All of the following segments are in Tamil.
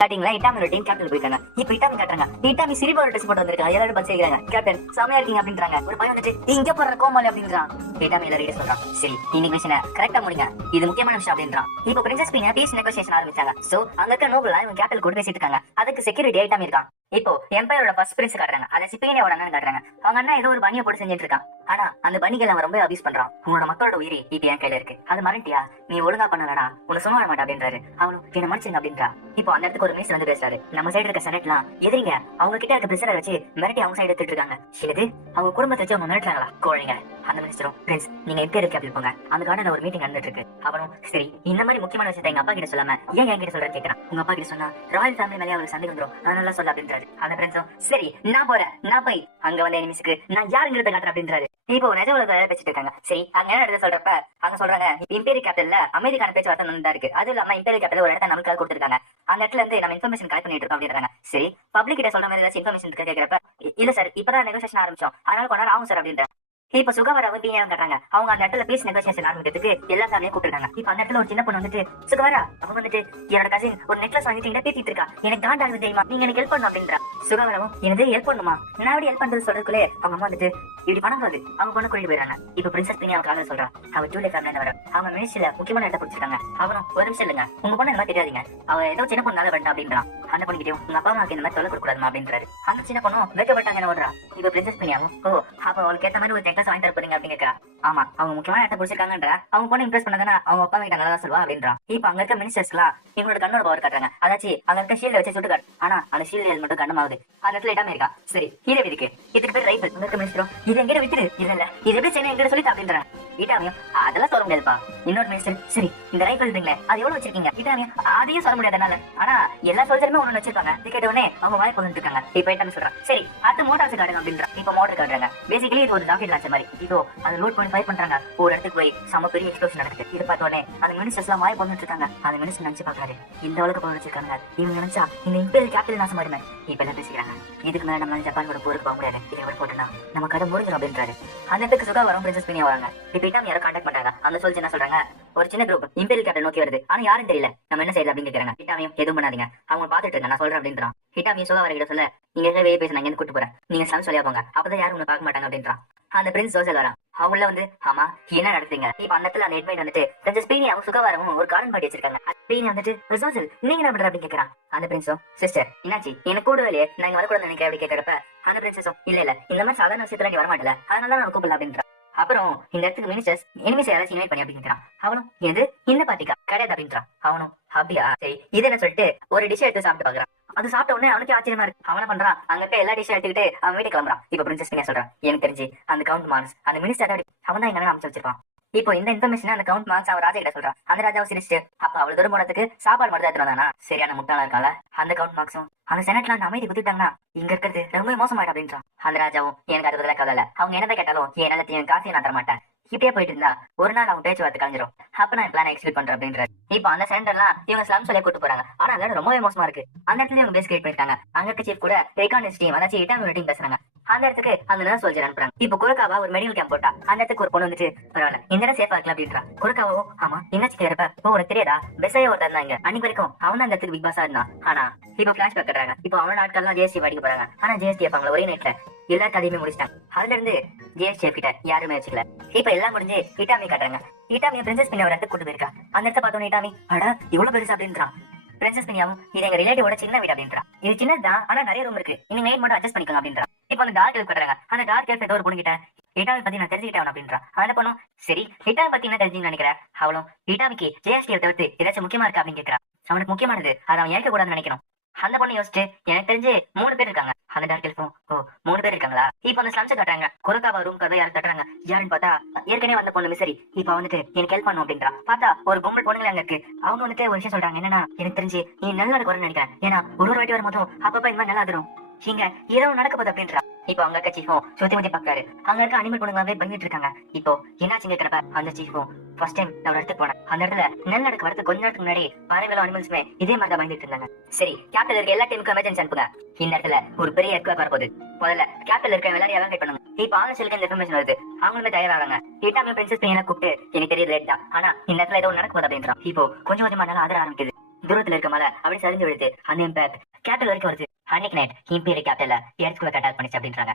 ஸ்டார்டிங்ல இட்டாமியோட டீம் கேப்டன் போயிருக்காங்க. இப்போ இட்டாமி காட்டுறாங்க. இட்டாமி சிரிப்பா ஒரு ட்ரெஸ் போட்டு வந்திருக்காங்க. எல்லாரும் பஸ் ஏறிறாங்க. கேப்டன் செமையா இருக்கீங்க அப்படின்றாங்க. ஒரு பையன் வந்துட்டு இங்க போற கோமாளி அப்படின்றான். இட்டாமி எல்லாரும் சொல்றான், சரி இன்னைக்கு மிஷனை கரெக்டா முடிங்க, இது முக்கியமான விஷயம் அப்படின்றான். இப்போ பிரின்சஸ் பீனா பீஸ் நெகோசியேஷன் ஆரம்பிச்சாங்க. சோ அங்க இருக்க நோபல் இவங்க கேப்டன் கூட பேசிட்டு இருக்காங்க. அதுக்கு செக்யூரிட்டி ஐட்டாமி இருக்கான். இப்போ எம்பையரோட ஃபர்ஸ்ட் பிரின்ஸ் காட்டுறாங்க. அதை சிப்பீனியோட அண்ணன் காட்டுறாங்க. அவங்க அண்ணா ஏதோ ஒரு பனியை போட்டு செஞ்சுட்டு இருக்கான். ஆனா அந்த பனிகள் அவன் ரொம்ப அபியூஸ் பண்றான். உன்னோட மக்களோட உயிரி இப்ப என் கையில இருக்கு, அது மறந்துட்டியா, நீ ஒழுங்கா பண்ணலடா, உன்னை சும்மா விட மாட்டா அப்படின்றாரு. அவனும் என்ன மனுஷங்க அப்படின்றா. இப்போ அந்த இடத்துக்கு ஒரு மினிஸ்டர் வந்து பேசுறாரு. நம்ம சைடு இருக்க செனட்லாம் எதிரிங்க, அவங்க கிட்ட இருக்க பிரச்சனை வச்சு மிரட்டி அவங்க சைடு எடுத்துட்டு இருக்காங்க. இது அவங்க குடும்பத்தை வச்சு அவங்க மிரட்டுறாங்களா கோழிங்க. அந்த மினிஸ்டரும் பிரின்ஸ் நீங்க எங்க இருக்கு அப்படி போங்க, அந்த கார்டன்ல ஒரு மீட்டிங் நடந்துட்டு இருக்கு. அவனும் சரி இந்த மாதிரி முக்கியமான விஷயத்தை எங்க அப்பா கிட்ட சொல்லாம ஏன் என்கிட்ட சொல்ற கேட்கறான். உங்க அப்பா கிட்ட சொன்னா ராயல் ஃபேமிலி மேலே அவருக்கு சந்தேகம் வந்துடும், அதனால சொல்ல அப்படின்றாரு. அந்த பிரின்ஸும் சரி நான் போறேன், நான் போய் அங்க வந்த எனிமிஸ்க்கு நான் யாருங்கிறத காட்டுறேன் அப்படின்றாரு. இப்போ நிஜ உலகத்துல பேசிட்டு இருக்காங்க. சரி அங்க என்ன நடந்து சொல்றப்ப அங்க சொல்றாங்க இம்பீரியல் கேபிட்டல்ல அமைதிக்கான பேச்சுவார்த்தை நடந்தா இருக்கு. அது இல்லாம இம்பீரியல் கேபிட்டல் ஒரு இடத்த நமக்காக கொடுத்துருக்காங்க. அந்த இடத்துல இருந்து நம்ம இன்ஃபர்மேஷன் கலெக்ட் பண்ணிட்டு இருக்கோம் அப்படின்றாங்க. சரி பப்ளிக் கிட்ட சொல்ற மாதிரி ஏதாச்சும் இன்ஃபர்மேஷன் கேட்கறப்ப இல்ல சார் இப்பதான் நெகோசியேஷன் ஆரம்பிச்சோம், அதனால கொஞ்ச நேரம் ஆகும் சார் அப்படின்றாங்க. இப்ப சுகவராவை பீனியா காட்டுறாங்க. அவங்க அந்த இடத்துல பீஸ் நெகோசியேஷன் ஆரம்பிக்கிறதுக்கு எல்லா ஃபேமிலியும் கூப்பிட்டுருக்காங்க. இப்ப அந்த இடத்துல ஒரு சின்ன பொண்ணு வந்துட்டு சுகவரா அவங்க வந்துட்டு என்னோட கசின் ஒரு நெக்லஸ் வாங்கிட்டு பேசிட்டு இருக்கா, எனக்கு காண்டாகுது தெரியுமா, நீங்க எனக்கு ஹெல்ப் பண்ணணும் அப்படின்றா. சுகவராவும் எனக்கு ஹெல்ப் பண்ணுமா, நான் எப்படி ஹெல்ப் பண்றது சொல்றதுக்குள்ளே அவங்க அம்மா வந்துட்டு இப்படி பணம் வருது அவங்க பொண்ணு கூட்டிட்டு போயிடறாங்க. இப்ப பிரின்சஸ் பீனியா காலையில சொல்றான் அவ ஜூலியா ஃபேமிலியில வர அவங்க மினிஸ்ட்ரியில முக்கியமான இடத்த பிடிச்சிருக்காங்க. அவனும் ஒரு நிமிஷம் இல்லைங்க, உங்க பொண்ணு என்ன தெரியாதீங்க, அவ ஏதோ சின்ன பொண்ணால வேண்டாம் அப்படின்றான். அந்த பொண்ணுகிட்டையும் உங்க அப்பா அம்மாவுக்கு இந்த மாதிரி சொல்ல கொடுக்கூடாதுமா அப்படின்றாரு. அந்த சின்ன பொண்ணும் வெட்டப்பட்டாங்க ஓடுறா. இப்ப பிரின்சஸ் பீனியாவும் ஓ அப்ப அவளுக்கு ஏத்த மாதிரி ஒரு நெக்லஸ் வாங்கி தர போறீங்க அப்படின்னு கேட்கறா. ஆமா அவங்க முக்கியமான இடத்த பிடிச்சிருக்காங்கன்ற அவங்க பொண்ணு இம்ப்ரெஸ் பண்ணதானே அவங்க அப்பா கிட்ட நல்லா சொல்லுவா அப்படின்றான். இப்ப அங்க இருக்க மினிஸ்டர்ஸ்லாம் இவங்களோட கண்ணோட பவர் காட்டுறாங்க. அதாச்சு அங்க இருக்க ஷீல்ட வச்சு சுட்டு காட்டு. ஆனா அந்த ஷீல்டு மட்டும் கண்ணமாகுது. அந்த இடத்துல இடமே இருக்கா. சரி இது இருக்கு இதுக்கு பேர் ரைபிள். அங்க இருக்க மினிஸ்டரும் இது எங்கிட்ட வித்துரு இல்ல இல்ல இது எப்படி செய்யணும் எங்கிட்ட சொல்லி அப்படின்றாங்க. இட்டாமியும் அதெல்லாம் சொல்ல முடியாதுப்பா. இன்னொரு மினிஸ்டர் சரி இந்த ரைபிள் இருந்தீங்களே அது எவ்வளவு வச்சிருக்கீங்க. இட்டாமியும் அதையும் சொல்ல முடியாதனால ஆனா எல்லா சோல்ஜருமே ஒண்ணு வச்சிருக்காங்க. இது கேட்ட உடனே அவங்க வாய் கொண்டு இருக்காங்க. இப்ப இட்டாமி சொல்றான் சரி அடுத்து மோட்டார்ஸ் காட்டுங்க அப்படின்றான். இப்ப மோட்டர் காட்டுறாங்க. பேசிக்கலி இது ஒரு ராக்கெட் லான்ச்சர் மாதிரி. இப்போ அது லோட் பண்ணி ஃபைட் பண்றாங்க. ஒரு இடத்துக்கு போய் சம பெரிய எக்ஸ்ப்ளோஷன் நடக்குது. இது பார்த்த உடனே அந்த மினிஸ்டர்ஸ் எல்லாம் வாய் கொண்டு இருக்காங்க. அந்த மினிஸ்டர் நினைச்சு பாக்குறாரு இந்த அளவுக்கு பவர் வச்சிருக்காங்க, இவங்க நினைச்சா இந்த இம்பீரியல் கேபிட்டல் நாசம் ஆயிடுமே. இப்ப என்ன பேசிக்கிறாங்க இதுக்கு மேல நம்ம ஜப்பான் கூட போருக்கு போக முடியாது, இதை விட போட்டுனா நம்ம கடை முடிஞ்சிடும் அப்படின்றாரு. அந்த இடத்துக்கு சுகா வரும் பிரின்சஸ் பீனியா வராங்க. இப்ப இட்டாமி யாரோ கான்டாக்ட் பண்றாங்க. அந்த சொல்லிச்சு என்ன சொல்றாங்க ஒரு சின்ன குரூப் இம்பீரியல் கேபிட்டல் நோக்கி வருது, ஆனா யாரும் தெரியல, நம்ம என்ன செய்யறது அப்படின்னு கேக்குறாங்க. இட்டாமியும் எதுவும் பண்ணாதீங்க அவங்க பாத்துட்டு இருங்க நான் சொல்றேன் அப்படின்றான். இட்டாமியும் சுகா வர கிட்ட சொல்ல நீங்க எங்க வெளியே பேச நான் கூட்டு போறேன், நீங்க சம் சொல்லியா போங்க, அப்பதான் யாரும் உங்களை பார்க்க மாட்டாங்க அப்படின்றான். அந்த பிரின்ஸ் சோசல் வரான். அவங்கள வந்து ஆமா என்ன நடத்துங்க. இப்ப அந்த இடத்துல அந்த ஹெட்மைண்ட் வந்துட்டு பிரின்சஸ் பீனியாவும் சுகவாரமும் ஒரு கார்டன் பார்ட்டி வச்சிருக்காங்க. பீனியா வந்துட்டு சோசல் நீங்க என்ன பண்ற அப்படின்னு கேக்குறான். அந்த பிரின்ஸும் சிஸ்டர் என்னாச்சு எனக்கு கூட இல்லையே நான் இங்க வரக்கூடாது நினைக்கிறேன் அப்படி கேட்கறப்ப அந்த பிரின்சஸும் இல்ல இந்த மாதிரி சாதாரண விஷயத்துல நீ வரமாட்டல அதனால நான் கூப்பிடல அப்படின்ற. அப்புறம் இந்த இடத்துக்கு மினிஸ்டர்ஸ் எனிமிஸ் யாராச்சும் இன்வைட் பண்ணி அப்படின்னு கேட்கறான். அவனும் எது இந்த பார்ட்டிக்கா கிடையாது அப்படின்றான். அவனும் அப்படியா சரி இது என்ன சொல்லிட்டு ஒரு டிஷ் எடுத்து சாப்பிட்டு பாக்குறான். அது சாப்பிட்ட உடனே அவனுக்கு ஆச்சரியமா இருக்கு. அவன பண்றான் அங்க இருக்க எல்லா டிஷ்ஷும் எடுத்துக்கிட்டு அவன் வீட்டுக்கு கிளம்புறான். இப்ப பிரின்சஸ் பீனியா சொல்றான் எனக்கு தெரிஞ்சு அந்த கவுண்ட் மார்க்ஸ் அந்த மினிஸ்டர் அவன் தான் எங்க அமைச்சு வச்சிருப்பான். இப்போ இந்த இன்ஃபர்மேஷன் அந்த கவுண்ட் மார்க்ஸ் அவன் ராஜா கிட்ட சொல்றான். அந்த ராஜாவை சிரிச்சுட்டு அப்ப அவள் தூரம் போனதுக்கு சாப்பாடு மட்டும் எடுத்துட்டு வந்தானா சரியான முட்டாளா இருக்கால. அந்த கவுண்ட் மார்க்ஸும் அந்த செனட்ல அந்த அமைதி குத்திட்டாங்கன்னா இங்க இருக்கிறது ரொம்ப மோசமாயிடும் அப்படின்றான். அந்த ராஜாவும் எனக்கு அது பதிலாக கவலை, அவங்க என்னதான் கேட்டாலும் என் நிலத்தையும் காசையும் நான் தர மாட்டேன், இப்படியே போயிட்டு இருந்தா ஒரு நாள் அவங்க பேச்சுவார்த்தை கலைஞ்சிரும், அப்ப நான் பிளான் எக்ஸிக்யூட் பண்றேன் அப்படின்றாரு. இப்போ அந்த சென்டர்லாம் இவங்க ஸ்லம் சொல்லி கூட்டு போறாங்க. ஆனா அதோட ரொம்பவே மோசமா இருக்கு. அந்த இடத்துல இவங்க பேஸ் கிரியேட் பண்ணிருக்காங்க. அங்க சீஃப் கூட ரெகானிஸ்ட் டீம் அதாச்சும் இட்டாமி டீம் பேசுறாங்க. அந்த இடத்துக்கு அந்த நர்ஸ் சோல்ஜர் அனுப்புறாங்க. இப்போ குரக்காவா ஒரு மெடிக்கல் கேம்ப் போட்டா அந்த இடத்துக்கு ஒரு பொண்ணு வந்துட்டு பரவாயில்ல இந்த இடம் சேஃபா இருக்கலாம் அப்படின்றா. குரக்காவோ ஆமா என்னாச்சு கேட்கறப்ப ஓ உனக்கு தெரியாதா பெசைய ஒருத்தர் இருந்தாங்க அன்னைக்கு வரைக்கும் அவன் அந்த இடத்துக்கு பிக் பாஸா இருந்தான். ஆனா இப்போ பிளாஷ் பேக் கட்டுறாங்க. இப்போ அவனோட நாட்கள்லாம் ஜிஎஸ்டி வாடிக்க போறாங்க. ஆனா ஜிஎஸ்டி அவங்க ஒரே நைட்ல எல்லா கதையுமே முடிச்சிட்டாங்க. அதுல இருந்து ஜிஎஸ்டி கிட்ட யாருமே வச்சுக்கல. இப்ப எல்லாம் முடிஞ்சு இட்டாமி காட்டுறாங்க. இட்டாமியை பிரின்சஸ் பீனியா ஒரு இடத்துக்கு கூட்டு போயிருக்கா. அந்த இடத்த பார்த்தோன்னே இட்டாமி அட இவ்வளவு பெருசா அப்படின்றான். பிரின்சஸ் பீனியாவும் இது எங்க ரிலேட்டிவோட சின்ன வீடு அப்படின்றா. இது சின்னதுதான் ஆனா நிறைய ரூம் இருக்கு, நீங்க நைட் மட்டும் அட்ஜஸ்ட் பண்ணிக்கோங்க அப்படின்றா. இப்போ அந்த டார்க் எல்ஃப் கட்டுறாங்க. அந்த டார்க் எல்ஃப் ஏதோ ஒரு பொண்ணு கிட்ட இட்டாமி பத்தி நான் தெரிஞ்சுக்கிட்டேன் அப்படின்றா. அந்த பொண்ணும் சரி இட்டாமி பத்தி என்ன தெரிஞ்சுன்னு நினைக்கிறேன். அவளும் இட்டாமிக்கு ஜிஎஸ்டி தவிர்த்து ஏதாச்சும் முக்கியமா இருக்கா அப்படின்னு கேட்கறா. அவனுக்கு முக்கியமானது அதை அவன் ஏற்க கூடாதுன்னு நினைக்கணும். அந்த பொண்ணு யோசிச்சு எனக்கு தெரிஞ்சு 3 பேர் இருக்காங்க. அந்த டார்க் எல்ஃபும் ஓ 3 பேர் இருக்காங்களா. இப்ப அந்த ஸ்லம்ஸ் கட்டுறாங்க. குரக்காவா ரூம் கதை யாரும் தட்டுறாங்க. யாருன்னு பார்த்தா ஏற்கனவே வந்த பொண்ணு மிசரி இப்ப வந்துட்டு எனக்கு ஹெல்ப் பண்ணும் அப்படின்றா. பார்த்தா ஒரு கும்பல் பொண்ணுங்க அங்க இருக்கு. அவங்க வந்துட்டு ஒரு விஷயம் சொல்றாங்க என்னன்னா எனக்கு தெரிஞ்சு நீ நல்லா குறைன்னு நினைக்கிறேன், ஏன்னா ஒரு வாட்டி வரும் போதும் அப்பப்ப இந்த மாதிரி நல்லா தரும் இங்க ஏதோ நடக்க போகுது அப்படின்றா. இப்போ அங்க இருக்க சீஃபும் சுத்தி முத்தி பாக்காரு. அங்க இருக்க அனிமல் பொண்ணுங்களாவே பயந்துட்டு இருக்காங்க. இப்போ என்னாச்சு கேட்கறப்ப அந்த சீஃபும் ஃபர்ஸ்ட் டைம் நான் ஒரு இடத்துக்கு போனேன். அந்த இடத்துல நிலநடுக்கு வரது கொஞ்ச நேரத்துக்கு முன்னாடி பறவைகளும் அனிமல்ஸுமே இதே மாதிரி தான் பயந்துட்டு இருந்தாங்க. சரி கேப்டல் இருக்க எல்லா டீமுக்கும் எமர்ஜென்சி அனுப்புங்க, இந்த இடத்துல ஒரு பெரிய எர்த்குவேக் வரப்போகுது, முதல்ல கேப்டல் இருக்க எல்லாரும் எவாலுவேட் பண்ணுங்க. இப்ப ஆன்லைன்ல இந்த இன்ஃபர்மேஷன் வருது, அவங்களுமே தயாராங்க. இட்டாமி பிரின்சஸ் பீனியா கூப்பிட்டு எனக்கு தெரியுது லேட் தான், ஆனா இந்த இடத்துல ஏதோ நடக்க போகுது அப்படின்றான். இப்போ கொஞ்சம் கொஞ்சமா நல்லா ஆதர ஆரம்பிக்குது. தூரத்துல இருக்க மலை அப்படி சரிஞ்சு விழுது. அந்த இம்பாக்ட் கேபிட்டல் வரைக்கும் வருது. அன்னைக்கு நைட் இம்பீரியல் கேபிட்டல்ல எர்த்குவேக் அட்டாக் பண்ணிச்சு அப்படின்றாங்க.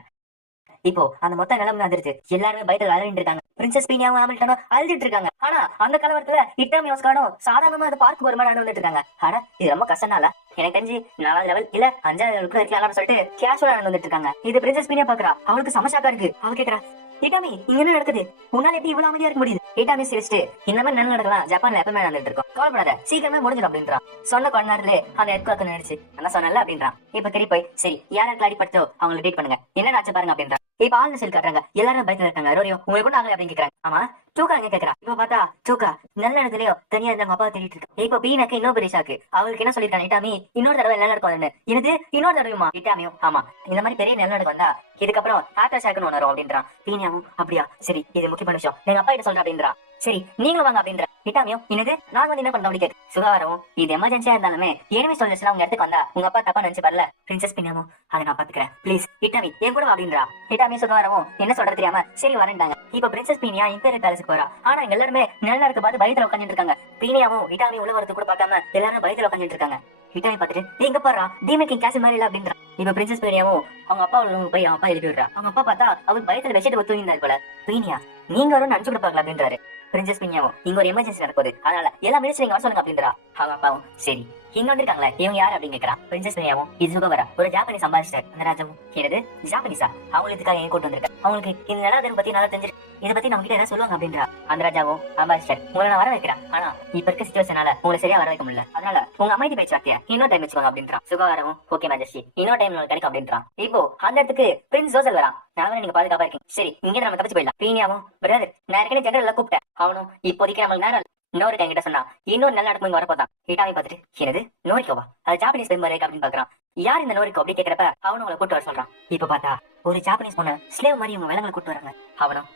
இப்போ அந்த மொத்த நிலைமை வந்துருச்சு. எல்லாருமே பயத்துல அழுதுட்டு இருக்காங்க. பிரின்சஸ் பீனியாவும் ஹாமில்டனும் அழுதுட்டு இருக்காங்க. ஆனா அந்த கலவரத்துல இட்டாமி ஆஸ்காரும் சாதாரணமா அதை பார்க்க ஒரு மாதிரி வந்துட்டு இருக்காங்க. ஆனா இது ரொம்ப கஷ்டம்னால எனக்கு தெரிஞ்சு 4வது லெவல் இல்ல 5வது லெவலுக்கு இருக்கலாம்னு சொல்லிட்டு கேஷுவலா வந்துட்டு இருக்காங்க. இது பிரின்சஸ் பீனியா பாக்குறா. அவளுக்கு சமஷாக்கா இருக்கு. அவ கேக்குறா, இட்டாமி இங்க என்ன நடக்குது? உன்னால எப்படி இவ்வளவு அமைதியா இருக்க முடியுது? இட்டாமி சிரிச்சுட்டு, இந்த மாதிரி என்ன நடக்கலாம் ஜப்பான்ல எப்பவுமே நடந்துட்டு இருக்கோம், கவலைப்படாத, சீக்கிரமே முடிஞ்சிடும் அப்படின்றான். சொன்ன கொஞ்ச நேரத்துல அந்த எர்த்குவேக் நினைச்சு நான் சொன்னல அப்படின்றான். இப்ப திருப்பி போய் சரி யாருக்கு அடிபட்டோ அவங்களுக்கு ட்ரீட் பண்ணுங்க, என்ன ஆச்சு பாருங்க அப்படின்றான். இப்ப ஆள் செல் காட்டுறாங்க. எல்லாரும் பயத்துல இருக்காங்க. ரோரியோ உங்களுக்கு கூட ஆகல அப்படின்னு கேக்குறாங்க. ஆமா சூக்கா எங்க கேக்குறா. இப்ப பார்த்தா சூக்கா நல்ல இடத்துலயோ தனியா இருந்தாங்க அப்பா தேடிட்டு இருக்கு. இப்ப பீனாக்கு இன்னொரு பெரிய ஷாக்கு. அவளுக்கு என்ன சொல்லிருக்காங்க, இட்டாமி இன்னொரு தடவை நல்ல நடக்கும். எனக்கு இன்னொரு தடவையுமா? இட்டாமியும் ஆமா இந்த மாதிரி பெரிய நல்ல நடக்கு வந்தா இதுக்கப்புறம் ஆக்டர் ஷாக்குன்னு ஒண்ணு வரும் அப்படின்றான். பீனியாவும் அப்படியா சரி இது முக்கியமான விஷயம் எங்க அப்பா கிட்ட சொல்றேன் அப்படின்றான். சரி நீங்களும் வாங்க அப்படின்ற. இட்டாமியும் என்னது நாங்க வந்து என்ன பண்றோம் அப்படி கேக்கு. சுகாதாரமும் இது எமர்ஜென்சியா இருந்தாலுமே எனிமே சொல்லிச்சுன்னா உங்க இடத்துக்கு வந்தா உங்க அப்பா தப்பா நினைச்சு வரல. பிரின்சஸ் பீனியாவும் அதை நான் பாத்துக்கிறேன் ப்ளீஸ் இட்டாமி என் கூட அப்படின்றா. இட்டாமி சுகாதாரமும் என்ன சொல்றது தெரியாம சரி வரேன்டாங்க. இப்ப பிரின்சஸ் பீனியா இம்பீரியல் பேலஸ்க்கு போறா. ஆனா இங்க எல்லாருமே நல்லா இருக்க பார்த்து பயத்துல உட்காந்துட்டு இருக்காங்க. பீனியாவும் இட்டாமி உள்ள வரது கூட பார்க்காம எல்லாரும் பயத்துல உட்காந்துட்டு இருக்காங்க. இட்டாமி பாத்துட்டு எங்க பாரு டீமன் கிங் கேசல் மாதிரி இல்ல அப்படின்றா. இப்ப பிரின்சஸ் பீனியாவும் அவங்க அப்பா போய் அவங்க அப்பா எழுப்பி விடுறா. அவங்க அப்பா பார்த்தா அவர் பயத்துல வச்சுட்டு ஒத்து இருந்தாரு போல. பீனியா நீங்க வரும் நினைச்சு கூட பாக்கலாம் அப்படின்றாரு. பிரின்சஸ் பீனியாவும் இங்க ஒரு எமர்ஜென்சி நடக்குது அதனால எல்லா மினிஸ்டர் நீங்க வர சொல்லுங்க அப்படின்றா. அவங்க அப்பாவும் சரி இங்க வந்திருக்காங்களே இவங்க யாரு அப்படின்னு கேக்குறா. பிரின்சஸ் பீனியாவும் இது சுகவரா ஒரு ஜாப்பனீஸ் அம்பாசிடர். அந்த ராஜாவும் என்னது ஜாப்பனீஸா அவங்களுக்காக ஏன் கூட்டு வந்திருக்கேன், அவங்களுக்கு இந்த நிலத்தை பத்தி நல்லா தெரிஞ்சிருக்கு, இதை பத்தி நம்ம கிட்ட ஏதாவது சொல்லுவாங்க அப்படின்றா. அந்த ராஜாவும் அம்பாசிடர் உங்களை நான் வர வைக்கிறேன், ஆனா இப்ப இருக்க சிச்சுவேஷனால உங்களை சரியா வர வைக்க முடியல, அதனால உங்க அமைதி பேச்சுவார்த்தைய இன்னொரு டைம் வச்சுக்கோங்க அப்படின்றான். சுகாதாரமும் ஓகே மேஜஸ்டி இன்னொரு டைம் உங்களுக்கு கிடைக்கும் அப்படின்றான். இப்போ அந்த இடத்துக்கு பிரின்ஸ் ஜோசல் வரான். நான் நீங்க பாதுகாப்பா இருக்கீங்க சரி இங்க நம்ம தப்பிச்சு போயிடலாம். பீனியாவும் பிரதர் நான் ஏற்கனவே ஜெனரல்ல கூப்பிட்டேன், அவனும் இப்போதைக்கு நம்மளுக்கு நேரம் நோரிக்கா என்கிட்ட சொன்னா இன்னொரு நல்ல நடக்கும் இங்க வரப்போதான். இட்டாமி பார்த்துட்டு என்னது நோரிக்கோவா அது ஜாப்பனீஸ் பெருமை இருக்கு அப்படின்னு பாக்குறான். யார் இந்த நோரிக்கோ அப்படி கேட்கிறப்ப அவனும் உங்களை கூட்டு வர சொல்றான். இப்ப பார்த்தா ஒரு ஜாப்பனீஸ் பொண்ணு ஸ்லேவ் மாதிரி உங்க விலங்குகளை கூட்டு வராங்க. அவனும்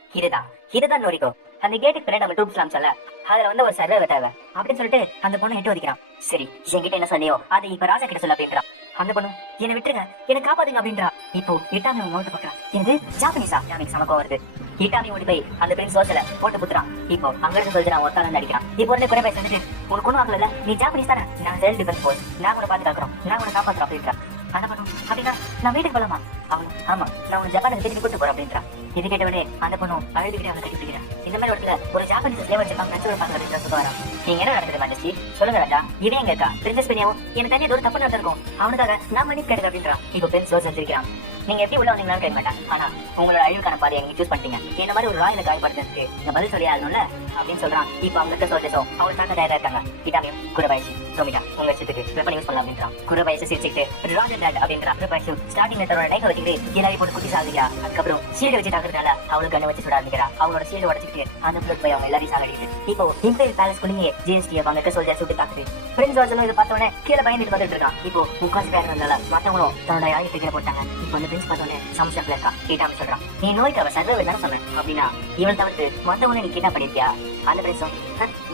இதுதான் நோரிக்கோ. அந்த கேட்டுக்கு பின்னாடி நம்ம டூப்ஸ் சொல்ல அதுல வந்து ஒரு சர்வே தேவை அப்படின்னு சொல்லிட்டு அந்த பொண்ணு எட்டு வரைக்கிறான். சரி என்கிட்ட என்ன சொன்னியோ அதை இப்ப ராஜா கிட்ட சொல்ல அப்படின்றான். அந்த பொண்ணு என்ன விட்டுருங்க என்ன காப்பாத்துங்க அப்படின்றா. இப்போ இட்டாமி மௌத்த பாக்குறான். என்னது ஜாப்பனீஸா? எனக்கு சமக்கம் வருது. இட்டாமி ஓடி போய் அந்த பிரின்ஸ் ஜோசல போட்டு புத்துறான். இப்போ அங்க இருந்து சொல்லிட்டு நான் ஒத்தால அடிக்கிறான். இப்போ உடனே குறை பேசிட்டு உனக்கு ஒண்ணும் ஆகல, நீ ஜாப்பனீஸ் தானே, நான் செல்ஃப் டிஃபென்ஸ் போர்ஸ், நான் உன்னை பாத்து காக்குறோம், நான் உன்னை காப்பாத்துறோம் அப்படின்றா. அந்த பொண்ணு அப்படின்னா நான் வீட்டுக்கு போலாமா? அவனும் ஆமா நான் உன் ஜப்பானுக்கு திருப்பி கூட்டு போறேன் அப்படின்றா. இது கேட்டவனே அந்த பொண்ணும் அழுதுகிட்டே அவனை கட்டி பிடிக்கிறான். இந்த மாதிரி இடத்துல ஒரு ஜாப்பனீஸ் ஸ்லேவ் வச்சிருக்காங்க நச்சு இருப்பாங்க அப்படின்ற சுகாரம். நீங்க என்ன நடக்குது மேஜஸ்டி சொல்லுங்க ராஜா. இவன் எங்க இருக்கா? பிரின்சஸ் பீனியாவும் எனக்கு தனியா ஒரு தப்பு நடந்திருக்கும், அவனுக்காக நான் மன்னிப்பு கேட்க அப்படின்றான். இப்போ பிரின்ஸ் ஜோசல் செஞ்சிருக்கான். நீங்க எப்படி உள்ள வந்தீங்கன்னு கேட்க மாட்டேன், ஆனா உங்களோட அழிவுக்கான பாதையை நீங்க சூஸ் பண்ணிட்டீங்க, இந்த மாதிரி ஒரு ராயில காயப்படுறதுக்கு நீங்க பதில் சொல்லி ஆகணும்ல அப்படின்னு சொல்றான். இப்போ அவங்க இருக்க சோல்ஜர்ஸும் அவங்க தாக்க தயாரா இருக்காங்க. இட்டாமியும் குரபாயசி டோமிட்டா உங்க விஷயத்துக்கு வெப்பன் யூஸ் பண்ணலாம் அப்படின்றான். குரபாயசி சிரிச்சுட்டு ராஜர் டேட் அப்படின்றா. குரபாயசி ஸ்டார்டிங்ல தன்னோட நைக்க வச்சுட்டு எல்லாரையும் போட்டு குட்டி சாதிக்கிறா. அதுக்கப்புறம் ஷீல்டு வச்சு தாக்குறதுனால அவளுக்கு கண்ணை வச்சு சுட ஆரம்பிக்கிறா. அவங்களோட ஷீல்டு உடச்சிட்டு அந்த பிளட் போய் அவங்க எல்லாரையும் சாகடிக்குது. இப்போ இம்பீரியல் பேலஸ் குள்ளேயே ஜிஎஸ்டி அவங்க இருக்க சோல்ஜர் சுட்டு தாக்குது. பிரின்ஸ் ஜோசலும் இதை பார்த்தோன்னே கீழே பயந்துட்டு வந்துட்டு இருக்கான். இப்போ முக்காசு பேர் இருந்தால மத்தவங்களும் தன்னோட ஆயுதத்தை கீழே போட்டாங்க. இப்போ அந்த பிரின்ஸ் பார்த்தோன்னே சம்சப்ல இருக்கா. இட்டாமி சொல்றான் நீ நோய்க்கு அவ சர்வே தானே சொன்னேன் அப்படின்னா இவன் தவிர்த்து மத்தவங்களை நீ கிட்னாப் பண்ணிருக்கியா? அந்த பிரின்ஸும்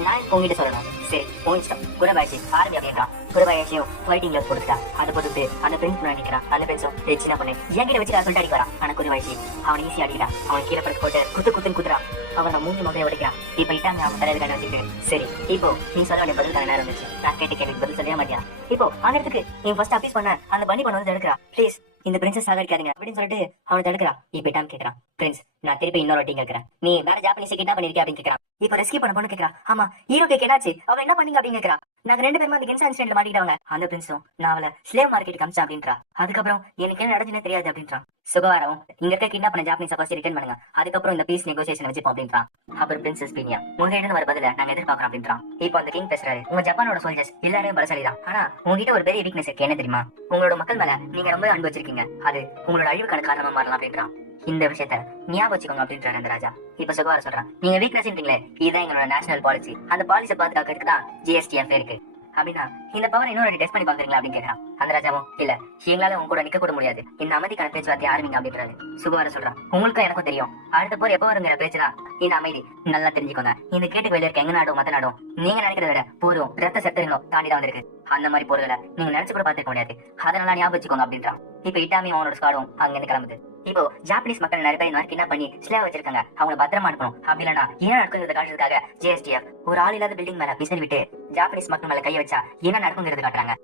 நான் உங்ககிட்ட சொல்லணும் சரி உங்க குரபாயசி ஆரம்பி அப்படின்றான். குரபாயசியும் ஃபைட்டிங் கிளப் கொடுத்துட்டா. அதை போட்டுட்டு அந்த பிரின்ஸ் நினைக்கிறான். அந்த பிரின்ஸும் சின்ன பொண்ணு என்கிட்ட வச்சு சொல்லிட்டு அடிக்கிறான். ஆனா குரபாயசி அவன் ஈஸியா அடிக்கிறான். அவன் கீழே படுத்து போட்டு குத்துன்னு குத்துறான். அவன் மூஞ்சி முகையை உடைக்கிறான். இப்ப இட்டாமி அவன் தலையில கண்ண வச்சுட்டு சரி இப்போ நீ சொல்ல வேண்டிய பதில் நேரம் இருந்துச்சு, நான் கேட்டு கேள்வி பதில் சொல்ல மாட்டியா? இப்போ அந்த இடத்துக்கு நீ ஃபர்ஸ்ட் அப்பீஸ் பண்ண அந்த பண்ணி பண்ண வந்து எடுக்கிறா. ப்ளீஸ் இந்த பிரின்சஸ் சாகடிக்காதீங்க அப்படின்னு சொல்லிட்டு அவனை தடுக்கிறா. இப்ப இட்டாமி கேட்கறான் பிரின்ஸ் நான் திருப்பி இன்னொரு வாட்டி கேட்கறேன், நீ வேற ஜாப்பனீஸ் கிட்ட பண்ணிருக்கேன் அப்படின்னு கேட்கறான். இப்ப ரெஸ்கியூ பண்ண பொண்ணு கேட்கறா. ஆமா ஹீரோக்கு என்னாச்சு, அவ என்ன பண்ணீங்க அப்படின்னு கேட்கறா. நாங்க 2 பேரும் அந்த கென்சா இன்சிடென்ட்ல மாட்டிக்கிட்டவங்க. அந்த பிரின்ஸும் நான் அவளை ஸ்லேவ் மார்க்கெட் காமிச்சா அப்படின்றா. அதுக்கப்புறம் எனக்கு என்ன நடந்துச்சுன்னே தெரியாது அப்படின்றான். சுகவாரம் இங்க இருக்க கிட்னாப் பண்ண ஜாப்பனீஸ் ஃபர்ஸ்ட் ரிட்டர்ன் பண்ணுங்க, அதுக்கப்புறம் இந்த பீஸ் நெகோசியேஷன் வச்சுப்போம் அப்படின்றான். அப்புறம் பிரின்சஸ் பீனியா உங்க இடம் வர பதில நாங்க எதிர்பார்க்கறோம் அப்படின்றான். இப்போ அந்த கிங் பேசுறாரு. உங்க ஜப்பானோட சோல்ஜர்ஸ் எல்லாரும் பலசாலிதான், ஆனா உங்ககிட்ட ஒரு பெரிய வீக்னஸ் இருக்கு என்ன தெரியுமா? உங்களோட மக்கள் மேல நீங்க ரொம்ப அன்பு வச்சிருக்கீங்க, அது உங்களோட அழிவுக்கான காரணமா மாறலாம் அப்படின்றான். இந்த விஷயத்த ஞாபகம் வச்சுக்கோங்க அப்படின்றாரு அந்த ராஜா. இப்ப சுகவார சொல்றான் நீங்க வீக்னஸ்ன்றீங்களே இதுதான் எங்களோட நேஷனல் பாலிசி, அந்த பாலிசி பாதுகாக்கிறதுக்கு தான் ஜிஎஸ்டிஎஃப் இருக்கு அப்படின்னா இந்த பவர் இன்னொரு டெஸ்ட் பண்ணி பாக்குறீங்களா அப்படின்னு கேட்கறான். அந்த ராஜாவும் இல்ல எங்களால உங்க கூட நிக்க கூட முடியாது, இந்த அமைதிக்கான பேச்சுவார்த்தை ஆரம்பிங்க அப்படின்றாரு. சுகவார சொல்றான் உங்களுக்கும் எனக்கும் தெரியும் அடுத்த போர் எப்ப வருங்கிற பேச்சுதான் இந்த அமைதி, நல்லா தெரிஞ்சுக்கோங்க. இந்த கேட்டுக்கு வெளியே இருக்க எங்க நாடும் மத்த நாடும் நீங்க நினைக்கிறத விட போரும் ரத்த சத்திரங்களும் தாண்டிதான் வந்திருக்கு. அந்த மாதிரி போர்களை நீங்க நினைச்சு கூட பாத்துக்க முடியாது, அதனால ஞாபகம் வச்சுக்கோங்க அப்படின்றான். இப்ப இட்டாமி அவனோட ஸ்குவாடும் அங்க இருந்து கிளம்புது. இப்போ ஜாப்பனீஸ் மக்கள் நிறைய பேர் இந்த மாதிரி கிட்னாப் பண்ணி ஸ்லேவ் வச்சிருக்காங்க. அவங்க பத்திரமா அனுப்பணும். அப்படி இல்லனா என்ன நடக்குங்கிறத காட்டுறதுக்காக ஜேஎஸ்டிஎஃப் ஒரு ஆள் இல்லாத பில்டிங் மேல விசில் விட்டு ஜாப்பனீஸ் மக்கள் மேல கைய வச்சா என்ன நடக்குங்கிறது காட்டுறாங்க.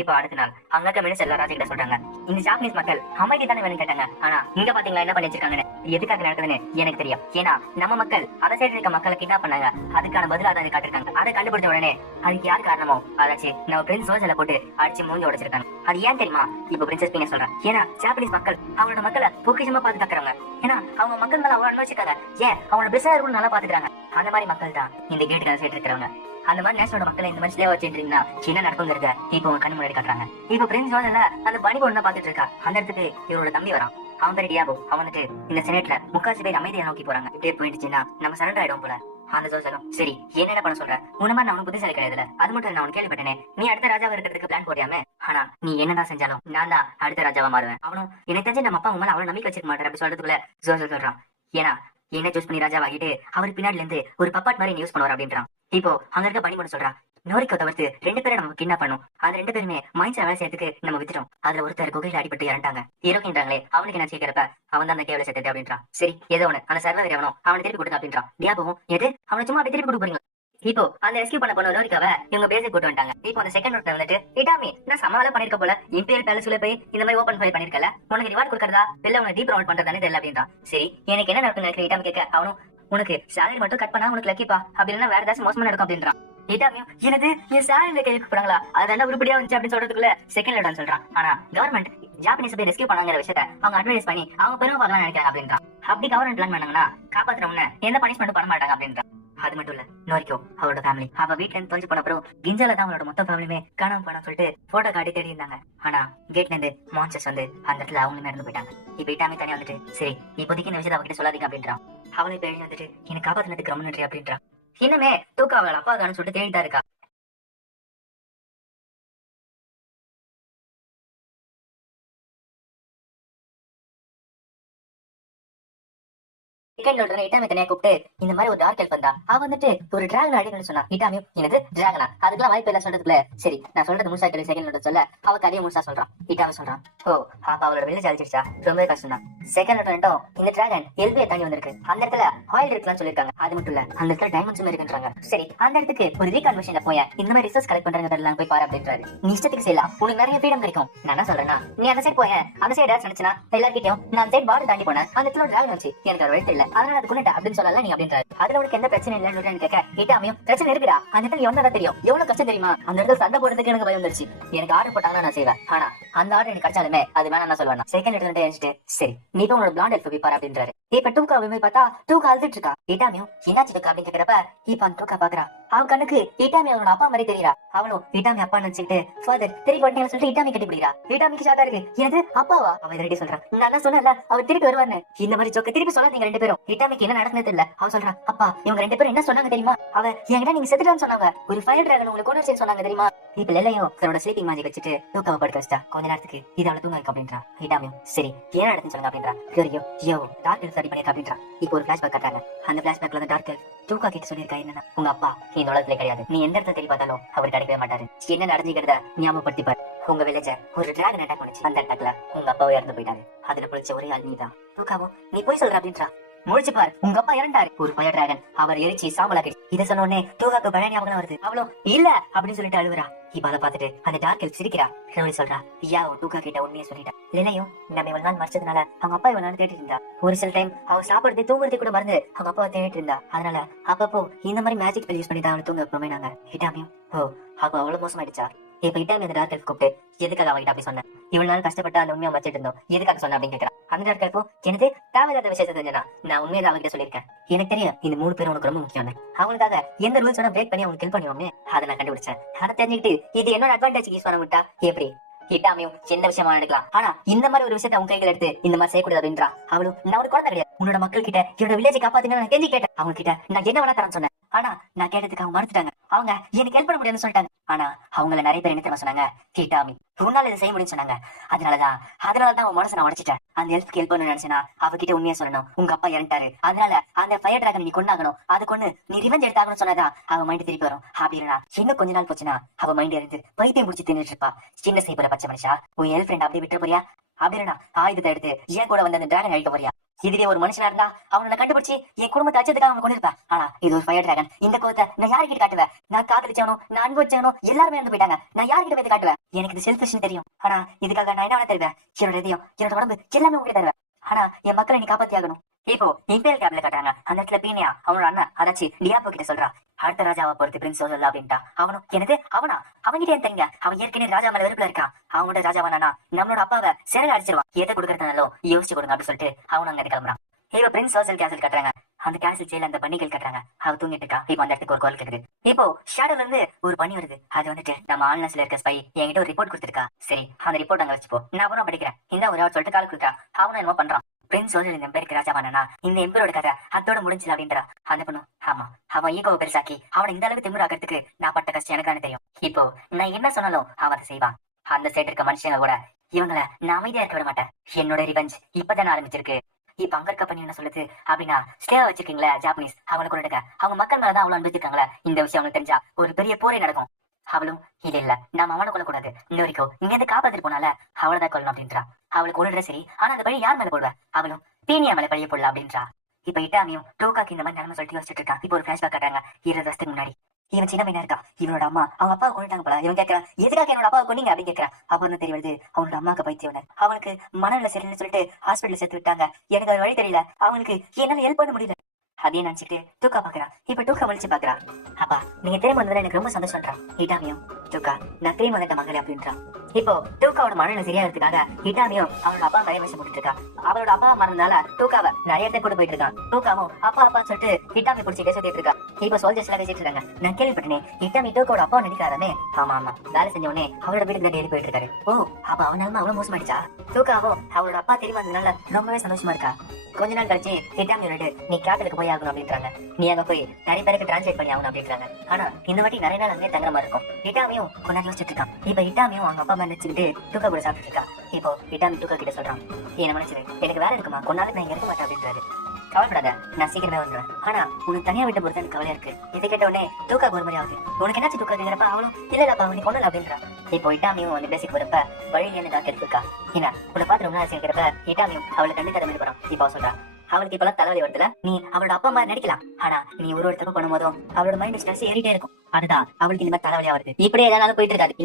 இப்ப அடுத்த நாள் அங்க இருக்க மினிஸ்டர் எல்லாம் ராஜா கிட்ட சொல்றாங்க, இந்த ஜாப்பனீஸ் மக்கள் அமைதி தானே வேணும்னு கேட்டாங்க. ஆனா இங்க பாத்தீங்களா என்ன பண்ணி வச்சிருக்காங்கன்னு, எதுக்காக நடக்குதுன்னு எனக்கு தெரியும். ஏன்னா நம்ம மக்கள் அதை சைடு இருக்க மக்களை கிட்னாப் பண்ணாங்க. அதுக்கான பதிலா தான் காட்டிருக்காங்க. அதை கண்டுபிடிச்ச உடனே அதுக்கு யார் காரணமோ அதாச்சு நம்ம பிரின்ஸ் சோஜல போட்டு அடிச்சு மூஞ்சி உடைச்சிருக்காங்க. அது ஏன் தெரியுமா? இப்ப பிரின்சஸ் பீங்க சொல்றேன். ஏன்னா ஜாப்பனீஸ் மக்கள் அவங்களோட மக்களை பொக்கிஷமா பாதுகாக்கிறாங்க. ஏன்னா அவங்க மக்கள் மேல அவ்வளவு அனுபவிச்சிருக்காங்க. ஏன் அவங்களோட பிசினஸ் நல்லா பாத்துக்கிறாங்க. அந்த மாதிரி மக்கள் தான் இந்த கேட்டுக்கு சைடு இருக்கிறவங்க. அந்த மாதிரி நேஷனோட மக்களை இந்த மாதிரி ஸ்லேவ் வச்சுட்டீங்கன்னா என்ன நடக்குங்கிறத இப்போ உங்க கண்ணு முன்னாடி காட்டுறாங்க. இப்போ பிரின்ஸ் சோஜல அந்த பனி பொண்ணு தான் பாத்துட்டு இருக்கா. அந்த இடத்துக்கு இவரோட தம்பி வரான். அவன் பேர் டியாபோ. அவன் வந்துட்டு இந்த செனேட்ல முக்காசி பேர் அமைதியை நோக்கி போறாங்க. இப்படியே போயிடுச்சுன்னா நம்ம சரண்டர் ஆயிடும் போல. அந்த ஜோசலும் சரி என்ன பண்ண சொல்ற, உன்ன மாதிரி நான் புத்திசாலி கிடையாதுல, அது மட்டும் நான் கேள்விப்பட்டேனே நீ அடுத்த ராஜாவா இருக்கிறதுக்கு பிளான் போடியாமே. ஆனா நீ என்னதான் செஞ்சாலும் நான் தான் அடுத்த ராஜாவா மாறுவேன். அவனும் எனக்கு தெரிஞ்சு நம்ம அப்பா உங்களை அவ்வளவு நம்பிக்கை வச்சிருக்க மாட்டேன் அப்படி சொல்றதுக்குள்ள ஜோசல் சொல்றான், ஏன்னா என்ன சூஸ் பண்ணி ராஜாவாகிட்டு அவர் பின்னாடில இருந்து ஒரு பப்பாட் மாதிரி யூஸ் பண்ணுவார் அப்படின்றான். இப்போ அங்க இருக்க பணி பண்ண சொல்றான், நோரிக்கோ தவிர்த்து 2 பேரை நம்ம கிட்னாப் பண்ணோம். அந்த 2 பேருமே மைன்ஸ் வேலை செய்யறதுக்கு நம்ம வித்துட்டோம். அதுல ஒருத்தர் குகையில அடிபட்டு இறந்தாங்க. ஹீரோக்கின்றாங்களே அவனுக்கு என்ன கேட்கிறப்ப அவன் தான் அந்த கேவல சேர்த்தது அப்படின்றான். சரி ஏதோ ஒண்ணு அந்த சர்வர் எவனோ அவனை திருப்பி கொடுத்து அப்படின்றான். டியாபோவும் எது அவனை சும்மா அப்படி திருப்பி கொடுக்க போறீங்க. இப்போ அந்த ரெஸ்கியூ பண்ண போன நோரிக்காவை இவங்க பேசி கூட்டு வந்துட்டாங்க. இப்போ அந்த செகண்ட் நோட்ல வந்துட்டு இட்டாமி நான் சமாள பண்ணிருக்க போல இம்பீரியல் பேலஸ்ல போய் இந்த மாதிரி ஓபன் ஃபைல் பண்ணிருக்கல, உனக்கு ரிவார்ட் கொடுக்கறதா இல்ல உனக்கு டீப் ப்ரமோட் பண்றதானே தெரியல அப்படின்றான். சரி எனக்கு என்ன நடக்குன்னு நினைக்கிறேன் இட்டாமி கேட்க, அவனும் உனக்கு சேலரி மட்டும் கட் பண்ணா உனக்கு லக்கிப்பா, அப்படி இல்லைன்னா வேற ஏதாச்சும் மோசமா நடக்கும் அப்படின்றான். இட்டாமியும் எனது என் சேலரியில கேள்வி போறாங்களா, அது என்ன உருப்படியா வந்துச்சு அப்படின்னு சொல்றதுக்குள்ள செகண்ட் லடான்னு சொல்றான். ஆனா கவர்மெண்ட் ஜாப்பனீஸ் போய் ரெஸ்கியூ பண்ணாங்கிற விஷயத்த அவங்க அட்வைஸ் பண்ணி அவங்க பெருமை பார்க்கலாம் நினைக்கிறாங்க அப்படின்றான். அப்படி கவர்மெண்ட் பிளான் பண்ணாங்கன்னா காப்பாத்துறவங்க எந்த பனிஷ்மெண்ட் பண்ண மாட்டாங்க அப்படின்றான். அது மட்டும் இல்ல நோரிக்கோ அவரோட ஃபேமிலி அவ வீட்டுல இருந்து தொலைஞ்சு போன அப்புறம் கிஞ்சால தான் அவளோட மொத்த ஃபேமிலியுமே காணாம போன சொல்லிட்டு போட்டோ காட்டி தேடி இருந்தாங்க. ஆனா கேட்ல இருந்து மான்சஸ் வந்து அந்த இடத்துல அவங்களுமே இறந்து போயிட்டாங்க. இப்ப இட்டாமி தனியா வந்துட்டு சரி இப்போதைக்கு இந்த விஷயத்தை அவகிட்ட சொல்லாதீங்க அப்படின்றான். அவளை இப்ப எழுதி வந்துட்டு எனக்கு காப்பாத்தினதுக்கு ரொம்ப நன்றி அப்படின்றான். இன்னுமே தூக்கம் அவள் அப்பா தானு சொல்லிட்டு தேடிதான் இருக்கா. இட்டாமி தனியா கூப்பிட்டு இந்த மாதிரி ஒரு டார்க் ஹெல்ப் வந்தா அவ வந்துட்டு ஒரு டிராகன் அடிக்கணும்னு சொன்னா. இட்டாமியும் எனது டிராகனா அதுக்கெல்லாம் வாய்ப்பு எல்லாம் சொல்றதுக்குள்ள சரி நான் சொல்றது முழுசா கேள்வி செகண்ட் சொல்ல அவ கதையை முழுசா சொல்றான். இட்டாமி சொல்றான், ஓ அப்ப அவளோட வில்லேஜ் அழிச்சிருச்சா, ரொம்ப கஷ்டம் தான். செகண்ட் ரெண்டும் இந்த டிராகன் எல்பியை தாண்டி வந்திருக்கு. அந்த இடத்துல ஆயில் இருக்கலாம் சொல்லிருக்காங்க. அது மட்டும் இல்ல அந்த இடத்துல டைமண்ட்ஸும் இருக்குன்றாங்க. சரி அந்த இடத்துக்கு ஒரு ரீகன்வர்ஷன்ல போய் இந்த மாதிரி ரிசர்ச் கலெக்ட் பண்றாங்க எல்லாம் போய் பாரு அப்படின்றாரு. நீ இஷ்டத்துக்கு செய்யலாம், உனக்கு நிறைய ஃப்ரீடம் கிடைக்கும். நான் என்ன சொல்றேன்னா நீ அந்த சைட் போய் அந்த சைடு நினைச்சுனா எல்லார்கிட்டயும் நான் அந்த சைட் பார் தாண்டி போனேன், அந்த இடத்துல டிராகன் வச்சு எனக்கு ஒரு வழி இல்ல அதனால அது கொண்டுட்டா அப்படின்னு சொல்லல நீ அப்படின்றாரு. அதுல உனக்கு எந்த பிரச்சனை இல்லைன்னு கேட்க இட்டாமியும் பிரச்சனை இருக்குடா, அந்த இடத்துல எவ்வளவு தெரியும் எவ்வளவு கஷ்டம் தெரியுமா, அந்த இடத்துல சண்டை போடுறதுக்கு எனக்கு பயம் வந்துருச்சு. எனக்கு ஆர்டர் போட்டாங்கன்னா நான் செய்வேன், ஆனா அந்த ஆர்டர் எனக்கு கிடைச்சாலுமே அது வேணா நான் சொல்லுவேன். செகண்ட் எடுத்துட்டு எழுச்சிட்டு சரி நீ இப்ப உங்களோட பிளாண்ட் எல்ஃப் பாரு அப்படின்றாரு. இப்ப டூக்கா போய் பார்த்தா டூக்கா அழுதுட்டு இருக்கா. இட்டாமியும் என்னாச்சு டூக்கா அப்படின்னு கேட்கிறப்ப இப்ப அந்த டூக்கா பாக்குறா. அவன் கண்ணுக்கு இட்டாமி அவனோட அப்பா மாதிரி தெரியறா. அவளும் இட்டாமி அப்பா நினைச்சுட்டு ஃபாதர் திருப்பி பண்ணி சொல்லிட்டு இட்டாமி கட்டி பிடிக்கிறா. இட்டாமிக்கு ஷாக்கா இருக்கு, எனக்கு அப்பாவா அவன் ரெடி சொல்றான். நான் தான் சொன்னல அவர் திருப்பி வருவான்னு. இந்த மாதிரி ஜோக்க திருப்பி சொல்ல நீங்க 2 பேரும். இட்டாமிக்கு என்ன நடக்குது தெரியல. அவ சொல்றான், அப்பா இவங்க 2 பேரும் என்ன சொன்னாங்க தெரியுமா, அவ என்கிட்ட நீங்க செத்துட்டான்னு சொன்னாங்க, ஒரு ஃபயர் டிராகன் உங்களுக்கு கொண்டு வந்து சொன்னாங்க தெரியுமா. இப்ப லெல்லையும் தன்னோட ஸ்லீப்பிங் மேஜிக் வச்சுட்டு தூக்காவை படுக்க வச்சிட்டா. கொஞ்ச நேரத்துக்கு இது அவளை தூங்க வைக்க அப்படின்றா. இட்டாமியும் சரி என்ன நடக்குன்னு சொல்லுங்க அப்படின்றா. யோ டார்க் எல்ஃப் சரி பண்ணிருக்க அப்படின்றா. இப்போ ஒரு பிளாஷ்பேக் காட்டுறாங்க. அந்த பிளாஷ்பேக்ல வந்து டார்க் எல்ஃப் தூக்கா கிட்ட சொல்லிருக்கா என்னன்னா, உங்க அப்பா இந்த உலகத்துல கிடையாது, நீ எந்த இடத்துல தேடி பார்த்தாலும் அவர் கிடைக்கவே மாட்டாரு. என்ன நடந்துக்கிறத ஞாபகப்படுத்திப்பாரு. உங்க வில்லேஜ ஒரு டிராகன் அட்டாக் பண்ணுச்சு, அந்த அட்டாக்ல உங்க அப்பாவும் இறந்து போயிட்டாரு. அதுல பிடிச்ச ஒரே ஆள் நீதான். தூக்காவும் நீ போய் சொல்ற அப்படின்றா. முழிச்சு பாரு உங்க அப்பா இறந்தாரு, ஒரு ஃபயர் டிராகன் அவர் எரிச்சு சாம்பலாக்கி. இதை சொன்ன உடனே தூகாக்கு பழைய ஞாபகம் வருது. அவ்வளோ இல்ல அப்படின்னு சொல்லிட்டு அழுவுறா. இப்ப அதை பார்த்துட்டு அந்த டார்க் எல்ஃப் சிரிக்கிறா. சொல்றா ஐயா தூக்கா கிட்ட உண்மையை சொல்லிட்டா. இல்லையும் நம்ம இவ்வளவு நாள் மறைச்சதுனால அவங்க அப்பா இவ்வளவு நாள் தேடிட்டு இருந்தா. ஒரு சில டைம் அவ சாப்பிடுறது தூங்குறது கூட மறந்து அவங்க அப்பாவை தேடிட்டு இருந்தா. அதனால அப்பப்போ இந்த மாதிரி மேஜிக் யூஸ் பண்ணி தான் அவனை தூங்க வைப்போமே நாங்க. இட்டாமியும் ஓ அப்ப அவ்வளவு மோசமாயிடுச்சா. இப்ப இட்டாமி அந்த டார்க் எல்ஃப் கூப்பிட்டு எதுக்காக அவகிட்ட அப்படி சொன்னேன், இவ்வளவு நாள் கஷ்டப்பட்டு அந்த உண்மையை வச்சிட்டு இருந்தோம் எதுக்காக சொன்ன அப்படின்னு கேட்கறான். அந்த டார்க் எல்ஃபும் எனக்கு தேவையில்லாத விஷயத்தை தெரிஞ்சனா நான் உண்மையை அவகிட்ட சொல்லியிருக்கேன். எனக்கு தெரியும் இந்த 3 பேரும் உனக்கு ரொம்ப முக்கியம், அவங்களுக்காக எந்த ரூல்ஸ் வேணா பிரேக் பண்ணி அவங்க ஹெல்ப் பண்ணுவோமே அதை நான் கண்டுபிடிச்சேன். அதை தெரிஞ்சுக்கிட்டு இது என்னோட அட்வான்டேஜ் யூஸ் பண்ண விட்டா எப்படி. இட்டாமியும் எந்த விஷயமா எடுக்கலாம், ஆனா இந்த மாதிரி ஒரு விஷயத்தை உங்க கைகள் எடுத்து இந்த மாதிரி செய்யக்கூடாது அப்படின்றா. அவளும் நான் ஒரு குழந்தை கிடையாது, உன்னோட மக்கள் கிட்ட என்னோட வில்லேஜை காப்பாத்துங்க நான் தெரிஞ்சு கேட்டேன். அவங்க கிட்ட நான் என்ன வேணா தரேன்னு சொன்னேன், ஆனா நான் கேட்டதுக்கு அவங்க மறுத்துட்டாங்க. அவங்க எனக்கு ஹெல்ப் பண்ண முடியாதுன்னு சொல்லிட்டாங்க. ஆனா அவங்கள நிறைய பேர் என்ன தெரியுமா சொன்னாங்க, இட்டாமி உன்னால இதை செய்ய முடியும்னு சொன்னாங்க. அதனாலதான் அவன் மனசை நான் உடைச்சிட்டேன். அந்த ஹெல்ப் ஹெல்ப் பண்ணு நினைச்சேனா அவகிட்ட உண்மையா சொல்லணும், உங்க அப்பா இறந்துட்டாரு, அதனால அந்த ஃபயர் டிராகன் நீ கொண்டாகணும், அது கொண்டு நீ ரிவெஞ்ச் எடுத்தாகணும் சொன்னதான் அவன் மைண்ட் திருப்பி வரும். அப்படி இல்லனா இன்னும் கொஞ்ச நாள் போச்சுன்னா அவ மைண்ட் இருந்து பைத்தியம் முடிச்சு தின்னுட்டு இருப்பா. சின்ன செய்ய போற பச்சை மனுஷா, உன் ஹெல்ப் ஃப்ரெண்ட் அப்படியே விட்டு போறியா அப்படின்னா ஆயுதத்தை எடுத்து ஏன் கூட வந்து அந்த டிராகன் அழிக்க போறியா? இதுவே ஒரு மனுஷனா இருந்தா அவனை கண்டுபிடிச்சு என் குடும்பத்தை அச்சதுக்காக அவனை கொண்டிருப்பேன். ஆனா இது ஒரு ஃபயர் டிராகன். இந்த கோவத்தை நான் யாருக்கிட்ட காட்டுவேன்? நான் காதலிச்சவனும் நான் அனுபவிச்சவனும் எல்லாருமே இருந்து போயிட்டாங்க. நான் யாருக்கிட்ட போய் காட்டுவேன்? எனக்கு இது செல்ஃபிஷ்னு தெரியும். ஆனா இதுக்காக நான் என்ன தருவேன்? என்னோட இதயம், என்னோட உடம்பு எல்லாமே உங்களுக்கு தருவேன். ஆனா என் மக்களை நீ காப்பாத்தி ஆகணும். இப்போ இம்பேல் கேப்ல காட்டுறாங்க. அந்த இடத்துல பீனியா அவனோட அண்ணன் அதாச்சு டியாபோ கிட்ட சொல்றா, அடுத்த ராஜாவை பொறுத்து பிரின்ஸ் சொல்லல அப்படின்ட்டா. அவனும் எனக்கு அவனா அவங்கிட்ட ஏன் தெரியுங்க? அவன் ஏற்கனவே ராஜா மேல வெறுப்புல இருக்கான். அவனோட ராஜாவானா நம்மளோட அப்பாவை சிறையில் அடிச்சிருவான். எதை கொடுக்கறதுனாலும் யோசிச்சு கொடுங்க அப்படின்னு சொல்லிட்டு அவனும் அங்க கிளம்புறான். இப்ப பிரின்ஸ் சோசல் கேசல் கட்டுறாங்க. அந்த கேசல் ஜெயில அந்த பன்னிகள் கட்டுறாங்க. அவ தூங்கிட்டு இருக்கா. இப்ப அந்த இடத்துக்கு ஒரு கால் கேக்குது. இப்போ ஷேடோல இருந்து ஒரு பண்ணி வருது. அது வந்துட்டு நம்ம ஆன்லைன்ஸ்ல இருக்க ஸ்பை என்கிட்ட ஒரு ரிப்போர்ட் கொடுத்துருக்கா. சரி அந்த ரிப்போர்ட் அங்க வச்சுப்போ, நான் அப்புறம் படிக்கிறேன் இந்த ஒரு சொல்லிட்டு கால் கொடுத்தா. அவனும் என்னமோ பண்றான். பிரின்ஸ் சோசல் இந்த எம்பருக்கு ராஜாவானா இந்த எம்பரோட கதை அதோட முடிஞ்சல அப்படின்றா. அந்த பொண்ணு ஆமா அவன் ஈகோவை பெருசாக்கி அவனை இந்த அளவுக்கு திமிராக்கிறதுக்கு நான் பட்ட கஷ்டம் எனக்கான தெரியும். இப்போ நான் என்ன சொன்னாலும் அவன் அதை செய்வான். அந்த சைடு இருக்க மனுஷங்க கூட இவங்களை நான் அமைதியா இருக்க விட மாட்டேன். என்னோட ரிவெஞ்ச் இப்பதானே ஆரம்பிச்சிருக்கு. இப்ப அங்க இருக்க பண்ணி என்ன சொல்லுது அப்படின்னா, ஸ்டேவா வச்சிருக்கீங்களா ஜாப்பனீஸ் அவங்களை கொண்டுடுங்க. அவங்க மக்கள் மேலதான் அவ்வளவு அனுபவிச்சிருக்காங்களா, இந்த விஷயம் அவங்களுக்கு தெரிஞ்சா ஒரு பெரிய போரே நடக்கும். அவளும் இல்ல இல்ல நாம அவனை கொள்ளக்கூடாது, இந்த வரைக்கும் இங்க இருந்து காப்பாத்திட்டு போனால அவளதான் கொள்ளணும் அப்படின்றா. அவளுக்கு கொள்ளுற சரி, ஆனா அந்த பழி யார் மேல போடுவ? அவளும் பீனியா மேல பழிய போடல அப்படின்றா. இப்ப இட்டாமியும் டோக்காக்கு இந்த மாதிரி நிலைமை சொல்லிட்டு யோசிச்சுட்டு இருக்கான். இப்போ ஒரு பிளாஷ்பேக் காட்டுறாங்க 20 வருஷத்துக்கு முன்னாடி. இவன் சின்ன பையனா இருக்கா. இவனோட அம்மா அவங்க அப்பாவை கொண்டுட்டாங்க போல. இவன் கேட்கறான் எதுக்காக என்னோட அப்பாவை கொண்டீங்க அப்படின்னு கேட்கறான். அப்ப வந்து தெரிய வருது அவனோட அம்மாக்கு பைத்தியம், அவனுக்கு மனநிலை சரியில்லைன்னு சொல்லிட்டு ஹாஸ்பிட்டல் சேர்த்து விட்டாங்க. எனக்கு ஒரு வழி தெரியல, அவனுக்கு என்னால ஹெல்ப் பண்ண முடியல. அதே நினைச்சிட்டு தூக்கா பாக்குறான். இப்ப தூக்கா முடிச்சு பாக்குறான். அப்பா நீங்க திரும்ப வந்ததுல எனக்கு ரொம்ப சந்தோஷம்ன்றான். இட்டாமியும் தூக்கா நான் திரும்ப வந்துட்ட மகளே அப்படின்றான். இப்போ தூக்காவோட மனநிலை சரியாகிறதுக்காக இட்டாமியும் அவனோட அப்பா நிறைய விஷயம் போட்டுட்டு இருக்கா. அவளோட அப்பா மறந்தனால தூக்காவை நிறைய இடத்துல கொண்டு போயிட்டு இருக்கான். தூக்காவும் அப்பா அப்பான்னு சொல்லிட்டு இட்டாமி பிடிச்சி பேசிட்டு இருக்கா. இப்ப சோல்ஜர்ஸ் எல்லாம் பேசிட்டு இருக்காங்க. நான் கேள்விப்பட்டேன் இட்டாமி தூக்காவோட அப்பா நடிக்காரமே. ஆமா ஆமா வேலை செஞ்ச உடனே அவளோட வீட்டுக்கு தான் ஏறி போயிட்டு இருக்காரு. ஓ அப்ப அவனால அவ்வளவு மோசமாயிடுச்சா? தூக்காவும் அவளோட அப்பா தெரியும் வந்ததுனால ரொம்பவே சந்தோஷமா இருக்கா. கொஞ்ச நாள் கழிச்சு இட்டாமி நீ கேபிட்டலுக்கு போய் ஆகணும் அப்படின்றாங்க. நீ அங்க போய் நிறைய பேருக்கு டிரான்ஸ்லேட் பண்ணி ஆகணும் அப்படின்றாங்க. ஆனா இந்த வாட்டி நிறைய நாள் அங்கே தங்குற மாதிரி இருக்கும். இட்டாமியும் கொஞ்ச நாள் யோசிச்சுட்டு இருக்கான். இப்ப இட்டாமியும் அவங்க அப்பா மேல நினைச்சுக்கிட்டு தூக்கா கூட சாப்பிட்டு இருக்கா. இப்போ இட்டாமி தூக்கா கிட்ட சொல்றான், என்ன மனுஷரு எனக்கு வேலை இருக்குமா, கொஞ்ச நாளைக்கு நான் இங்க இருக்க மாட்டேன் அப்படின்றாரு. கவலைப்படாத நான் சீக்கிரமே வந்துடுவேன். ஆனா உனக்கு தனியா விட்டு போறது எனக்கு கவலையா இருக்கு. இதை கேட்ட உடனே தூக்கா ஒரு மாதிரி ஆகுது. உனக்கு என்னாச்சு தூக்கா கேட்கிறப்ப அவளும் இல்லப்பா நீ கொண்டல அப்படின்றா. இப்போ இட்டாமியும் வந்து பேசிட்டு வரப்ப வழியில என்ன டாக்டர் இருக்கா. என்ன உன்னை பார்த்து ரொம்ப நாள் சேர்க்கிறப்ப இட்டாமியும் அவளை கண்டு தர மாதிரி போறான். இப்போ சொல்றா அவளுக்கு இப்பெல்லாம் தலைவலி வருதுல, நீ அவளோட அப்பா மாதிரி நடிக்கலாம். ஆனா நீ ஒரு தப்பு பண்ணும் போதும் அவளோட மைண்ட் ஸ்ட்ரெஸ் ஏறிட்டே இருக்கும். அதுதான் அவளுக்கு இந்த மாதிரி தலைவலியா வருது. இப்படியே எதனாலும் போயிட்டு இருக்காது.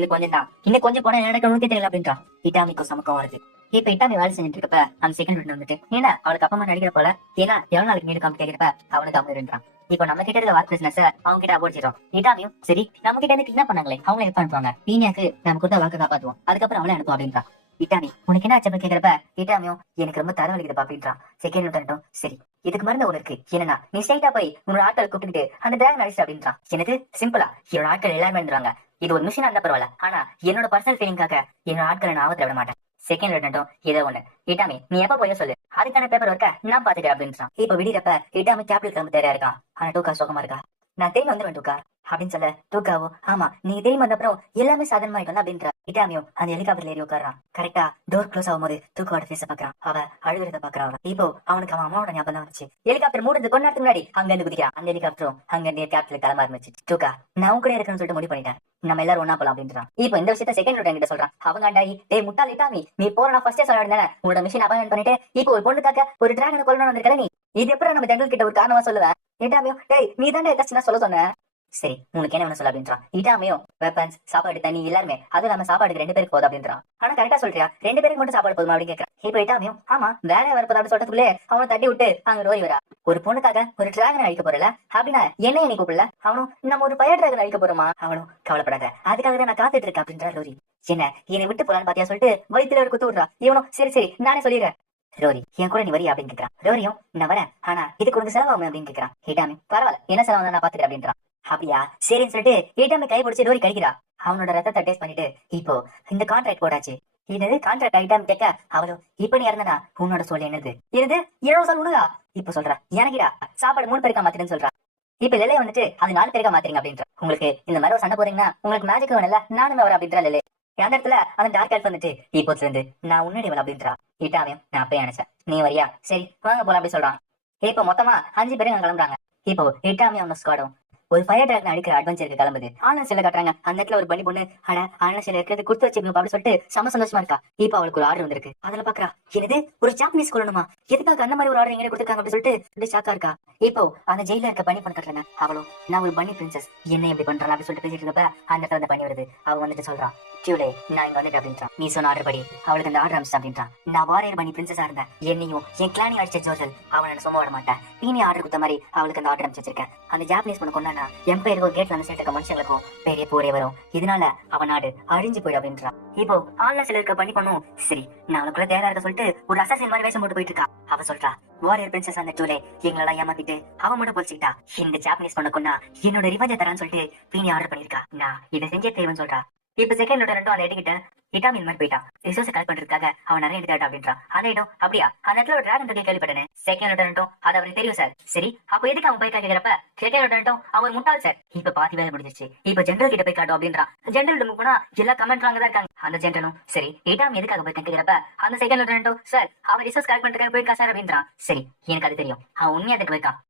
இன்னும் கொஞ்சம் போனா எனக்கு உனக்கே தெரியல அப்படின்றா. இட்டாமிக்கும் சமக்கம் வருது. இப்ப இட்டாமி வேலை செஞ்சுட்டு இருக்கப்ப அந்த செகண்ட் வீட்டு வந்துட்டு ஏன்னா அவளுக்கு அப்பமா நடிக்கிற போல ஏன்னா எவ்வளவு நாளைக்கு மீண்டும் காமிட்டு கேட்கிறப்ப அவனுக்கு அவங்க இருந்தான். இப்போ நம்ம கிட்ட இருக்க வார்க் பிசினஸ் அவங்க கிட்ட அபோடிச்சிடும். இட்டாமியும் சரி நம்ம கிட்ட இருந்து கிட்னாப் பண்ணாங்களே அவங்க ஹெல்ப் பண்ணுவாங்க. பீனியாக்கு நம்ம கொடுத்த வாக்கு காப்பாத்துவோம், அதுக்கப்புறம் அவளை அனுப்புவோம் அப்படின்றா. இட்டாமி உனக்கு என்ன ஆச்சு கேட்கிறப்ப இட்டாமியும் எனக்கு ரொம்ப தலைவலிக்குதுப்பா அப்படின்றான். செகண்ட் வீட்டும் சரி இதுக்கு மருந்து ஒண்ணு இருக்கு, என்னன்னா நீ ஸ்ட்ரைட்டா போய் உன்னோட ஆட்களை கூப்பிட்டு அந்த டிராகன் அடிச்சு அப்படின்றான். எனக்கு சிம்பிளா என்னோட ஆட்கள் எல்லாருமே இருந்துருவாங்க. இது ஒரு மிஷினா இருந்தா பரவாயில்ல, ஆனா என்னோட பர்சனல் ஃபீலிங்காக என்னோட ஆட்களை நான் ஆபத்துல விட மாட்டேன். செகண்ட் ரெண்டும் ஏதோ ஒண்ணு. இட்டாமி நீ எப்ப போய் சொல்லு, அதுக்கான பேப்பர் ஒர்க்க நான் பாத்துட்டேன் அப்படின்றான். இப்ப விடிறப்ப இட்டாமி கேபிட்டல் கிளம்ப தேவையா இருக்கான். ஆனா டூக்கா சோகமா இருக்கா. நான் திரும்பி வந்துடுவேன் டூக்கா அப்படின்னு சொல்ல டூக்காவோ ஆமா நீ திரும்பி வந்த அப்புறம் எல்லாமே சாதனமாயிடும் அப்படின்ற. இட்டாமியும் அந்த ஹெலிகாப்டர்ல ஏறி உட்காரான். கரெக்டா டோர் க்ளோஸ் ஆகும் போது தூக்காவோட ஃபேஸ பாக்குறான். அவ அழுகிறத பாக்குறான். இப்போ அவனுக்கு அவன் அம்மாவோட ஞாபகம் வந்துச்சு. ஹெலிகாப்டர் மூடுறது கொஞ்ச நேரத்துக்கு முன்னாடி அங்க இருந்து குதிக்கிறான். அந்த ஹெலிகாப்டரும் அங்க இருந்து கேப்டல் கிளம்ப ஆரம்பிச்சு. டூக்கா நான் உன் கூட இருக்கணும்னு சொல்லிட்டு முடிவு பண்ணிட்டேன், நம்ம எல்லாரும் ஒன்னா போலாம் அப்படின்றான். இப்போ இந்த விஷயத்த செகண்ட் ரூட் கிட்ட சொல்றான். அவங்க அண்டாயி டேய் முட்டாள் இட்டாமி நீ போற நான் ஃபர்ஸ்டே சொல்ல வேண்டியதானே, உன்னோட மிஷின் அபாயின்மெண்ட் பண்ணிட்டு இப்போ ஒரு பொண்ணுக்காக ஒரு டிராகனை கொல்லணும் வந்திருக்கல நீ, இது எப்பறம் நம்ம ஜெனரல் கிட்ட ஒரு காரணமா சொல்லுவேன். இட்டாமியும் டேய் நீ தானே ஏதாச்சும் சொல்ல சொன்ன, சரி உனக்கு என்ன வேணும் சொல்ல அப்படின்றான். இட்டாமியும் வெப்பன்ஸ் சாப்பாடு தண்ணி எல்லாருமே அது நம்ம சாப்பாடுக்கு 2 பேருக்கு போதும் அப்படின்றான். ஆனா கரெக்டா சொல்றியா 2 பேருக்கு மட்டும் சாப்பாடு போதுமா அப்படின்னு கேட்கறான். இப்போ இட்டாமியும் ஆமா வேலையை வரப்போது அப்படின்னு சொல்றதுக்குள்ளே அவனை தட்டி விட்டு அங்க ரோரி வரா. ஒரு பொண்ணுக்காக ஒரு டிராகன் அழிக்க போறல அப்படின்னா என்ன நீ கூப்பிடல, அவனும் நம்ம ஒரு பயர் டிராகன் அழிக்க போறோமா, அவனும் கவலைப்படாத அதுக்காக தான் நான் காத்துட்டு இருக்கேன் அப்படின்ற. ரோரி என்ன என்னை விட்டு போறான்னு பாத்தியா சொல்லிட்டு வயித்துல ஒரு குத்து விடுறா. இவனும் சரி சரி நானே சொல்லிடுறேன். ரோரி என் கூட நீ வரியா அப்படின்னு கேட்கறான். ரோரியும் நான் வரேன் ஆனா இதுக்கு உனக்கு செலவாகும் அப்படின்னு கேட்கறான். இட்டாமி பரவாயில்ல என்ன செலவு நான் பாத்துக்கிறேன் அப்படின்றான். அப்படியா சரின்னு சொல்லிட்டு இட்டாமி கை பிடிச்சி ரோரி கடிக்கிறா. அவனோட ரத்தத்தை டேஸ்ட் பண்ணிட்டு இப்போ இந்த கான்ட்ராக்ட் போட்டாச்சு, இது கான்ட்ராக்ட் ஐட்டம் கேட்க அவளும் இப்ப நீ இறந்தனா உன்னோட சொல் என்னது என்னது என்னோட சொல் உனதா இப்ப சொல்ற எனக்கிடா சாப்பாடு 3 பேருக்கா மாத்திரன்னு சொல்றான். இப்ப லெல்லே வந்துட்டு அது 4 பேருக்கா மாத்திரீங்க அப்படின்ற. உங்களுக்கு இந்த மாதிரி ஒரு சண்டை போறீங்கன்னா உங்களுக்கு மேஜிக் வேணும்ல நானுமே வர அப்படின்ற. லெல்லே அந்த இடத்துல அந்த டார்க் எல்ஃப் வந்துட்டு இப்போத்துல இருந்து நான் உன்னடி வர அப்படின்றா. இட்டாமையும் நான் அப்பயே நினைச்சேன் நீ வரியா சரி வாங்க போலாம் அப்படி சொல்றான். இப்ப மொத்தமா 5 பேரும் கிளம்புறாங்க. இப்போ இட்டாமையும் அவங்க ஸ்குவாடும் ஒரு ஃபயர் டிராகன் அடிக்கிற அட்வென்ச்சருக்கு கிளம்புது. ஆன்லைன் சில காட்டுறாங்க. அந்த இடத்துல ஒரு பண்ணி பொண்ணு அட ஆன்லைன் சில இருக்கிறது கொடுத்து வச்சிருக்கணும் அப்படின்னு சொல்லிட்டு செம சந்தோஷமா இருக்கா. இப்ப அவளுக்கு ஒரு ஆர்டர் வந்திருக்கு. அதுல பாக்குறா, என்னது ஒரு ஜாப்பனீஸ் கொள்ளணுமா, எதுக்காக அந்த மாதிரி ஒரு ஆர்டர் எங்க கொடுத்துருக்காங்க அப்படின்னு சொல்லிட்டு ஷாக்கா இருக்கா. இப்போ அந்த ஜெயில இருக்க பண்ணி பண்ண கட்டுறாங்க. அவளும் நான் ஒரு பண்ணி பிரின்சஸ் என்ன எப்படி பண்றாங்க அப்படின்னு சொல்லிட்டு பேசிட்டு இருக்கப்ப அந்த இடத்துல அந்த பண்ணி வருது. அவ வந்துட்டு சொல்றான், டியூலே நான் இங்க வந்துட்டு அப்படின்றான். நீ சொன்ன ஆர்டர் படி அவளுக்கு அந்த ஆர்டர் அமிச்சு அப்படின்றான். நான் வாரியர் பண்ணி பிரின்சஸா இருந்தேன், என்னையும் என் கிளானி அடிச்ச ஜோசல் அவனை சும்மா விட மாட்டேன். நீ ஆர்டர் கொடுத்த மாதிரி அவளுக்கு அந்த ஆர்டர் அமிச்சு வச்சிருக்கேன். அந்த ஜாப்பனீஸ் பொண்ணு கொண்டானா எம்பையருக்கும் கேட்ல அந்த சைடு இருக்க மனுஷங்களுக்கும் பெரிய போரே வரும். இதனால அவன் நாடு அழிஞ்சு போயிடும் அப்படின்றான். இப்போ ஆன்லைன் சில இருக்க பண்ணி பண்ணும். சரி நான் அவளுக்குள்ள தேவையா இருக்க சொல்லிட்டு ஒரு அசாசின் மாதிரி வேஷம் போட்டு போயிட்டு இருக்கா. அவ சொல்றா, வாரியர் பிரின்சஸ் அந்த டூலே எங்களெல்லாம் ஏமாத்திட்டு அவன் மட்டும் பொழிச்சுக்கிட்டா. இந்த ஜாப்பனீஸ் பொண்ணு கொண்டா என்னோட ரிவெஞ்ச தரான்னு சொல்லிட்டு பீனி ஆர்டர் பண்ணிருக்கா. நான் இதை செஞ்சே தேவைன்னு சொல்றா. இப்ப செகண்ட் லோட்டர் ரெண்டும் அந்த எடுக்கிட்ட இட்டாமி இந்த மாதிரி போயிட்டான். ரிசோர்ஸ் கலெக்ட் பண்றதுக்காக அவன் நிறைய எடுத்தாட்டா அப்படின்றான். அந்த இடம் அப்படியா, அந்த இடத்துல ஒரு டிராகன் இருக்க கேள்விப்பட்டேன். செகண்ட் லோட்டர் ரெண்டும் அது அவருக்கு தெரியும் சார். சரி அப்ப எதுக்கு அவன் போய் கேட்கிறப்ப செகண்ட் லோட்டர் ரெண்டும் அவர் முட்டாள் சார். இப்ப பாதி வேலை முடிஞ்சிச்சு, இப்ப ஜெனரல் கிட்ட போய் காட்டும் அப்படின்றான். ஜெனரல் போனா எல்லா கமெண்ட் அங்கதான் இருக்காங்க. அந்த ஜெனரலும் சரி இட்டாமி எதுக்காக போய் கேட்கிறப்ப அந்த செகண்ட் லோட்டர் ரெண்டும் சார் அவர் ரிசோர்ஸ் கலெக்ட் பண்றதுக்காக போயிருக்கா சார் அப்படின்றான். சரி எனக்கு அது தெரியும், அவன் உண்மையா அதுக்கு போயிருக்கான்.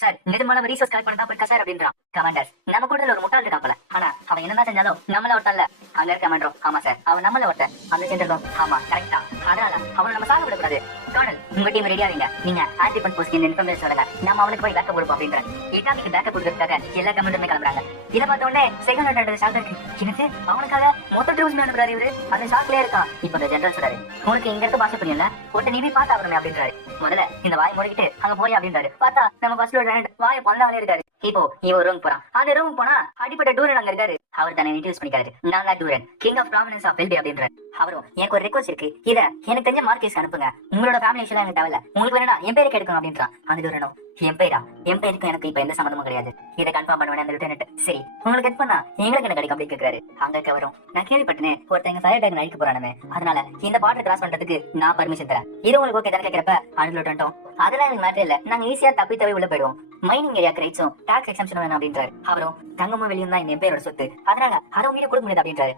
சார் நிஜமான ரீசோர்ஸ் கலெக்ட் பண்ணா போயிருக்கா சார் அப்படின்றான். கமாண்டர் நம்ம கூட ஒரு முட்டாள் இருக்கான், ஆனா அவன் என்னதான் செஞ்சாலும் நம்மள ஒருத்தல்ல. அங்க இருக்க கமாண்டரும் ஆமா சார் அவன் நம்மள ஒருத்தன். அந்த ஜெனரலும் ஆமா கரெக்டா, அதனால அவனை நம்ம சாக விடக்கூடாது. கார்னல் உங்க டீம் ரெடியா இருங்க, நீங்க ஆன்டி பன் போஸ்ட் இன்ஃபர்மேஷன் சொல்லுங்க, நம்ம அவனுக்கு போய் பேக்கப் கொடுப்போம் அப்படின்றான். இட்டாமிக்கு பேக்கப் கொடுக்கறதுக்காக எல்லா கமாண்டருமே கிளம்புறாங்க. இதை பார்த்த உடனே செகண்ட் லோட்டர் ஷாக் இருக்கு. எனக்கு அவனுக்காக மொத்த ட்ரூஸ் அனுப்புறாரு இவரு. அந்த ஷாக்லயே இருக்கான். இப்ப இந்த ஜெனரல் சொல்றாரு, உனக்கு இங்க இருக்க பாஷை புரியல, ஒருத்த நீ போய் பார்த்தா வரணும் அப்படின்றாரு. முதல்ல இந்த வாய் மூடிக்கிட்டு அங்க போய் அப்படின்றாரு. பார்த்தா நம்ம பஸ்ல வாய பொண்ணாலே இருக்காரு. இப்போ இவன் ரூம் போறான். அந்த ரூம் போனா அடிப்பட்ட டூரன் அங்க இருக்காரு. அவர் தானே இன்ட்ரோடியூஸ் பண்ணிக்காரு, நான் தான் Duran king of prominence of Welby அப்படின்றாரு. அவரும் எனக்கு ஒரு ரெக்வஸ்ட் இருக்கு, இத எனக்கு தெரிஞ்ச மார்க்கெஸ் அனுப்புங்க, உங்களோட ஃபேமிலி விஷயம் எனக்கு தேவையில்ல, உங்களுக்கு வேணா என் பேரை கேட்கணும் அப்படின்றான். அந்த டூரனும் என் பேருக்கும் எனக்கு இப்ப எந்த சம்மந்தமும் கிடையாது, இதை கன்ஃபார்ம் பண்ணுவேன் அந்த லிeutenant. சரி உங்களுக்கு ஹெல்ப் பண்ணா எங்களுக்கு என்ன கிடைக்கும் அப்படின்னு கேட்கிறாரு. அங்க வரும், நான் கேள்விப்பட்டேன் ஒருத்தங்க ஃபயர் டைகன் அழிக்க போறானே, அதனால இந்த பார்டர் கிராஸ் பண்றதுக்கு நான் பர்மிஷன் தரேன், இது உங்களுக்கு ஓகே தானே கேட்கிறப்ப அந்த லிeutenant அதெல்லாம் எனக்கு மேட்டர் இல்ல, நாங்க ஈஸியா தப்பி உள்ள போயிடுவோம், மைனிங் ஏரியா கிரைட்ஸும் டாக்ஸ் எக்ஸம்ஷன் வேணும் அப்படின்றாரு. அவரும் தங்கமும் வெளியும் தான் இந்த பேரோட சொத்து, அதனால அதை வீடியோ கொடுக்க முடியாது அப்படின்றாரு.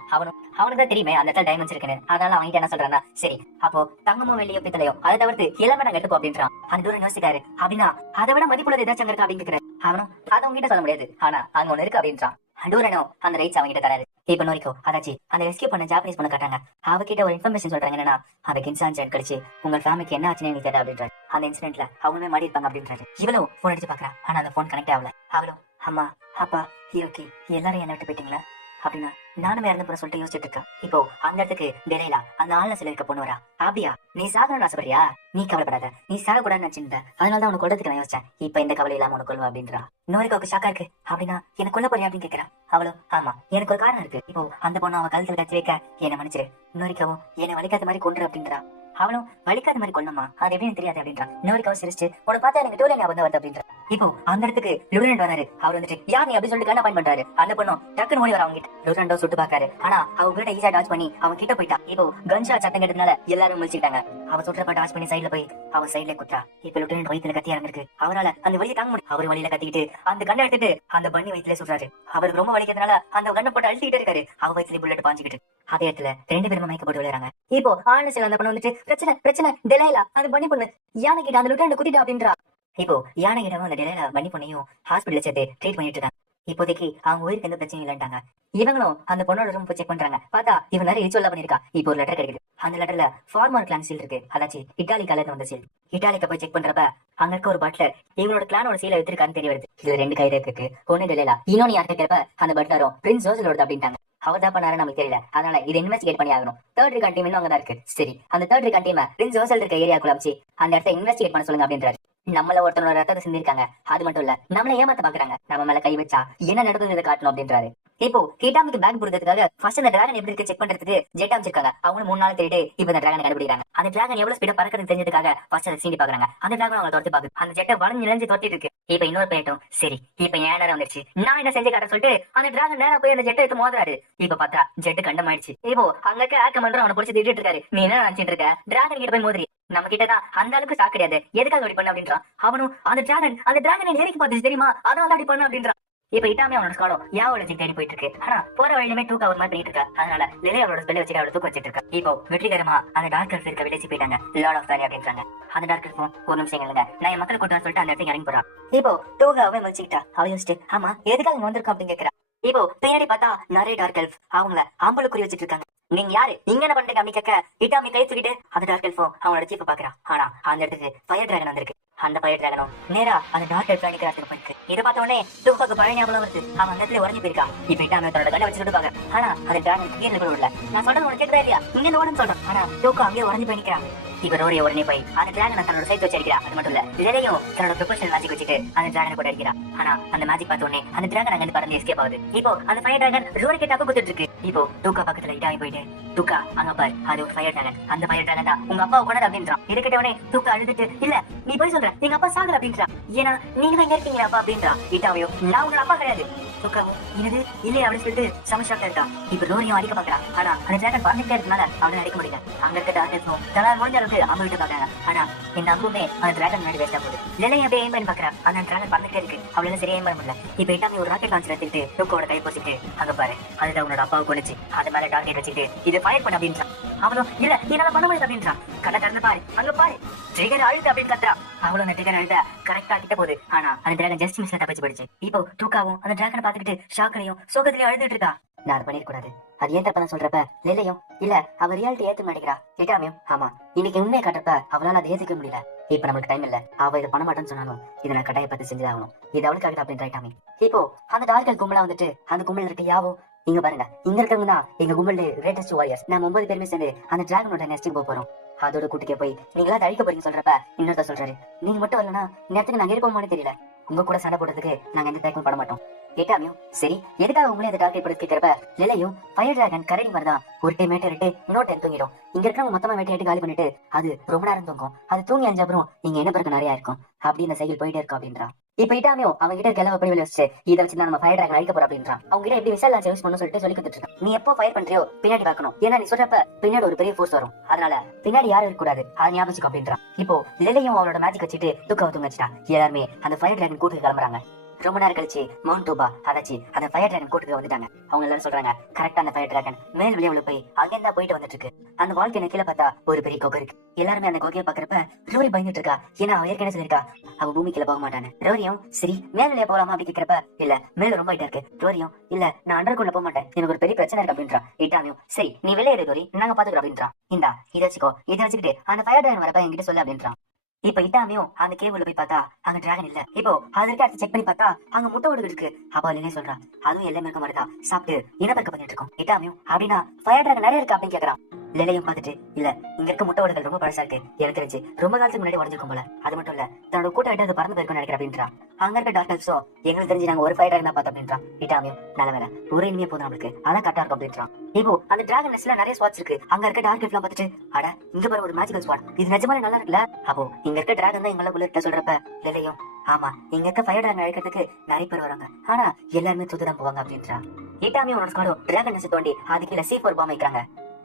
அவனுக்கு தான் தெரியுமே அந்த இடத்துல டைமண்ட்ஸ் இருக்குன்னு, அதனால அவன்கிட்ட என்ன சொல்றான்னா, சரி அப்போ தங்கமும் வெளியும் பித்தளையும் அதை தவிர்த்து எல்லாமே நாங்க எடுத்துப்போம் அப்படின்றான். அந்த தூரம் யோசிக்காரு. அப்படின்னா அதை விட மதிப்புள்ளது ஏதாச்சும் இருக்கா அப்படின்னு கேட்கிறாரு. அவனும் அதை அவங்ககிட்ட சொல்ல முடியாது, ஆனா அங்க ஒண்ணு இருக்கு அப்படின்றான். டூரனோ அந்த ரைட்ஸ் அவங்கிட்ட தராரு. இப்ப நோரிக்கோ அதாச்சு அந்த ரெஸ்கியூ பண்ண ஜாப்பனீஸ் பொண்ணு காட்டாங்க. அவகிட்ட ஒரு இன்ஃபர்மேஷன் சொல்றாங்க, என்னன்னா அந்த கின்சான் ஜென் கடிச்சு உங்க ஃபேமிலிக்கு என்ன ஆச்சுன்னு எனக்கு தெரியல அப்படின்றாரு. அந்த இன்சிடென்ட்ல அவங்களுமே மாடி இருப்பாங்க அப்படின்றாரு. இவ்வளவு போன் அடிச்சு பாக்குறா, ஆனா அந்த போன் கனெக்ட் ஆகல. அவளும் அம்மா அப்பா ஹீரோக்கி எல்லாரும் என்ன விட்டு போயிட்டீங்களா அப்படின்னா நானுமே இறந்து போற சொல்லிட்டு யோசிச்சுட்டு இருக்கா. இப்போ அந்த இடத்துக்கு டெலைலா அந்த ஆள்ல சில இருக்க பொண்ணு வரா. அப்படியா நீ சாகணும்னு ஆசைப்படுறியா, நீ கவலைப்படாத, நீ சாக கூடாதுன்னு நினைச்சிருந்த, அதனாலதான் உனக்கு கொள்றதுக்கு நான் யோசிச்சேன், இப்ப இந்த கவலை இல்லாம உனக்கு கொள்வா அப்படின்றா. நோரிக்காவுக்கு ஷாக்கா இருக்கு. அப்படின்னா எனக்கு கொல்ல போறியா அப்படின்னு கேட்கிறா. அவளும் ஆமா எனக்கு ஒரு காரணம் இருக்கு. இப்போ அந்த பொண்ணு அவன் கழுத்துல கட்சி வைக்க என்ன மன்னிச்சிரு, நோரிக்காவும் என்ன வலிக்காத மாதிரி கொண்டு அப்படின்றா. அவனும் வலிக்காத மாதிரி கொல்லமா அது எப்படின்னு தெரியாது அப்படின்றான். நோரிக்காவும் சிரிச்சு உனக்கு பார்த்தா எனக்கு டூலே ஞாபகம் வருது அப்படின்ற. இப்போ அந்த இடத்துக்கு லிeutenant வராரு. அவர் வந்துட்டு யார் நீ அப்படின்னு சொல்லிட்டு கண்ணா பாயிண்ட் பண்றாரு. அந்த பொண்ணும் டக்குன்னு ஓடி வர அவங்க கிட்ட. லிeutenant சுட்டு பாக்காரு, ஆனா அவங்க கிட்ட ஈஸியா டாச் பண்ணி அவன் கிட்ட போயிட்டா. இப்போ கன்ஷா சத்தம் கேட்டதுனால எல்லாரும் முடிச்சுட்டாங்க. அவ சுட்டுறப்ப டாச் பண்ணி சைட்ல போய் அவன் சைட்ல குத்தா. இப்ப லிeutenant வயித்துல கத்தி இறங்கிருக்கு. அவரால அந்த வழியை தாங்க முடியும். அவர் வழியில கத்திக்கிட்டு அந்த கண்ணை எடுத்துட்டு அந்த பண்ணி வயிற்றுல சுடுறாரு. அவருக்கு ரொம்ப வலிக்கிறதுனால அந்த கண்ணை போட்டு அழுத்திக்கிட்டே இருக்காரு. அவ வயிற்றுல புல்லட் பாஞ்சுக்கிட்டு அதே இடத்துல ரெண்டு பேரும் மயக்க போட்டு விளையாடுறாங்க. இப்போ ஆனசில அந்த பொண்ணு வந்துட்டு பிரச்சனை டெலைலா அது பண்ணி பொண்ணு யானை கிட்ட அந்த லிeutenant குத்திட்டா அப்படின்றா. இப்போ யானை கிட்டவும் அந்த டெலைலா பண்ணி பொண்ணையும் ஹாஸ்பிட்டல் சேர்த்து ட்ரீட் பண்ணிட்டு இருக்காங்க. இப்போதைக்கு அவங்க உயிருக்கு எந்த பிரச்சனையும் இல்லைன்ட்டாங்க. இவங்களும் அந்த பொண்ணோட ரூம் போய் செக் பண்றாங்க. பார்த்தா இவன் நிறைய ரிச்சுவல் பண்ணிருக்கா. இப்போ ஒரு லெட்டர் கிடைக்குது. அந்த லெட்டர்ல ஃபார்மர் கிளான் சீல் இருக்கு, அதாச்சு இட்டாலி கலர்ல வந்த சீல். இட்டாலிக்க போய் செக் பண்றப்ப அங்க இருக்க ஒரு பட்லர் இவனோட கிளானோட சீலை எடுத்திருக்கான்னு தெரிய வருது. இதுல ரெண்டு கைது இருக்கு, ஒண்ணு டெலைலா, இன்னொன்னு யார் கேட்கிறப்ப அந்த பட்லரும் பிரின்ஸ் ஜோசலோட அப்படின்ட்டாங்க. அவர் தான் பண்ணாரு நமக்கு தெரியல, அதனால இதை இன்வெஸ்டிகேட் பண்ணி ஆகணும். தேர்ட் ரிகான் டீம் இன்னும் அங்கதான் இருக்கு. சரி அந்த தேர்ட் ரிகான் டீம் பிரின்ஸ் ஜோசல் இருக்க ஏரியாக்குள்ள வச்சு அந்த இடத்த இன்வெஸ்டிகேட் பண்ண சொல்லுங்க அப்படின்றாரு. நம்மள ஒருத்தனோட ரத்தத்தை செஞ்சிருக்காங்க, அது மட்டும் இல்ல நம்மள ஏமாத்த பாக்குறாங்க, நம்ம மேல கை வச்சா என்ன நடக்குது காட்டணும் அப்படின்றாரு. இப்போ கிட்டாமுக்கு பேக் கொடுக்கறதுக்காக ஃபர்ஸ்ட் அந்த டிராகன் எப்படி இருக்கு செக் பண்றதுக்கு ஜெட் அமைச்சிருக்காங்க. அவங்க 3 நாள் தேடி இப்ப அந்த டிராகன் கண்டுபிடிக்கிறாங்க. அந்த டிராகன் எவ்வளவு ஸ்பீடா பறக்கிறது தெரிஞ்சதுக்காக ஃபர்ஸ்ட் அதை சீண்டி பாக்குறாங்க. அந்த டிராகன் அவங்க துரத்தி பாக்குது. அந்த ஜெட்டை வளைஞ்சு இழஞ்சு துரத்திட்டு இருக்கு. இப்ப இன்னொரு பேட்டும் சரி இப்ப ஏன் நேரம் வந்துருச்சு, நான் என்ன செஞ்சு காட்ட சொல்லிட்டு அந்த டிராகன் நேரம் போய் அந்த ஜெட்டை எடுத்து மோதுறாரு. இப்ப பார்த்தா ஜெட்டு கண்டமாயிடுச்சு. இப்போ அங்க இருக்க ஆக்க மன்றம் அவனை பிடிச்சி திட்டிட்டு இருக்காரு, நீ என்ன நினைச்சிட்டு இருக்க, டிராகன் கிட்ட போய் மோதிரி, நம்ம கிட்டதான் அந்த அளவுக்கு சாக்கு கிடையாது, எதுக்காக அப்படி பண்ண அப்படின்றான். அவனும் அந்த டிராகன் ஏறிக்கு பார்த்துச்சு தெரியுமா, அதனால அப்படி பண்ண அப்படின்றான். இப்ப இட்டாமே அவனோட ஸ்குவாடோ யாவோட தேடி போயிட்டு இருக்கு. ஆனா போற வழியுமே டூக்கா ஒரு மாதிரி பண்ணிட்டு இருக்கா. அதனால லிலி அவளோட ஸ்பெல்ல வச்சு அவளோட தூக்க வச்சிட்டு இருக்கா. இப்போ வெற்றிகரமா அந்த டார்க் எல்ஃப் இருக்க வில்லேஜ் போயிட்டாங்க. லார்ட் ஆஃப் ஃபேனி அப்படின்றாங்க. அந்த டார்க் எல்ஃபும் ஒரு நிமிஷம் இல்லைங்க, நான் என் மக்களை கூட்டு வர சொல்லிட்டு அந்த இடத்துக்கு இறங்கி போறான். இப்போ டூகாவே முடிச்சுக்கிட்டா. அவ யோசிச்சுட்டு ஆமா எதுக்காக இங்க வந்திருக்கோம் அப்படின்னு கேட்கிறா. இப்போ பின்னாடி பார்த்தா நிறைய டார்க் எல்ஃப் அவங்கள ஆம்பளை குறி வச்சிட்டு இருக்காங்க. நீங்க யாரு, நீங்க என்ன பண்றீங்க அப்படி கேட்க இட்டாமி கை தூக்கிட்டு அந்த டார்க் எல்ஃபும் அவங்களோட சீஃபை பாக்குறா. ஆனா அந்த இடத்துக்கு ஃபயர் டிராகன் வந்திருக்கு. அந்த ஃபயர் டிராகனும் நேரா அந்த டார்க் எல்ஃப் நிக்கிற இடத்துக்கு போயிருக்கு. இதை பார்த்த உடனே டூகாக்கு பழைய ஞாபகம் வருது. அவன் அந்த இடத்துல உடஞ்சி போயிருக்கான். இப்ப இட்டாமி தன்னோட கண்ணை வச்சுட்டு பாக்க. ஆனா அந்த டிராகன் கீழே கூட விடல. நான் சொல்றது உனக்கு கேட்கவே இல்லையா, இங்க ஓடன்னு சொல்றேன். ஆனா டூகா அங்கேயே உடஞ்சி போய் நிக்கிறான். இப்ப ரோரியை உடனே போய் அந்த டிராகனை தன்னோட சைட் வச்சு அடிக்கிறா. அது மட்டும் இல்ல இதையும் தன்னோட ப்ரொபஷனல் மேஜிக் வச்சுட்டு அந்த டிராகனை போட்டு அடிக்கிறா. ஆனா அந்த மேஜிக் பார்த்த உடனே அந்த டிராகன் அங்க பறந்து எஸ்கேப் ஆகுது. இப்போ அந்த ஃபயர் டிராகன் ரோரி கிட்ட குத்துட்டு இருக்கு. இப்போ டூகா பக்கத்துல இட்டாமி போயிட்டு டூகா அங்க பாரு, அது ஒரு ஃபயர் டிராகன். அந்த ஃபயர் டிராகன் தான் உங்க அப்பாவை கொண்டது அப்படின்றான். இதுக்கிட்ட உடனே டூகா அழுதுட்டு இல்ல நீ போய் சொல்ற, எங்க அப்பா சாகல அப்படின்றான். ஏன்னா நீங்க தான் இங்க இருக்கீங்களா அப்பா அப்படின்றான். இட்டாமியோ நான் உங்க அப்பா கிடையாது. டூகாவும் இது இல்லையா அப்படின்னு சொல்லிட்டு சமஷாக்ல இருக்கா. இப்ப ரோரியும் அடிக்க பாக்குறான். ஆனா அந்த டிராகன் பறந்துட்டே இருக்கனால அவனை அடிக்க முடியல. அங்க இருக்க டார்க் எல்ஃபும் தலால் முடிஞ்ச அளவுக்கு அம்பு விட்டு பாக்குறாங்க. ஆனா இந்த அம்புமே அந்த டிராகன் முன்னாடி வேஸ்டா போகுது. லிலி அப்படியே எய்ம் பண்ணி பாக்குறா. அந்த டிராகன் பறந்துட்டே இருக்கு. அவளால சரியா எய்ம் பண்ண முடியல. இப்ப இட்டாமி ஒரு ராக்கெட் லான்ச்சர் எடுத்துட்டு டூகாவோட கை போசிட்டு அங்க பாரு அதுதான் உன்னோட அப்பாவை கொண்டுச்சு, அது மேல டார்கெட் வச்சுட்டு இது ஃபயர் பண்ண அப்படின்றான். அவளும் இல்ல என்னால பண்ண முடியாது அப்படின்றான். கண்ணை திறந்து பாரு, அங்க பாரு ட்ரிகர் அழுது அப்படின்னு கத்துறா. அவளும் அந்த ட்ரிகர் அழுத கரெக்டா கிட்ட போகுது. ஆனா அந்த டிராகன் ஜஸ்ட் மிஸ்ல தப்பிச்சு போயிடுச்சு. இப்போ டூகாவும் அந்த டிராகனை பாத்துக்கிட்டு ஷாக்லயும் சோகத்திலயும் அழுதுட்டு இருக்கா. நான் அதை பண்ணிருக்கூடாது, அது ஏன் தப்பா சொல்றப்ப லிலியும் இல்ல அவ ரியாலிட்டி ஏத்துக்க மாட்டேங்கிறா. இட்டாமியும் ஆமா இன்னைக்கு உண்மையை காட்டுறப்ப அவளால அதை ஏத்துக்க முடியல. இப்ப நமக்கு டைம் இல்ல, அவ இதை பண்ண மாட்டேன்னு சொன்னாலும் இதை நான் கட்டாய பத்தி செஞ்சுதாகணும், இது அவளுக்காக அப்படின்ற இட்டாமி. இப்போ அந்த டார்கல் கும்பலா வந்துட்டு அந்த கும்பல் இருக்க யாவோ இங்க பாருங்க, இங்க இருக்கவங்க தான் எங்க கும்பல் கிரேட்டஸ்ட் வாரியர்ஸ். நம்ம 9 பேருமே சேர்ந்து அந்த டிராகனோட நெஸ்டிங் போறோம். அதோட கூட்டுக்கே போய் நீங்களா அழிக்க போறீங்க சொல்றப்ப இன்னொருத்த சொல்றாரு நீங்க மட்டும் வரலன்னா நேரத்துக்கு நாங்க இருப்போமானே தெரியல, உங்க கூட சண்டை போடுறதுக்கு நாங்க எந்த தயக்கமும் பட மாட்டோம். இட்டாமியும் சரி எதுக்காக உங்களே அதை டார்கெட் பண்ணி கேட்கிறப்ப லிலியும் ஃபயர் டிராகன் கரடி மாதிரிதான் ஒரு டைம் வேட்டையிட்டு இன்னொரு டைம் தூங்கிடும். இங்க இருக்கிறவங்க மொத்தமா வேட்டையாட்டு காலி பண்ணிட்டு அது ரொம்ப நேரம் தூங்கும். அது தூங்கி அஞ்ச அப்புறம் நீங்க என்ன பிறகு நிறைய இருக்கும் அப்படி இந்த சைக்கிள் போயிட்டே இருக்கும் அப்படின்றான். இப்ப இட்டாமியும் அவங்க கிட்ட இருக்க எல்லாம் எப்படி வச்சு இதை வச்சு நம்ம ஃபயர் டிராகன் அழிக்க போறோம் அப்படின்றான். அவங்க கிட்ட எப்படி விசல் லான்ச் யூஸ் பண்ணணும் சொல்லிட்டு சொல்லி கொடுத்துட்டு இருக்கான். நீ எப்போ ஃபயர் பண்றியோ பின்னாடி பார்க்கணும், ஏன்னா நீ சொல்றப்ப பின்னாடி ஒரு பெரிய ஃபோர்ஸ் வரும், அதனால பின்னாடி யாரும் இருக்க கூடாது, அதை ஞாபகம் அப்படின்றான். இப்போ லிலியும் அவளோட மேஜிக் வச்சுட்டு துக்காவை தூங்க வச்சுட்டா. எல்லாருமே அந்த ஃபயர் டிராகன் கூட்டுக்கு கிளம்புறாங்க. ரொம்ப நேரம் கழிச்சு மவுண்ட் டூபா அதாச்சு அந்த ஃபயர் டிராகன் கூட்டுக்கு வந்துட்டாங்க. அவங்க எல்லாரும் சொல்றாங்க கரெக்டா அந்த ஃபயர் டிராகன் மேல் வெளியே போய் அங்கேருந்தா போயிட்டு வந்துட்டு இருக்கு. அந்த வாழ்க்கை கீழே பார்த்தா ஒரு பெரிய கொகை இருக்கு. எல்லாருமே அந்த கொகையை பாக்குறப்ப ரோரி பயந்துட்டு இருக்கா. ஏன்னா அவ ஏற்கனவே சொல்லிருக்கா அவ பூமிக்குள்ள போக மாட்டானு. ரோரியும் சரி மேல் வெளியே போலாமா அப்படி கேட்கிறப்ப இல்ல மேல ரொம்ப ஹைட்டா இருக்கு. ரோரியும் இல்ல நான் அண்டர்குள்ள போக மாட்டேன், எனக்கு ஒரு பெரிய பிரச்சனை இருக்கு அப்படின்றான். இட்டாமியும் சரி நீ வெளியே ரோரி நாங்க பாத்துக்கிறோம் அப்படின்றான். இந்தா இதை வச்சுக்கோ, இதை வச்சுக்கிட்டு அந்த ஃபயர் டிராகன் வரப்ப என்கிட்ட சொல்லு அப்படின்றான். இப்ப இட்டாமியும் அந்த கேவுல போய் பார்த்தா அங்க டிராகன் இல்ல. இப்போ அதற்கு அடுத்து செக் பண்ணி பார்த்தா அங்க முட்டை ஓடுகள் இருக்கு. அப்ப இல்லையே சொல்றான் அதுவும் எல்லாமே இருக்க மாதிரிதான் சாப்பிட்டு இனப்பெருக்க பண்ணிட்டு இருக்கோம். இட்டாமியும் அப்படின்னா ஃபயர் டிராகன் நிறைய இருக்கு அப்படின்னு கேக்குறான். லிலியும் பார்த்துட்டு இல்ல இங்க இருக்க முட்டை ஓடுகள் ரொம்ப பழசா இருக்கு, எனக்கு தெரிஞ்சு ரொம்ப காலத்துக்கு முன்னாடி உடஞ்சிருக்கும் போல, அது மட்டும் இல்ல தன்னோட கூட்ட விட்டு அது பறந்து போயிருக்கும் நினைக்கிறேன் அப்படின்றான். அங்க இருக்க டாக்டர்ஸோ எங்களுக்கு தெரிஞ்சு நாங்க ஒரு ஃபயர் டிராகன் தான் பார்த்தோம் அப்படின்றான். இட்டாமியும் நல்ல வேலை ஒரு இனிமே போதும் நம்மளுக்கு, அதான் கரெக்டா இருக்கும் அப்படின்றான். இப்போ அந்த டிராகன் நெஸ்ட்ல நிறைய ஸ்பாட்ஸ் இருக்கு. அங்க இருக்க டார்க் எல்லாம் பார்த்துட்டு அட இங்க பாரு ஒரு மேஜிக்கல் ஸ்பாட், இது நிஜமாலே நல்லா இருக்குல்ல. அப்போ இங்க இருக்க டிராகன் தான் எங்களை உள்ள இருக்க சொல்றப்ப லிலியும் ஆமா இங்க இருக்க ஃபயர் டிராகன் அழைக்கிறதுக்கு நிறைய பேர் வராங்க, ஆனா எல்லாருமே தூத்துதான் போவாங்க அப்படின்றான். இட்டாமியும் உன்னோட ஸ்குவாடோ டிராகன் நெஸ் தோண்டி அதுக்கு C4 பாம் வைக்கிறாங்க.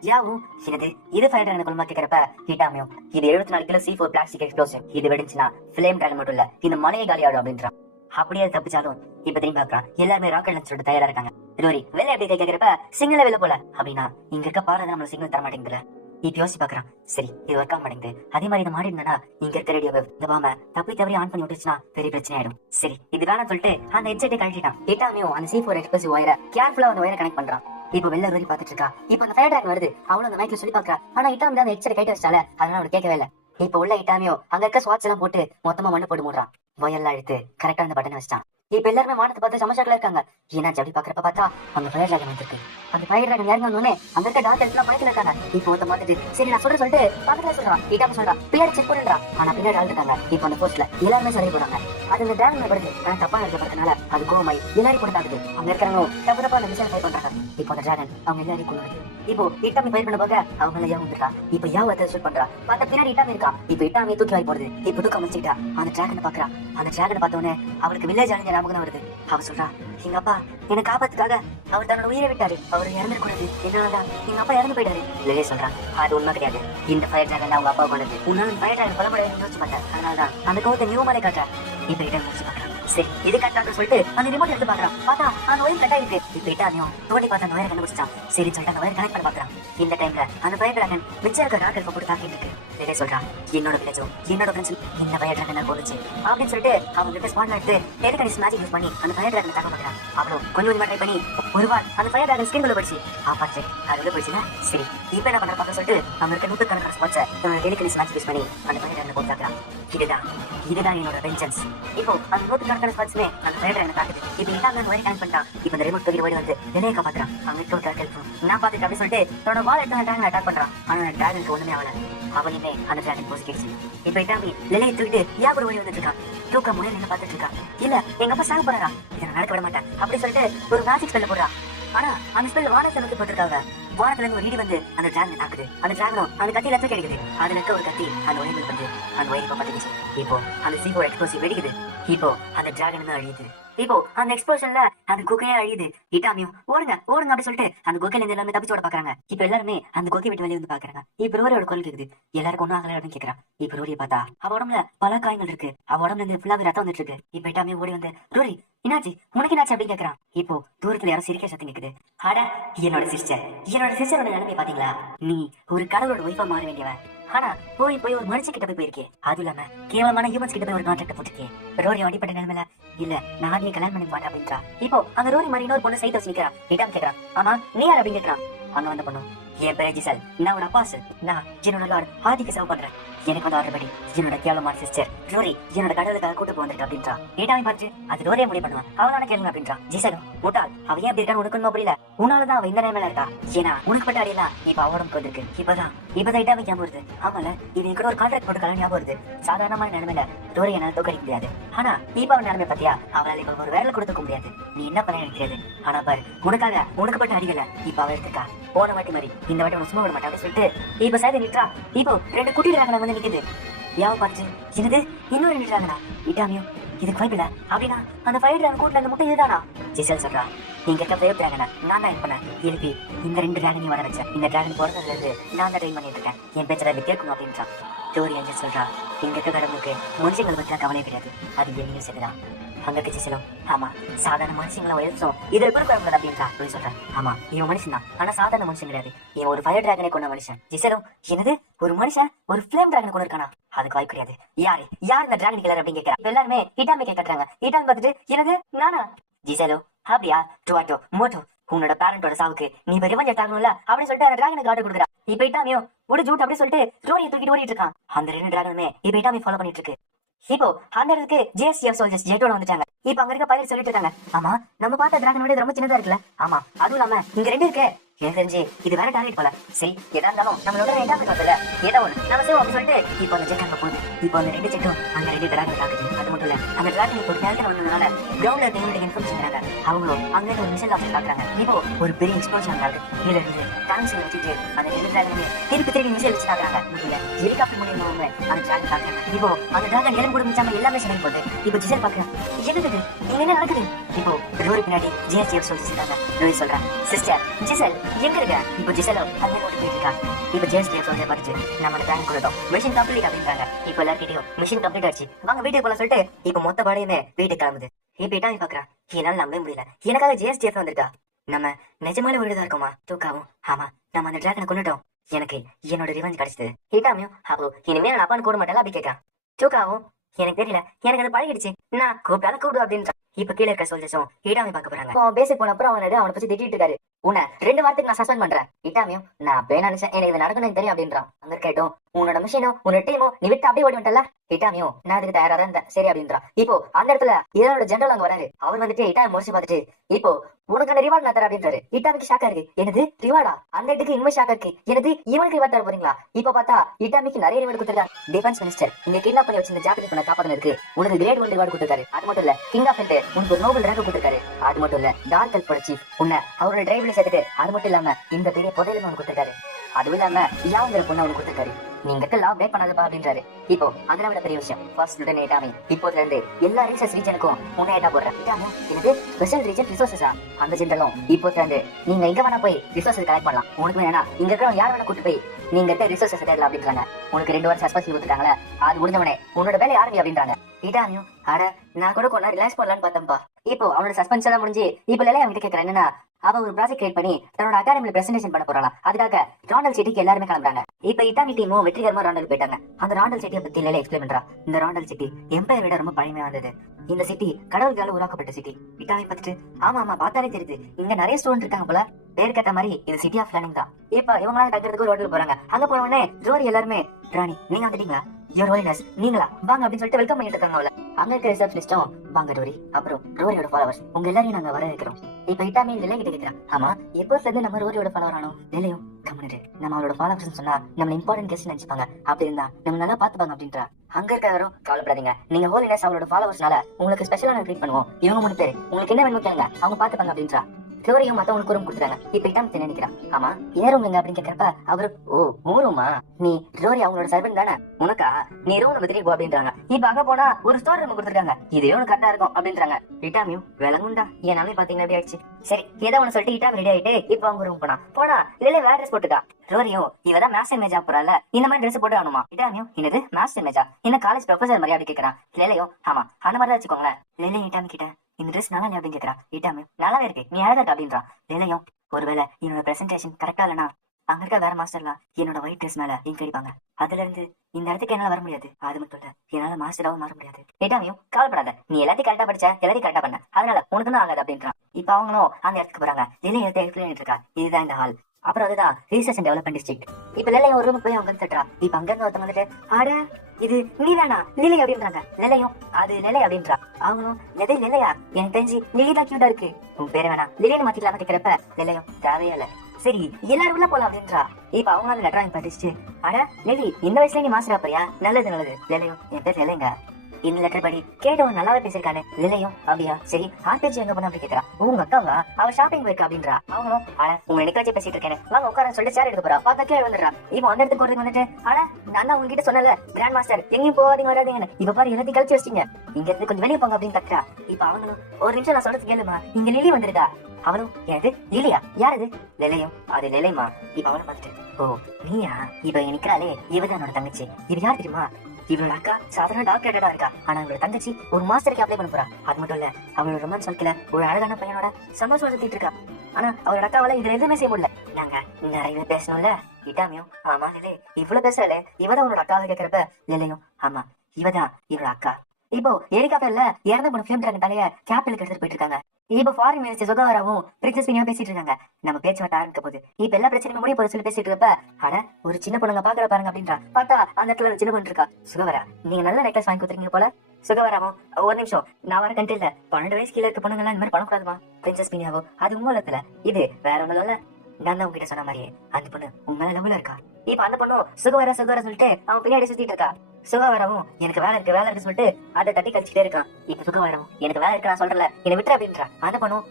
யாவும் என்னது இது ஃபயர் டிராகன் கொள்மா கேட்கிறப்ப இட்டாமியும் இது 74 கிலோ C4 பிளாஸ்டிக் எக்ஸ்ப்ளோசிவ், இது வெடிச்சுன்னா ஃபிளேம் டிராகன் மட்டும் இல்ல இந்த மலையை காலியாடும் அப்படின்றான். அப்படியே தப்பிச்சாலும் இப்ப திரும்பி பாக்குறான் எல்லாருமே ராக்கெட் லான்ச் சொல்லிட்டு தயாரா இருக்காங்க. ரோரி வெளில எப்படி கேட்கிறப்ப சிங்கிள வெளில போல அப்படின்னா இங்க இருக்க பாறை நம்மள சிக்னல் தர மாட்டேங்குதுல. இப்ப யோசிச்சு பாக்குறான் சரி இது ஒர்க் ஆக மாட்டேங்குது, அதே மாதிரி இதை மாடி இருந்தா இங்க இருக்க ரேடியோ இந்த பாம தப்பி தவறி ஆன் பண்ணி விட்டுச்சுன்னா பெரிய பிரச்சனை ஆயிடும். சரி இது வேணாம் சொல்லிட்டு அந்த ஹெட்செட்டை கழட்டிட்டான். இட்டாமியும் அந்த C4 எக்ஸ்ப்ளோசிவ் ஒயரை கேர்ஃபுல்லா அந்த ஒயரை கனெக்ட் பண்றான். இப்ப வெளில ரோரி பாத்துட்டு இருக்கா. இப்ப அந்த ஃபயர் டிராகன் வருது, அவளும் அந்த மைக்ல சொல்லி பாக்குறா. ஆனா இட்டாமி தான் அந்த ஹெட்செட் கைட்டு வச்சால அதனால அவளுக்கு கேட்கவே இல்லை. இப்ப உள்ள இட்டாமியோ அங்க இருக்க ஸ்வாட்ச் எல்லாம் போட்டு மொத்தமா மண்ணு போட்டு மூடுறான். ஒயர்லாம் எடுத்து கரெக்டா அந்த பட்டனை வச்சிட்டான். இப்ப எல்லாருமே வானத்தை பார்த்து சமஷாக்ல இருக்காங்க. ஏன்னா அப்படி பாக்குறப்ப பார்த்தா அந்த ஃபயர் டிராகன் வந்துருக்கு. அந்த ஃபயர் டிராகன் இறங்கி வந்தோடனே அங்க இருக்க டாக்டர் எல்லாம் படத்துல இருக்காங்க. இப்போ ஒருத்த பார்த்துட்டு சரி நான் சொல்லிட்டு பக்கத்துல சொல்றான். இட்டாமி சொல்றான் பின்னாடி செக் பண்ணிடுறான். ஆனா பின்னாடி ஆளுக்காங்க. இப்போ அந்த போஸ்ட்ல எல்லாருமே சரி போறாங்க. அது அந்த டிராகன் படுது தப்பா இருக்கப்படுறதுனால அது கோமாய் எல்லாரும் கொடுத்தாக்குது. அங்க இருக்கிறவங்க தப்பு தப்பா அந்த மிஷன் ஃபைட் பண்றாங்க. இப்போ அந்த டிராகன் அவங்க எல்லாரையும் கொண்டு இப்போ இட்டாமி ஃபைட் பண்ண போக அவங்க எல்லாம் வந்துட்டா. இப்ப யாவத்தை ஷூட் பண்றா. பார்த்தா பின்னாடி இட்டாமி இருக்கா. இப்ப இட்டாமியை தூக்கி வாங்கி போடுது. இப்ப தூக்க முடிச்சுக்கிட்டா அந்த டிராகனை பாக்குறா. அந்த டிராகனை பார்த்தோன்னே அவளுக்கு வில்லேஜ் அழிஞ்ச ஞாபகம் வருது. அவ சொல்றா எங்க அப்பா எனக்கு ஆபத்துக்காக அவர் தன்னோட உயிரை விட்டாரு, அவர் இறந்துக்கூடாது, என்னாலதான் எங்க அப்பா இறந்து போயிட்டாரு. லிலி சொல்றான் அது உண்மை கிடையாது, இந்த ஃபயர் டிராகன் அவங்க அப்பா கொண்டது, உன்னால ஃபயர் டிராகன் பலமுறை யோசிச்சு பார்த்தேன், அதனாலதான் அந்த கோவத்தை நியூ மலை காட்டுறா. இப்ப இடம் யோசிச்சு பாக்குறான் சரி இது கட்டான்னு சொல்லிட்டு அந்த ரிமோட் எடுத்து பாக்குறான். பார்த்தா அந்த ஒயர் கட் ஆயிருக்கு. இப்ப இட்டாமியும் தோண்டி பார்த்து அந்த ஒயரை கண்டுபிடிச்சான். சரி சொல்லிட்டு அந்த ஒயர் கனெக்ட் பண்ண பாக்குறான். இந்த டைம்ல அந்த ஃபயர் டிராகன் மிச்சம் இருக்க ராக்கெட் போட்டு தாக்கிட்டு இருக்கு. இதே சொல்றான், என்னோட வில்லேஜும் என்னோட ஃப்ரெண்ட்ஸும் இந்த ஃபயர் டிராகன் போடுச்சு அப்படின்னு சொல்லிட்டு அவங்க கிட்ட ஸ்பாட் எடுத்து டெலிகனிஸ் மேஜிக் யூஸ் பண்ணி அந்த ஃபயர் டிராகன் தாக்க பார்க்கறான். அவளும் கொஞ்சம் கொஞ்சமா ட்ரை பண்ணி ஒரு வார் அந்த ஃபயர் டிராகன் ஸ்கின் குள்ள போயிடுச்சு. ஆப்பாச்சு அது உள்ள போயிடுச்சுன்னா சரி இப்ப என்ன பண்ற பார்க்க சொல்லிட்டு அவங்க இருக்க நூற்றுக்கணக்கான ஸ்பாட்ஸை டெலிகனிஸ் மேஜிக் யூஸ் பண்ணி அந்த ஃபயர் டிராகன் போட்டு தாக்குறான். இதுதான் என்னோட வெஞ்சன்ஸ். இப்போ அந்த நூற்றுக்கணக்கான ஸ்பாட்ஸுமே அந்த ஃபயர் டிராகன் தாக்குது. இப்போ இட்டாமி அந்த ஒயர் கனெக்ட் பண்ணிட்டான். இப்போ அந்த ரிமோட் தூக்கி ஓடி வந்து என்னைய காப்பாத்துறான். அவங்க இருக்க ஹெல்ப் நான் பாத்துட்டு அப்படின்னு சொல்லிட்டு தன்னோட வால் எடுத்து டிராகன் அட்டாக் பண்றான். ஆனா டிராகனுக்கு ஒண்ணுமே ஆகல. அவனையுமே அந்த டிராகன் போசிக்கிடுச்சு. இப்ப இட்டாமி லிலையை தூக்கிட்டு யாபர் ஓடி வந்துட்டு இருக்கான். தூக்க முடியல என்ன பாத்துட்டு இருக்கா. இல்ல எங்க அப்பா சாக போறாரா, இதை நடக்க விட மாட்டேன் அப்படி சொல்லிட்டு ஒரு மேஜிக் ஸ்பெல்ல போடுறான். ஆனா அந்த ஸ்பெல் வானத்தை நோக்கி போட்டிருக்காங்க. வானத்துல இருந்து ஒரு இடி வந்து அந்த டிராகனை தாக்குது. அந்த டிராகனும் அந்த கத்தியில தூக்கி அடிக்குது. அதுல இருக்க ஒரு கத்தி அந்த ஒயரில் வந்து அந்த ஒயர் இப்ப பத்திக்கிச்சு. இப்போ அந்த C4 எக்ஸ்ப்ளோசிவ் வெடிக்குது. இப்போ அந்த டிராகன் தான் அழியுது. இப்போ அந்த எக்ஸ்ப்ளோஷன்ல அந்த குகையே அழியுது. இட்டாமியும் ஓடுங்க ஓடுங்க அப்படி சொல்லிட்டு அந்த குகையில இருந்து எல்லாமே தப்பிச்சு ஓட பாக்குறாங்க. இப்ப எல்லாருமே அந்த குகை விட்டு வெளியே வந்து பாக்குறாங்க. இப்ப ரோரியோட குரல் இருக்குது. எல்லாருக்கும் ஒன்னும் ஆகல அப்படின்னு கேக்குறான். இப்ப ரோரியை பார்த்தா அவ உடம்புல பல காயங்கள் இருக்கு. அவ உடம்புல இருந்து ஃபுல்லாவே ரத்தம் வந்துட்டு இருக்கு. இப்ப இட்டாமியும் ஓடி வந்து ரோரி என்னாச்சு உனக்கு என்னாச்சு அப்படின்னு கேக்குறான். இப்போ தூரத்துல யாரும் சிரிக்க சத்தம் கேக்குது. அட என்னோட சிஸ்டரோட நிலைமை பாத்தீங்களா, நீ ஒரு கடவுளோட ஒய்ஃபா மாற வேண்டியவன். ஆனா போய் ஒரு மனுஷன் கிட்ட போய் போயிருக்கேன். அதுவும் இல்லாம கேவலமான ஹியூமன்ஸ் கிட்ட போய் ஒரு கான்ட்ராக்ட் போட்டிருக்கேன். ரோரி அடிப்பட்ட நிலைமையில இல்ல நான் நீ கல்யாணம் பண்ணி மாட்டேன் அப்படின்றா. இப்போ அந்த ரோரி மாதிரி இன்னொரு பொண்ணு சைட் வச்சு நிக்கிறா. இட்டாமி கேக்குறான், ஆமா நீ யார் அப்படின்னு கேக்குறான். அங்க வந்த பொண்ணு, என் பேர் ஜிசல், நான் ஒரு அப்பாஸ், நான் என்னோட லார்ட் ஆதிக்கு சேவ் பண்றேன். எனக்கு வந்து ஆர்டர் படி என்னோட கேவலமான சிஸ்டர் ரோரி என்னோட கடவுளுக்காக கூட்டு போவந்துருக்கு அப்படின்றா. இட்டாமி பார்த்து அது ரோரியை முடிவு பண்ணுவான். அவனான கேளுங்க அப்படின்றா. ஜிசலும் முட்டாள், அவ ஏன் அப்படி இருக்கான்னு உனக்கு புரியல. உன்னாலதான் அவ இந்த நிலைமையில இருக்கா. ஏன்னா உனக்கு பட்ட அடியெல்லாம் இப்ப அவனுக்கு வந்திருக்கு. இப்பதான் இட்டாமி ஞாபகம் வருது. ஆமால இது கூட ஒரு கான்ட்ராக்ட் போட்டு கல்யாணம் ஞாபகம் வருது. சாதாரணமான நிலைமையில ரோரி என்னால தோக்கடிக்க முடியாது. ஆனா இப்ப அவன் நிலைமை பத்தியா அவளால இப்ப ஒரு வேலை கொடுத்துக்க முடியாது. நீ என்ன பண்ண எனக்கு தெரியாது. ஆனா பாரு உனக்கு பட்ட அடிக்கல இப்ப அவ இருக்கா. போன வாட்டி மாதிரி இந்த வாட்டி உனக்கு சும்மா விட மாட்டேன் அப்படின்னு சொல்லிட்டு இப்ப சேர்த்து நிற்கிறா. இப்போ 2 குட்டி டிராகன் வந்து நிக்குது. யாவ பார்த்து என்னது இன்னும் 2 டிராகனா. இட்டாமியும் இதுக்கு வாய்ப்பில்ல அப்படின்னா அந்த ஃபயர் டிராகன் கூட்டுல அந்த முட்டை இதுதானா. ஜிசல் சொல்றா, நீங்க இருக்க ஃபயர் டிராகனை நான் தான் பண்ணேன். எழுப்பி இந்த 2 டிராகனையும் வர வச்சேன். இந்த டிராகன் பிறந்ததுல இருந்து நான் தான் ட்ரெயின் பண்ணிட்டு இருக்கேன். என் பேச்சை கேட்கணும் அப்படின்றான். ஸ்டோரி அஞ்சல் சொல்றா, இங்க இருக்க கடவுளுக்கு மனுஷங்களை பத்தி கவலையே கிடையாது. அது என்னையும் சரிதான். அங்க ஜிசலும், ஆமா சாதாரண மனுஷங்களை எழுத்தும் இதுல குறிப்பிட அப்படின்றா. சொல்றேன், ஆமா இவன் மனுஷன் தான், ஆனா சாதாரண மனுஷன் கிடையாது. இவன் ஒரு ஃபயர் டிராகனை கொண்ட மனுஷன். ஜிசலும், என்னது ஒரு மனுஷன் ஒரு ஃபிளேம் டிராகனை கொண்டு இருக்கானா. அதுக்கு வாய்ப்பு கிடையாது. யாரு இந்த டிராகன் கிளர் அப்படின்னு கேட்கிறா. எல்லாருமே இட்டாமி கேட்கறாங்க. இட்டாமி பார்த்துட்டு என்னது நானா. ஜிசலோ, அப்படியா டுவாட்டோ மோட்டோ உன்னோட பேரண்டோட சாவுக்கு நீ இப்ப ரிவெஞ்ச் எடுத்தாகணும்ல அப்படின்னு சொல்லிட்டு அந்த டிராகனுக்கு ஆர்டர் கொடுக்குறா. இப்ப இட்டாமியும் ஒரு ஜூட் அப்படி சொல்லிட்டு ரோரியை தூக்கிட்டு ஓடிட்டு இருக்கான். அந்த 2 டிராகனுமே இப்ப இட்டாமி ஃபாலோ பண்ணிட்டு இருக்கு. இப்போ அந்த இடத்துக்கு JSTF சோல்ஜர்ஸ் ஜெட்டோட வந்துட்டாங்க. இப்ப அங்க இருக்க பைலட் சொல்லிட்டு இருக்காங்க, ஆமா நம்ம பார்த்த டிராகனோட ரொம்ப சின்னதா இருக்குல்ல. ஆமா அதுவும் இல்லாம இங்க 2 இருக்கு. எனக்கு தெரிஞ்சு இது வேற டார்கெட் போல. சரி எதா இருந்தாலும் நம்மளோட 2வது காட்டுல ஏதோ ஒண்ணு நம்ம செய்வோம் அப்படின்னு சொல்லிட்டு இப்போ அந்த ஜெட் அங்க போகுது. இப்போ அந்த 2 ஜெட்டும் அந்த 2 டிராகன் தாக்குது. அது மட்டும் இல்ல அந்த டிராகன் இப்போ நேரத்தில் வந்ததுனால கிரவுண்ட்ல இருக்க இன்ஃபர்மேஷன் தராங்க. அவங்களும் அங்க இருந்து ஒரு மிசைல் லான்ச் பாக்குறாங்க. இப்போ ஒரு பெரிய எக்ஸ்ப்ளோஷன் ஆகுது. கீழ இருந்து டான்சில் வச்சுட்டு அந்த 2 டிராகனுமே திருப்பி மிசைல் வச்சு தாக்குறாங்க. முடியல ஹெலிகாப்டர் மூலியமா அந்த டிராகன் தாக்குறாங்க. இப்போ அந்த டிராகன் எலும்பு கூட மிச்சாம எல்லாமே சரி போகுது. இப்போ ஜிசல் பாக்குறேன், என்னது இங்க என்ன நடக்குது. இப்போ ரோரி பின்னாடி JSTF சோல்ஜர்ஸ் இருக்காங்க. ரோரி சொல்றான், சிஸ்டர் ஜிசல் எங்க இருக்க. இப்போ ஜிசலோ அங்கே ஓடி போயிட்டு இருக்கா. இப்போ JSTF சோல்ஜர் பார்த்து நம்ம டிராகன் கொடுத்தோம் மிஷன் கம்ப்ளீட் அப்படின்றாங்க. இப்போ எல்லார்கிட்டயும் மிஷன் கம்ப்ளீட் ஆச்சு வாங்க வீட்டுக்கு போல சொல்லிட்டு இப்போ மொத்த பாடையுமே வீட்டுக்கு கிளம்புது. இப்ப இட்டாமி பாக்குறா, என்னால நம்பவே முடியல எனக்காக JSTF வந்திருக்கா. நம்ம நிஜமான விடுதா இருக்கோமா. தூக்காவும் ஆமா நம்ம அந்த டிராகனை கொண்டுட்டோம். எனக்கு என்னோட ரிவெஞ்ச் கிடைச்சது. இட்டாமியும் அப்போ இனிமே நான் அப்பான்னு கூட மாட்டேன் அப்படி கேட்கறான். தூக்காவும் எனக்கு தெரியல எனக்கு அது பழகிடுச்சு நான் கூப்பிட்டாலும் கூப்பிடு அப்படின்றான். இப்ப கீழே இருக்க சோல்ஜர்ஸும் இட்டாமி பார்க்க போறாங்க. பேசிக் போன அப்புறம் அவனை பத்தி திட்டிட்டு இருக்காரு. உன்னை 2 வாரத்துக்கு நான் சஸ்பெண்ட் பண்றேன். இட்டாமியும் நான் பேர் நினைச்சேன் எனக்கு இது நடக்கணும்னு தெரியும் அப்படின்றான். அங்க கேட்டோம் உன்னோட மிஷினும் உன்னோட டீமும் நீ விட்டு அப்படியே ஓடி வந்துட்டல. இட்டாமியும் நான் அதுக்கு தயாரா தான் இருந்தேன் சரி அப்படின்றான். இப்போ அந்த இடத்துல இதனோட ஜெனரல் அங்க வராரு. அவர் வந்துட்டு இட்டாமி முடிச்சு பார்த்துட்டு இப்போ உனக்கான ரிவார்ட் நான் தரேன் அப்படின்றாரு. இட்டாமிக்கு ஷாக்கா இருக்கு. எனது ரிவார்டா. அந்த இடத்துக்கு இன்னும் ஷாக்கா இருக்கு. எனது இவனுக்கு ரிவார்ட் தர போறீங்களா. இப்ப பார்த்தா இட்டாமிக்கு நிறைய ரிவார்டு கொடுத்துருக்காரு. டிஃபென்ஸ் மினிஸ்டர் இங்க கிட்னாப் பண்ணி வச்சிருந்த ஜாப்பனீஸ் பண்ண காப்பாத்தன இருக்கு. உனக்கு கிரேட் 1 ரிவார்டு கொடுத்துருக்காரு. அது மட்டும் இல்ல கிங் ஆஃப் ஹெண்ட் உனக்கு ஒரு நோபல் ரேங்க் கொடுத்துருக்காரு. அது மட்டும் இல்ல டார்க் எல்ஃப் சீஃப் உன்னை அவரோட டிரைவ்ல சேர்த்துட்டு அது மட்டும் இல்லாம இந்த பெரிய புதையில ஒன்று கொடுத்துருக்காரு. அதுவும் இல்லாம யாங்கிற பொண்ணு அவனுக்கு கொடுத்துருக்காரு. நீங்க இருக்க லா பிரேக் பண்ணாதப்பா அப்படின்றாரு. இப்போ அதெல்லாம் விட பெரிய விஷயம், ஃபர்ஸ்ட் ஸ்டூடெண்ட் ஏட்டாமி இப்போதுல இருந்து எல்லா ரிசர்ச் ரீஜனுக்கும் முன்னே ஏட்டா போடுறேன். எனக்கு ஸ்பெஷல் ரீஜன் ரிசோர்ஸஸா அந்த ஜென்ரலும் இப்போதுல இருந்து நீங்க எங்க வேணா போய் ரிசோர்ஸஸ் கலெக்ட் பண்ணலாம். உனக்கு வேணா இங்க இருக்கிற யார் வேணா கூட்டு போய் நீங்க இருக்க ரிசோர்ஸஸ் தேடலாம் அப்படின்றாங்க. உனக்கு 2 வாரம் சஸ்பென்ஸ் கொடுத்துட்டாங்களே, அது முடிஞ்சவனே உன்னோட வேலை ஆரம்பி அப்படின்றாங்க. இட்டாமியும் அட நான் கூட கொஞ்சம் ரிலாக்ஸ் பண்ணலான்னு பார்த்தேன்ப்பா. இப்போ அவனோட சஸ்பென்ஸ் எல்லாம் முடிஞ்சு இப்போ லெலை அவன்கிட்ட கேட்கறேன் என்னன்னா, அவ ஒரு ப்ராஜெக்ட் கிரியேட் பண்ணி தன்னோட அகாடமில பிரசன்டேஷன் பண்ண போறாளா. அதுக்காக ராண்டல் சிட்டிக்கு எல்லாருமே கிளம்புறாங்க. இப்ப இட்டாமி டீமும் வெற்றிகரமா ராண்டல் போயிட்டாங்க. அந்த ராண்டல் சிட்டியை பத்தி லெலை எக்ஸ்பிளைன் பண்றா. இந்த ராண்டல் சிட்டி எம்பையர் விட ரொம்ப பழமையா வந்தது. இந்த சிட்டி கடவுள்களால உருவாக்கப்பட்ட சிட்டி. இட்டாமி பார்த்துட்டு ஆமா ஆமா பார்த்தாலே தெரியுது, இங்க நிறைய ஸ்டூடெண்ட் இருக்காங்க போல. பேருக்கேத்த மாதிரி இது சிட்டி ஆஃப் லேர்னிங் தான். இப்ப இவங்களாம் தங்குறதுக்கு ஒரு ஹோட்டல் போறாங்க. அங்க போன உடனே ஜோரி எல்லாருமே ராணி நீங்க வந்துட்டீங்களா, யுவர் ஹோலினஸ் நீங்களா வாங்க அப்படின்னு சொல்லிட்டு வெல்கம் பண்ணிட்டு இருக்காங்க. அவள அங்க இருக்க ரிசப்ஷனிஸ்டும் வாங்க ரோரி, அப்புறம் ரோரியோட ஃபாலோவர்ஸ் உங்க எல்லாரையும் நாங்க வர வைக்கிறோம். இப்ப இட்டாமி லெலை கிட்ட கேட்கிறா, ஆமா எப்போ சேர்ந்து நம்ம ரோரியோட ஃபாலோவர் ஆனோம். லெலையும் கம்முனு நம்ம அவளோட ஃபாலோவர்ஸ் சொன்னா நம்ம இம்பார்ட்டன்ட் கெஸ்ட் நினைச்சுப்பாங்க, அப்படி இருந்தா நம்ம நல்லா பாத்துப்பாங்க அப்படின்றா. அங்க இருக்கிறவரும் கவலைப்படாதீங்க, நீங்க ஹோலினஸ் அவளோட ஃபாலோவர்ஸ்னால உங்களுக்கு ஸ்பெஷலான ட்ரீட் பண்ணுவோம். இவங்க 3 பேரு உங்களுக்கு என்ன வேணுமோ கேளுங்க, அவங்க பாத்துப்பாங்க அப்படின்றா. ரோரியும் மத்தவனுக்கு ரூம் கொடுத்துறாங்க. இப்ப இட்டாமி நினைக்கிறான், ஆமா ஏன் ரூம் எங்க அப்படின்னு கேட்கறப்ப அவரு ஓ ரூமா, நீ ரோரி அவங்களோட சர்வெண்ட் தானே, உனக்கா நீ ரூம் நம்ம திரும்பி போ அப்படின்றாங்க. இப்ப அங்க போனா ஒரு ஸ்டோர் ரூம் கொடுத்துருக்காங்க, இதே ஒண்ணு கரெக்டா இருக்கும் அப்படின்றாங்க. இட்டாமியும் விளங்குண்டா என் நாமே பாத்தீங்கன்னா எப்படி ஆயிடுச்சு. சரி ஏதோ ஒண்ணு சொல்லிட்டு இட்டாமி ரெடி ஆயிட்டு இப்ப அவங்க ரூம் போனா இல்ல வேற ட்ரெஸ் போட்டுக்கா. ரோரியும் இவதான் மாஸ்டர் இமேஜா போறால, இந்த மாதிரி ட்ரெஸ் போட்டு ஆகணுமா. இட்டாமியும் என்னது மாஸ்டர் இமேஜா, என்ன காலேஜ் ப்ரொஃபசர் மாதிரி அப்படி கேட்கறான். லெலையும் ஆமா அந்த மாதிரி தான் வச்சுக்கோங்களேன். லெலையும் இட்டாமி கிட்ட இந்த ட்ரெஸ் நல்லா அப்படின்னு கேட்கறா. இட்டாமி நல்லாவே இருக்கு, நீ அழகா இருக்கா அப்படின்றான். லெலையும் ஒருவேளை என்னோட பிரசன்டேஷன் கரெக்டா இல்லனா அங்க இருக்க வேற மாஸ்டர்லாம் என்னோட ஒயிட் ட்ரெஸ் மேல இங்க அடிப்பாங்க, அதுல இருந்து இந்த இடத்துக்கு என்னால வர முடியாது. அது மட்டும் இல்ல என்னால மாஸ்டராவும் மாற முடியாது. இட்டாமியும் கவலைப்படாத, நீ எல்லாத்தையும் கரெக்டா படிச்ச, எல்லாத்தையும் கரெக்டா பண்ண, அதனால உனக்கு தான் ஆகாது அப்படின்றான். இப்ப அவங்களும் அந்த இடத்துக்கு போறாங்க. லெலை இடத்த எக்ஸ்பிளைன் பண்ணிட்டு இருக்கா, இதுதான் இந்த ஹால், அப்புறம் அதுதான் ரிசர்ச் அண்ட் டெவலப்மெண்ட் டிஸ்ட்ரிக்ட். இப்ப லெலையும் ஒரு ரூம் போய் அவங்க தட்டுறா. இப்ப அங்க இருந்து ஒருத்தவங்க வந்துட்டு ஆட இது நீதானா லிலி அப்படின்றாங்க. லெலையும் அது லெலை அப்படின்றா. அவங்களும் லெதை லெலையா, எனக்கு தெரிஞ்சு லிலி தான் கியூட்டா இருக்கு, உன் பேரை வேணா லிலின்னு மாத்திக்கலாம கேட்கிறப்ப லெலையும் தேவையே இல்ல, சரி எல்லாரும் உள்ள போலாம் அப்படின்றா. இப்ப அவங்க அந்த லெட்டர் படிச்சுட்டு அட லெலி இந்த வயசுல நீ மாஸ்டர் அப்பறியா, நல்லது நல்லது. லெலையும் என் பேர் லெலைங்க, இந்த லெட்டர் படி கேட்டவன் நல்லாவே பேசிருக்கானே. லெலையும் அப்படியா சரி ஆர்பேஜ் எங்க போன அப்படி கேட்கறா. உங்க அக்காவா, அவ ஷாப்பிங் போயிருக்கா அப்படின்றா. அவங்களும் ஆனா உங்க எனக்கு வச்சு பேசிட்டு இருக்கேன் வாங்க உட்கார சொல்லிட்டு சேர் எடுக்க போறா. பார்த்தா கீழே வந்துடுறா. இப்போ அந்த இடத்துக்கு போறதுக்கு வந்துட்டு ஆனா நான் உங்ககிட்ட சொன்னல கிராண்ட் மாஸ்டர் எங்கேயும் போகாதீங்க வராதீங்கன்னு, இப்ப பாரு எல்லாத்தையும் கழிச்சு வச்சிட்டீங்க, இங்க இருந்து கொஞ்சம் வெளியே போங்க அப்படின்னு கத்துறா. இப்ப அவங்களும் ஒரு நிமிஷம் நான் சொல்றது கேளுமா, இங்க லிலி வந்திருக்கா. அவளும் எனது லிலியா, யார் இது. லெலையும் அது லெலைமா. இப்ப அவனை பார்த்துட்டு ஓ நீயா, இப்ப நிக்கிறாளே இவதான் என்னோட தங்கச்சி, இவ யார் தெரியுமா, இவளோட அக்கா சாதாரண டாக்டரேட்டடா இருக்கா, ஆனா இவளோட தங்கச்சி ஒரு மாஸ்டருக்கு அப்ளை பண்ண போறா. அது மட்டும் இல்ல அவளோட ரொமான்ஸ் வாழ்க்கையில ஒரு அழகான பையனோட சந்தோஷமா சுத்திட்டு இருக்கா. ஆனா அவளோட அக்காவால இதுல எதுவுமே செய்ய முடியல. நாங்க நிறைய பேசணும்ல. இட்டாமியும் ஆமா லெலை இவ்வளவு பேசல, இவதான் உன்னோட அக்காவை கேட்கறப்ப லெலையும் ஆமா இவதான் இவளோட அக்கா. இப்போ ஹெலிகாப்டர்ல இறந்து போன ஃபிலிம் டிராகன் தலைய கேபிட்டலுக்கு எடுத்துட்டு போயிட்டு இருக்காங்க. இப்போ ஃபாரின் மினிஸ்டர் சுகாராவும் பிரின்சஸ் பினியா பேசிட்டு இருக்காங்க. நம்ம பேச்சுவார்த்தை ஆரம்பிக்க போகுது. இப்ப எல்லா பிரச்சனையும் முடிய போது சொல்லி பேசிட்டு இருப்ப அட ஒரு சின்ன பொண்ணுங்க பாக்குற பாருங்க அப்படின்றா. பார்த்தா அந்த இடத்துல சின்ன பொண்ணு இருக்கா. சுகவரா நீங்க நல்ல நெக்லஸ் வாங்கி கொடுத்துருக்கீங்க போல. சுகவராவும் ஒரு நிமிஷம் நான் வர கண்டில்ல 12 வயசு கீழே இருக்க பொண்ணுங்க எல்லாம் இந்த மாதிரி பண்ணக்கூடாதுமா. பிரின்சஸ் பினியாவோ அது உங்களத்துல இது வேற ஒண்ணும் இல்ல, நான் தான் உங்ககிட்ட சொன்ன மாதிரியே அந்த பொண்ணு உங்க லெவல இருக்கா. இப்ப அந்த பொண்ணும் சுகவரா சொல்லிட்டு அவன் பின்னாடி சுத்திட்டு இருக்கா. சுகவரவும் எனக்கு வேலை இருக்கு சொல்லிட்டு அதை தட்டி கழிச்சுட்டே இருக்கான். இப்ப சுகவரவும் எனக்கு வேலை இருக்கு நான் சொல்றல என்னை விட்டுற அப்படின்றா. அந்த பொண்ணும்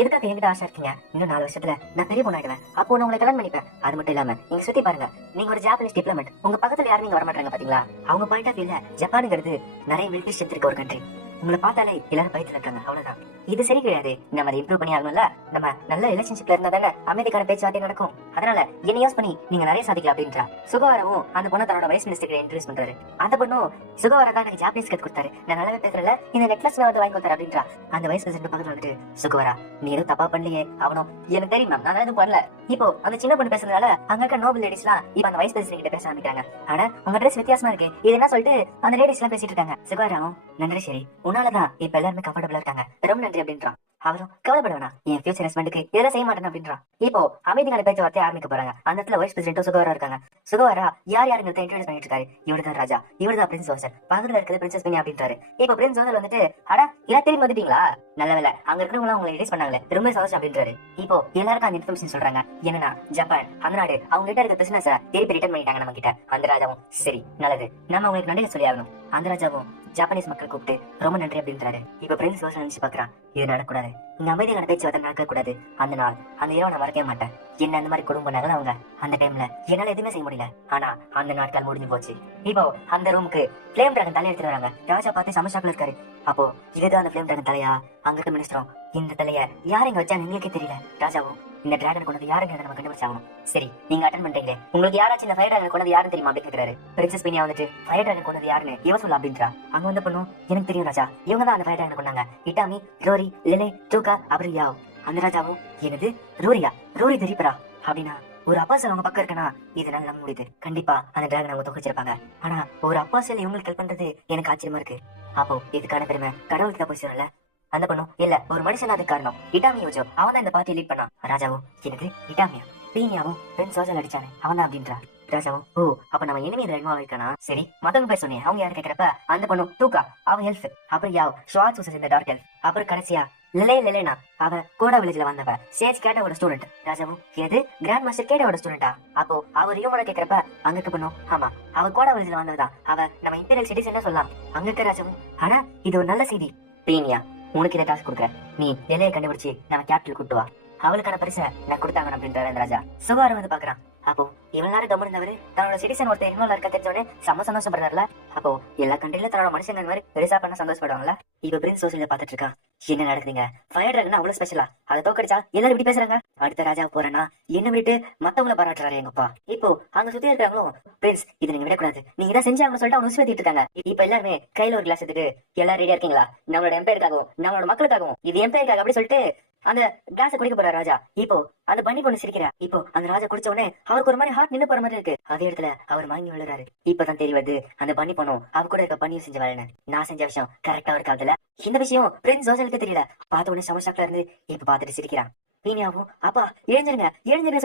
எதுக்காக என்கிட்ட ஆசை இருக்கீங்க, இன்னும் 4 வருஷத்துல நான் பெரிய பொண்ணாயிடுவேன், அப்போ நான் உங்களை கல்யாணம் பண்ணிப்பேன். அது மட்டும் இல்லாம நீங்க சுத்தி பாருங்க, நீங்க ஒரு ஜாப்பனீஸ் டிப்ளமேட், உங்க பக்கத்துல யாரும் நீங்க வர மாட்டாங்க பாத்தீங்களா. அவங்க பாயிண்ட் ஆஃப் வியூல ஜப்பானுங்கிறது நிறைய மிலிட்டரி ஸ்ட்ரென்த் இருக்க ஒரு கண்ட்ரி, உங்களை பார்த்தாலே எல்லாரும் பயத்துல இருக்காங்க அவ்வளவுதான். இது சரி கிடையாது, நம்ம அதை இம்ப்ரூவ் பண்ணி ஆகணும்ல. நம்ம நல்ல ரிலேஷன்ஷிப்ல இருந்தா தானே அமைதிக்கான பேச்சுவார்த்தை நடக்கும், அதனால என்ன யூஸ் பண்ணி நீங்க நிறைய சாதிக்கலாம் அப்படின்றா. சுகவாரவும் அந்த பொண்ணு தன்னோட வைஸ் மினிஸ்டருக்கு இன்ட்ரடியூஸ் பண்றாரு. அந்த பொண்ணும் சுகவாரா தான் எனக்கு ஜாப்பனீஸ் கத்து கொடுத்தாரு, நான் நல்லாவே பேசுறல, இந்த நெக்லஸ் வந்து வாங்கி கொடுத்தாரு அப்படின்றா. அந்த வைஸ் பிரசிடென்ட் பக்கத்துல வந்துட்டு சுகவாரா நீ எதுவும் தப்பா பண்ணலையே. அவனும் எனக்கு தெரியும் மேம் நான் எதுவும் பண்ணல. இப்போ அந்த சின்ன பொண்ணு பேசுறதுனால அங்க இருக்க நோபல் லேடிஸ் எல்லாம் இப்ப அந்த வைஸ் பிரசிடென்ட் கிட்ட பேச ஆரம்பிக்கிறாங்க. ஆனா உங்க ட்ரெஸ் வித்தியாசமா இருக்கு இது என்ன சொல்லிட்டு அந்த லேடிஸ் எல்லாம் பேசிட்டு இருக்காங்க. சுகவாராவும் நன்றி சரி உன்னாலதான் இப்ப எல்லாருமே கம்ஃபர்டபுளா இருக்காங்க, ரொம்ப நன்றி அப்படின்றான். அவரும் கவலைப்படுவேனா என் ஃபியூச்சர் ஹஸ்பண்டுக்கு இதெல்லாம் செய்ய மாட்டேன் அப்படின்றான். இப்போ அமைதியான பேச்சுவார்த்தை ஆரம்பிக்க போறாங்க. அந்த இடத்துல வைஸ் பிரசிடென்ட் சுகவாரா இருக்காங்க. சுகவாரா யாருங்கிறத இன்ட்ரோடியூஸ் பண்ணிட்டு இருக்காரு. இவர்தான் ராஜா, இவர்தான் பிரின்ஸ் ஓசல், பக்கத்துல இருக்கிறது பிரின்சஸ் பினியா அப்படின்றாரு. இப்போ பிரின்ஸ் ஓசல் வந்துட்டு அட எல்லாம் திரும்பி வந்துட்டீங்களா, நல்ல வேலை அங்க இருக்கிறவங்க உங்களை ரிலீஸ் பண்ணாங்களே ரொம்ப சந்தோஷம் அப்படின்றாரு. இப்போ எல்லாருக்கும் அந்த இன்ஃபர்மேஷன் சொல்றாங்க. என்னன்னா ஜப்பான் அந்த நாடு அவங்க கிட்ட இருக்க பிசினஸ் திருப்பி ரிட்டர்ன் பண்ணிட்டாங்க நம்ம கிட்ட. அந்த ராஜாவும் சரி நல்லது நம்ம உங்களுக்கு நன்றி சொல்லி ஆகணும். அந்த ராஜாவும் ஜப்பானீஸ் மக்கள் கூப்பிட்டு ரொம்ப நன்றி அப்படின்றாரு. இப்ப பிரின்ஸ் ஓசல் நினைச்சு பாக்குறான், இது நடக்கூடாது. இங்க அமைதியான பேச்சுவார்த்தை நடக்க கூடாது. அந்த நாள் அந்த இரவு நான் மறக்கவே மாட்டேன். என்ன அந்த மாதிரி குடும்பம் பண்ணாங்க அவங்க. அந்த டைம்ல என்னால எதுவுமே செய்ய முடியல. ஆனா அந்த நாட்கள் முடிஞ்சு போச்சு. இப்போ அந்த ரூமுக்கு ஃப்ளேம் டிராகன் தலை எடுத்துட்டு வராங்க. ராஜா பார்த்து சமஷாக்ல இருக்காரு. அப்போ இதுதான் அந்த ஃப்ளேம் டிராகன் தலையா? அங்க இருக்க மினிஸ்டரும் இந்த தலைய யார் இங்க வச்சாங்க எங்களுக்கே தெரியல. ராஜாவும் இந்த டிராகன் கொண்டது யாருங்கிறத நம்ம கண்டுபிடிச்சாகணும். சரி, நீங்க அட்டன் பண்றீங்களே, உங்களுக்கு யாராச்சும் இந்த ஃபயர் டிராகன் கொண்டது யாருன்னு தெரியுமா அப்படின்னு கேக்குறாரு. பிரின்சஸ் பீனியா வந்துட்டு ஃபயர் டிராகன் கொண்டது யாருன்னு இவ சொல்ல அப்படின்றா. அங்க வந்து பண்ணும் எனக்கு தெரியும் ராஜா, இவங்க தான் அந்த ஃபயர் டிராகன் கொண்டாங்க. இட்டாமி, ரோரி, லிலே, டூகா, அப்புறம் யாவ். அந்த ராஜாவும் எனது ரோரியா, ரோரி தெரியுப்பரா அப்படின்னா ஒரு அப்பா செல் அவங்க பக்கம் இருக்கனா இதனால நம்ப முடியுது. கண்டிப்பா அந்த டிராகன் அவங்க தொகுச்சிருப்பாங்க. ஆனா ஒரு அப்பா செல் இவங்களுக்கு ஹெல்ப் பண்றது எனக்கு ஆச்சரியமா இருக்கு. அப்போ இதுக்கான பெருமை கடவுளுக்கு தான் போய் சேரல. அந்த பொண்ணும் இல்ல ஒரு மனுஷன் அதுக்கு காரணம். இட்டாமி யோஜோ அவன் தான் இந்த பார்ட்டியை லீட் பண்ணான். ராஜாவும் எனக்கு இட்டாமியா பீனியாவும் பெண் சோஜல் அடிச்சானே அவன் தான் அப்படின்றா. ராஜாவும் ஓ அப்ப நம்ம இனிமே இதுல இன்வால்வ் ஆயிருக்கானா? சரி, மத்தவங்க பேர் சொன்னேன், அவங்க யாரு கேட்கிறப்ப அந்த பொண்ணும் டூகா அவன் ஹெல்ப், அப்புறம் யாவ் ஷுவாட் சூசஸ் இந்த டார்க் ஹெல்ப், அப்புறம் கடைசியா லிலேனா அவ கோடா வில்லேஜ்ல வந்தவ சேஜ் கேட்டாவோட ஸ்டூடெண்ட். ராஜாவும் எது கிராண்ட் மாஸ்டர் கேட்டாவோட ஸ்டூடெண்டா? அப்போ அவர் ரியோவோட கேட்கிறப்ப அங்க இருக்க பொண்ணும் ஆமா அவ கோடா வில்லேஜ்ல வந்தவதான், அவ நம்ம இம்பீரியல் சிட்டிசன் சொல்லலாம். அங்க இருக்க ராஜாவும் ஆனா இது ஒரு நல்ல செய்தி. பீனியா உனக்கு இதை டாஸ்க் கொடுக்குறேன், நீ எல்லையை கண்டுபிடிச்சு நம்ம கேபிட்டல் கூட்டு வா. அவளுக்கான பரிசை நான் கொடுத்தாங்க அப்படின்றாரு ராஜா. சுகாரம் வந்து பாக்குறான். அப்போ இவன் நேரம் கம்மன் இருந்தவரு தன்னோட சிட்டிசன் ஒருத்தர் இன்வால்வ் இருக்க தெரிஞ்சோடனே செம்ம சந்தோஷப்படுறாருல. அப்போ எல்லா கண்ட்ரில தன்னோட மனுஷங்க இந்த மாதிரி பெருசா பண்ண சந்தோஷப்படுவாங்கல்ல. இப்ப பிரின்ஸ் சோசியல பாத்துட்டு இருக்கா. என்ன நடக்குதுங்க? ஃபயர் டிராகன் அவ்வளவு ஸ்பெஷலா? அதை தோக்கடிச்சா எல்லாரும் இப்படி பேசுறாங்க. அடுத்த ராஜா போறேன்னா என்ன விட்டு மத்தவங்கள பாராட்டுறாரு எங்கப்பா. இப்போ அங்க சுத்தி இருக்காங்களும் பிரின்ஸ் இதை நீங்க விடக்கூடாது, நீங்க இதான் செஞ்சாங்கன்னு சொல்லிட்டு அவங்க உசுவத்திட்டு இருக்காங்க. இப்ப எல்லாருமே கையில ஒரு கிளாஸ் எடுத்துட்டு எல்லாரும் ரெடியா இருக்கீங்களா? நம்மளோட எம்பையருக்காகவும் நம்மளோட மக்களுக்காகவும் இது எம்பையருக்காக அப்படி சொல்லிட்டு அந்த கிளாஸ் குடிக்க போற ராஜா. இப்போ அந்த பண்ணி பொண்ணு சிரிக்கிறா. இப்போ அந்த ராஜா குடிச்ச உடனே அவருக்கு ஒரு மாதிரி ஹார்ட் நின்று போற மாதிரி இருக்கு. அதே இடத்துல அவர் வாங்கி விழுறாரு. இப்பதான் தெரிவது அந்த பண்ணி பொண்ணும் அவ கூட இருக்க பண்ணியும் செஞ்ச வேலைன்னு. நான் செஞ்ச விஷயம் கரெக்டா இருக்காதுல. இந்த விஷயம் பிரின்ஸ் ஜோசலுக்கு தெரியல. பார்த்த உடனே சமஷாக்ல இருந்து இப்ப பாத்துட்டு சிரிக்கிறான். பீனியாவும் அப்பா இளைஞருங்க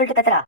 சொல்லிட்டு கத்துறா.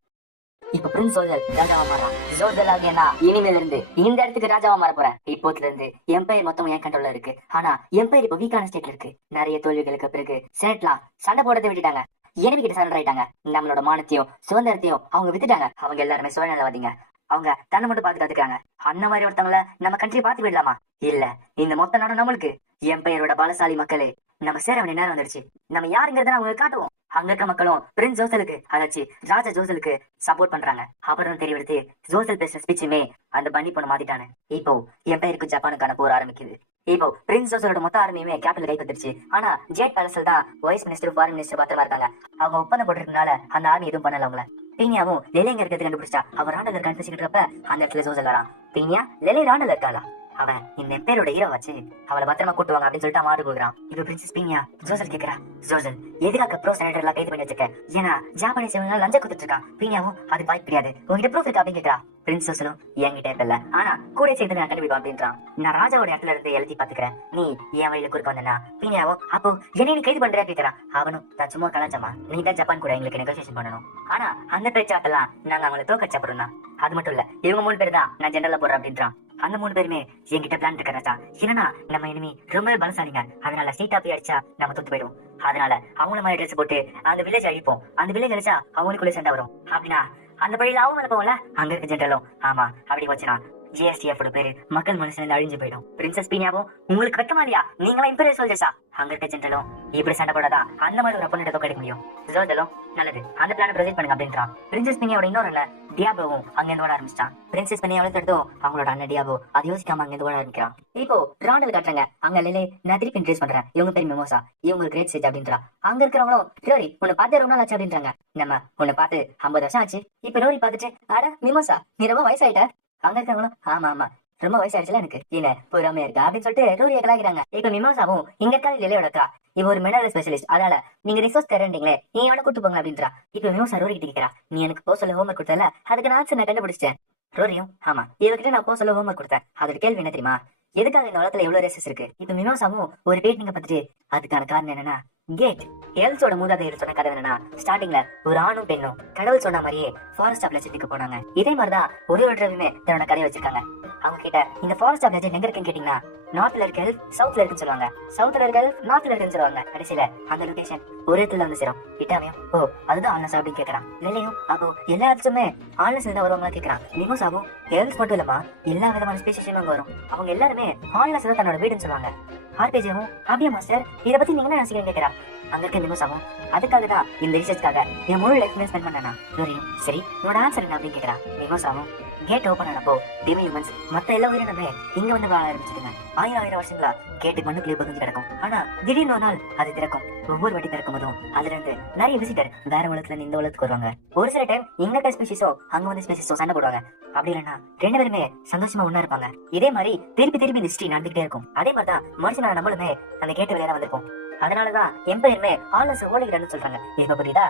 இப்ப பிரின்ஸ் ஜோசல் ராஜாவா மாறான். ஜோசல் ஆகியனா இனிமேல இருந்து இந்த இடத்துக்கு ராஜாவா மாற போறேன். இப்போத்துல இருந்து எம்பையர் மொத்தம் என் கண்ட்ரோல்ல இருக்கு. ஆனா எம்பையர் இப்ப வீக்கான ஸ்டேட்ல இருக்கு. நிறைய தோல்விகளுக்கு பிறகு செனட்லாம் சண்டை போடுறதை விட்டுட்டாங்க. எனிமி கிட்ட சண்டை ஆயிட்டாங்க. நம்மளோட மானத்தையும் சுதந்திரத்தையும் அவங்க வித்துட்டாங்க. அவங்க எல்லாருமே சுயநலவாதிங்க. அவங்க தன்னை மட்டும் பாத்துட்டு இருக்காங்க. அந்த மாதிரி ஒருத்தவங்கள நம்ம கண்ட்ரி பாத்து விடலாமா? இல்ல, இந்த மொத்த நாடும் நம்மளுக்கு. எம்பையரோட பலசாலி மக்களே நம்ம சேர வேண்டிய நேரம் வந்துருச்சு. நம்ம யாருங்கிறத அவங்க காட்டுவோம். அங்க இருக்க மக்களும் பிரின்ஸ் ஜோசலுக்கு அதாச்சு ராஜா ஜோசலுக்கு சப்போர்ட் பண்றாங்க. அப்புறம் தெரியவடுத்து ஜோசல் பேசுற ஸ்பீச்சுமே அந்த பண்ணி பொண்ணு மாத்திட்டானு. இப்போ எம்பையருக்கு ஜப்பானுக்கான போர் ஆரம்பிக்குது. இப்போ பிரின்ஸ் ஜோசலோட மொத்த ஆர்மியுமே கேபிட்டல் கை வந்துருச்சு. ஆனா ஜேட் பேலஸ்ல தான் வைஸ் மினிஸ்டர் ஃபாரின் மினிஸ்டர் பத்திரமா இருக்காங்க. அவங்க ஒப்பந்தம் போட்டிருக்கனால அந்த ஆர்மி எதுவும் பண்ணல அவங்கள. பீனியாவும் லெலேங்க இருக்கிறது கண்டுபிடிச்சா அவர் ராண்டல் இருக்கான்னு பேசிக்கிட்டு இருப்ப அந்த இடத்துல ஜோசல் வரா. பீனியா லெலே ராண்டல் இருக்காளா? அவன் இந்த எம்பையரோட ஹீரோ வச்சு அவளை பத்திரமா கூட்டுவாங்க அப்படின்னு சொல்லிட்டு மாடு கொடுக்குறான். இப்ப பிரின்சஸ் பீனியா ஜோசல் கேக்குறா, ஜோசல் எதுக்காக ப்ரோ செனட்டர் எல்லாம் கைது பண்ணி வச்சிருக்க? ஏன்னா ஜாப்பனீஸ் இவங்க லஞ்ச கொடுத்துட்டு இருக்கா. பீனியாவும் அது வாய்ப்பு கிடையாது, உங்ககிட்ட ப்ரூஃப் இருக்கா அப்படின்னு கேக்குறா. பிரின்ஸ் ஜோசலும் என்கிட்ட இல்ல, ஆனா கூட சேர்ந்து நான் கண்டுபிடிப்போம் அப்படின்றான். நான் ராஜாவோட இடத்துல இருந்து எழுதி பாத்துக்கிறேன், நீ என் வழியில குறுக்க வந்தனா. பீனியாவும் அப்போ என்ன நீ கைது பண்ற கேக்குறான். அவனும் நான் சும்மா கலாச்சமா, நீ தான் ஜப்பான் கூட எங்களுக்கு நெகோசியேஷன் பண்ணணும். ஆனா அந்த பேச்சாட்டெல்லாம் நாங்க அவங்களை தோக்கடிச்ச அப்புறம் தான். அது மட்டும் இல்ல, இவங்க 3 பேர் தான் நான் ஜெனரல்ல போடுறேன் அப்படின்றான். அந்த 3 பேருமே என்கிட்ட பிளான் இருக்க ராஜா. என்னன்னா நம்ம இனிமே ரொம்ப பலசாலிங்க, அதனால ஸ்ட்ரெயிட்டா போய் அடிச்சா நம்ம தோத்து போயிடுவோம். அதனால அவங்கள மாதிரி ட்ரெஸ் போட்டு அந்த வில்லேஜ் அழிப்போம். அந்த வில்லேஜ் அழிச்சா அவங்களுக்குள்ள சண்டை வரும் அப்படின்னா அந்த பழியில அவங்க போகல. அங்க இருக்க ஜென்ரலும் ஆமா அப்படி போச்சுன்னா ஜிஎஸ்டிஎஃப் பேரு மக்கள் மனுஷன் அழிஞ்சு போயிடும். பிரின்சஸ் பீனியாவும் உங்களுக்கு வெக்கமா இல்லையா? நீங்களா இம்பீரியல் சோல்ஜர்ஸா? அங்க இருக்க ஜென்ரலும் இப்படி சண்டை போடாதா அந்த மாதிரி ஒரு அப்பனிட்ட தோக்கடிக்க முடியும். ஜோசலும் நல்லது, அந்த பிளான ப்ரொசீட் பண்ணுங்க அப்படின்றான். பிரின்சஸ் பீனியாவோட இன்னொரு இல்ல டியாபோவும் அங்க இருந்து ஓட ஆரம்பிச்சான். பிரின்சஸ் பீனியா எடுத்ததும் அவங்களோட அண்ணன் டியாபோ அது யோசிக்காம அங்க இருந்து ஓட ஆரம்பிக்கிறான். இப்போ ராண்டல் காட்டுறாங்க. அங்க லிலே நான் திருப்பி இன்ட்ரடியூஸ் பண்றேன், இவங்க பேர் மிமோசா, இவங்க ஒரு கிரேட் சேஜ் அப்படின்றா. அங்க இருக்கிறவங்களும் ரோரி உன்னை பார்த்து ரொம்ப நாள் ஆச்சு அப்படின்றாங்க. நம்ம உன்னை பார்த்து 50 வருஷம் ஆச்சு. இப்ப ரோரி பார்த்துட்டு அட மிமோசா நீ ரொம்ப வயசாயிட்ட. அங்க இருக்கவங்களும் ஆமா ஆமா ரொம்ப வயசாயிடுச்சுல எனக்கு, இல்ல பொறாமையா இருக்கா அப்படின்னு சொல்லிட்டு ரோரியை கலாக்கிறாங்க. இப்ப மிமோசாவும் இங்க இருக்கா லிலேயோடக்கா இவ ஒரு மினரல் ஸ்பெஷலிஸ்ட், அதனால நீங்க ரிசோர்ஸ் தரீங்களே நீ எவன கூட்டு போங்க அப்படின்றா. இப்ப மிமோசா ரோரி கிட்ட கேக்குறா, நீ எனக்கு போ சொல்ல ஹோம்ஒர்க் கொடுத்தல அதுக்கு நான் ஆன்சர் நான் கண்டுபிடிச்சிட்டேன். ரோரியும் ஆமா இவகிட்ட நான் போ சொல்ல ஹோம்ஒர்க் கொடுத்தேன். அதோட கேள்வி என்ன தெரியுமா? எதுக்காக இந்த உலகத்துல எவ்வளவு ரேசஸ் இருக்கு? இப்ப மிமோசாவும் ஒரு பேட்டிங்க பார்த்துட்டு அதுக்கான காரணம் என்னன்னா கேட் எல்ஸோட மூதாதையர் சொன்ன கதை என்னன்னா ஸ்டார்டிங்ல ஒரு ஆணும் பெண்ணும் கடவுள் சொன்ன மாதிரியே ஃபாரஸ்ட் ஆஃப் லெஜெண்டுக்கு போனாங்க. இதே மாதிரிதான் ஒரே ஒரு டிரைவுமே தன்னோட கதையை வச்சிருக்காங்க. அவங்க கிட்ட இந்த ஃபாரஸ்ட் ஆஃப் லெஜெண்ட் எங்க இருக்குன்னு கேட்டீங்கன்னா நார்த்ல இருக்க எல்ஃப் சவுத்ல இருக்குன்னு சொல்லுவாங்க, சவுத்ல இருக்க எல்ஃப் நார்த்ல இருக்குன்னு சொல்லுவாங்க. கடைசியில அந்த லொகேஷன் ஒரே இடத்துல வந்து சேரும். இட்டாமையும் ஓ அதுதான் ஆன்லஸ் அப்படின்னு கேட்கறான். லெல்லையும் அப்போ எல்லா இடத்துமே ஆன்லஸ் தான் வருவாங்களா கேட்கறான். மிமோசாவும் எல்ஃப் மட்டும் இல்லமா எல்லா விதமான ஸ்பீஷஸும் அங்க வரும். அவங்க எல்லாருமே ஆன்லஸ் தான் தன்னோட வீடுன்னு சொல்லுவாங்க. ஆர்பேஜியும் அப்படியே மாஸ்டர் இதை பத்தி நீங்க என்ன நினைச்சீங்க கேக்குறா. அங்க இருக்க மிமோசாவும் அதுக்காக தான் இந்த ரிசர்ச்காக என் முழு லைஃப் ஸ்பெண்ட் பண்ணா. யூரியும் சரி உன்னோட ஆன்சர் என்ன அப்படின்னு கேக்குறா. மிமோசாவும் கேட் ஓபன் ஆனப்போ டிவி ஹியூமன்ஸ் மத்த எல்லா உயிரினமே இங்க வந்து வாழ ஆரம்பிச்சிடுங்க. 1000 வருஷங்களா கேட்டுக்கு மண்ணுக்குள்ளே பகுஞ்சு கிடக்கும். ஆனா திடீர்னு ஒரு நாள் அது திறக்கும். ஒவ்வொரு வாட்டி திறக்கும் போதும் அதுல இருந்து நிறைய விசிட்டர் வேற உலகத்துல இருந்து இந்த உலகத்துக்கு வருவாங்க. ஒரு சில டைம் இங்க இருக்க ஸ்பீசிஸோ அங்க வந்து ஸ்பீசிஸோ சண்டை போடுவாங்க. அப்படி இல்லைன்னா 2 பேருமே சந்தோஷமா ஒண்ணா இருப்பாங்க. இதே மாதிரி திருப்பி இந்த ஹிஸ்டரி நடந்துகிட்டே இருக்கும். அதே மாதிரிதான் மனுஷனான நம்மளுமே அந்த கேட்டு விளையாட வந்திருப்போம். அதனாலதான் எம்பையருமே ஆல்னஸ் ஓலைகிறான்னு சொல்றாங்க. இப்ப புரியுதா?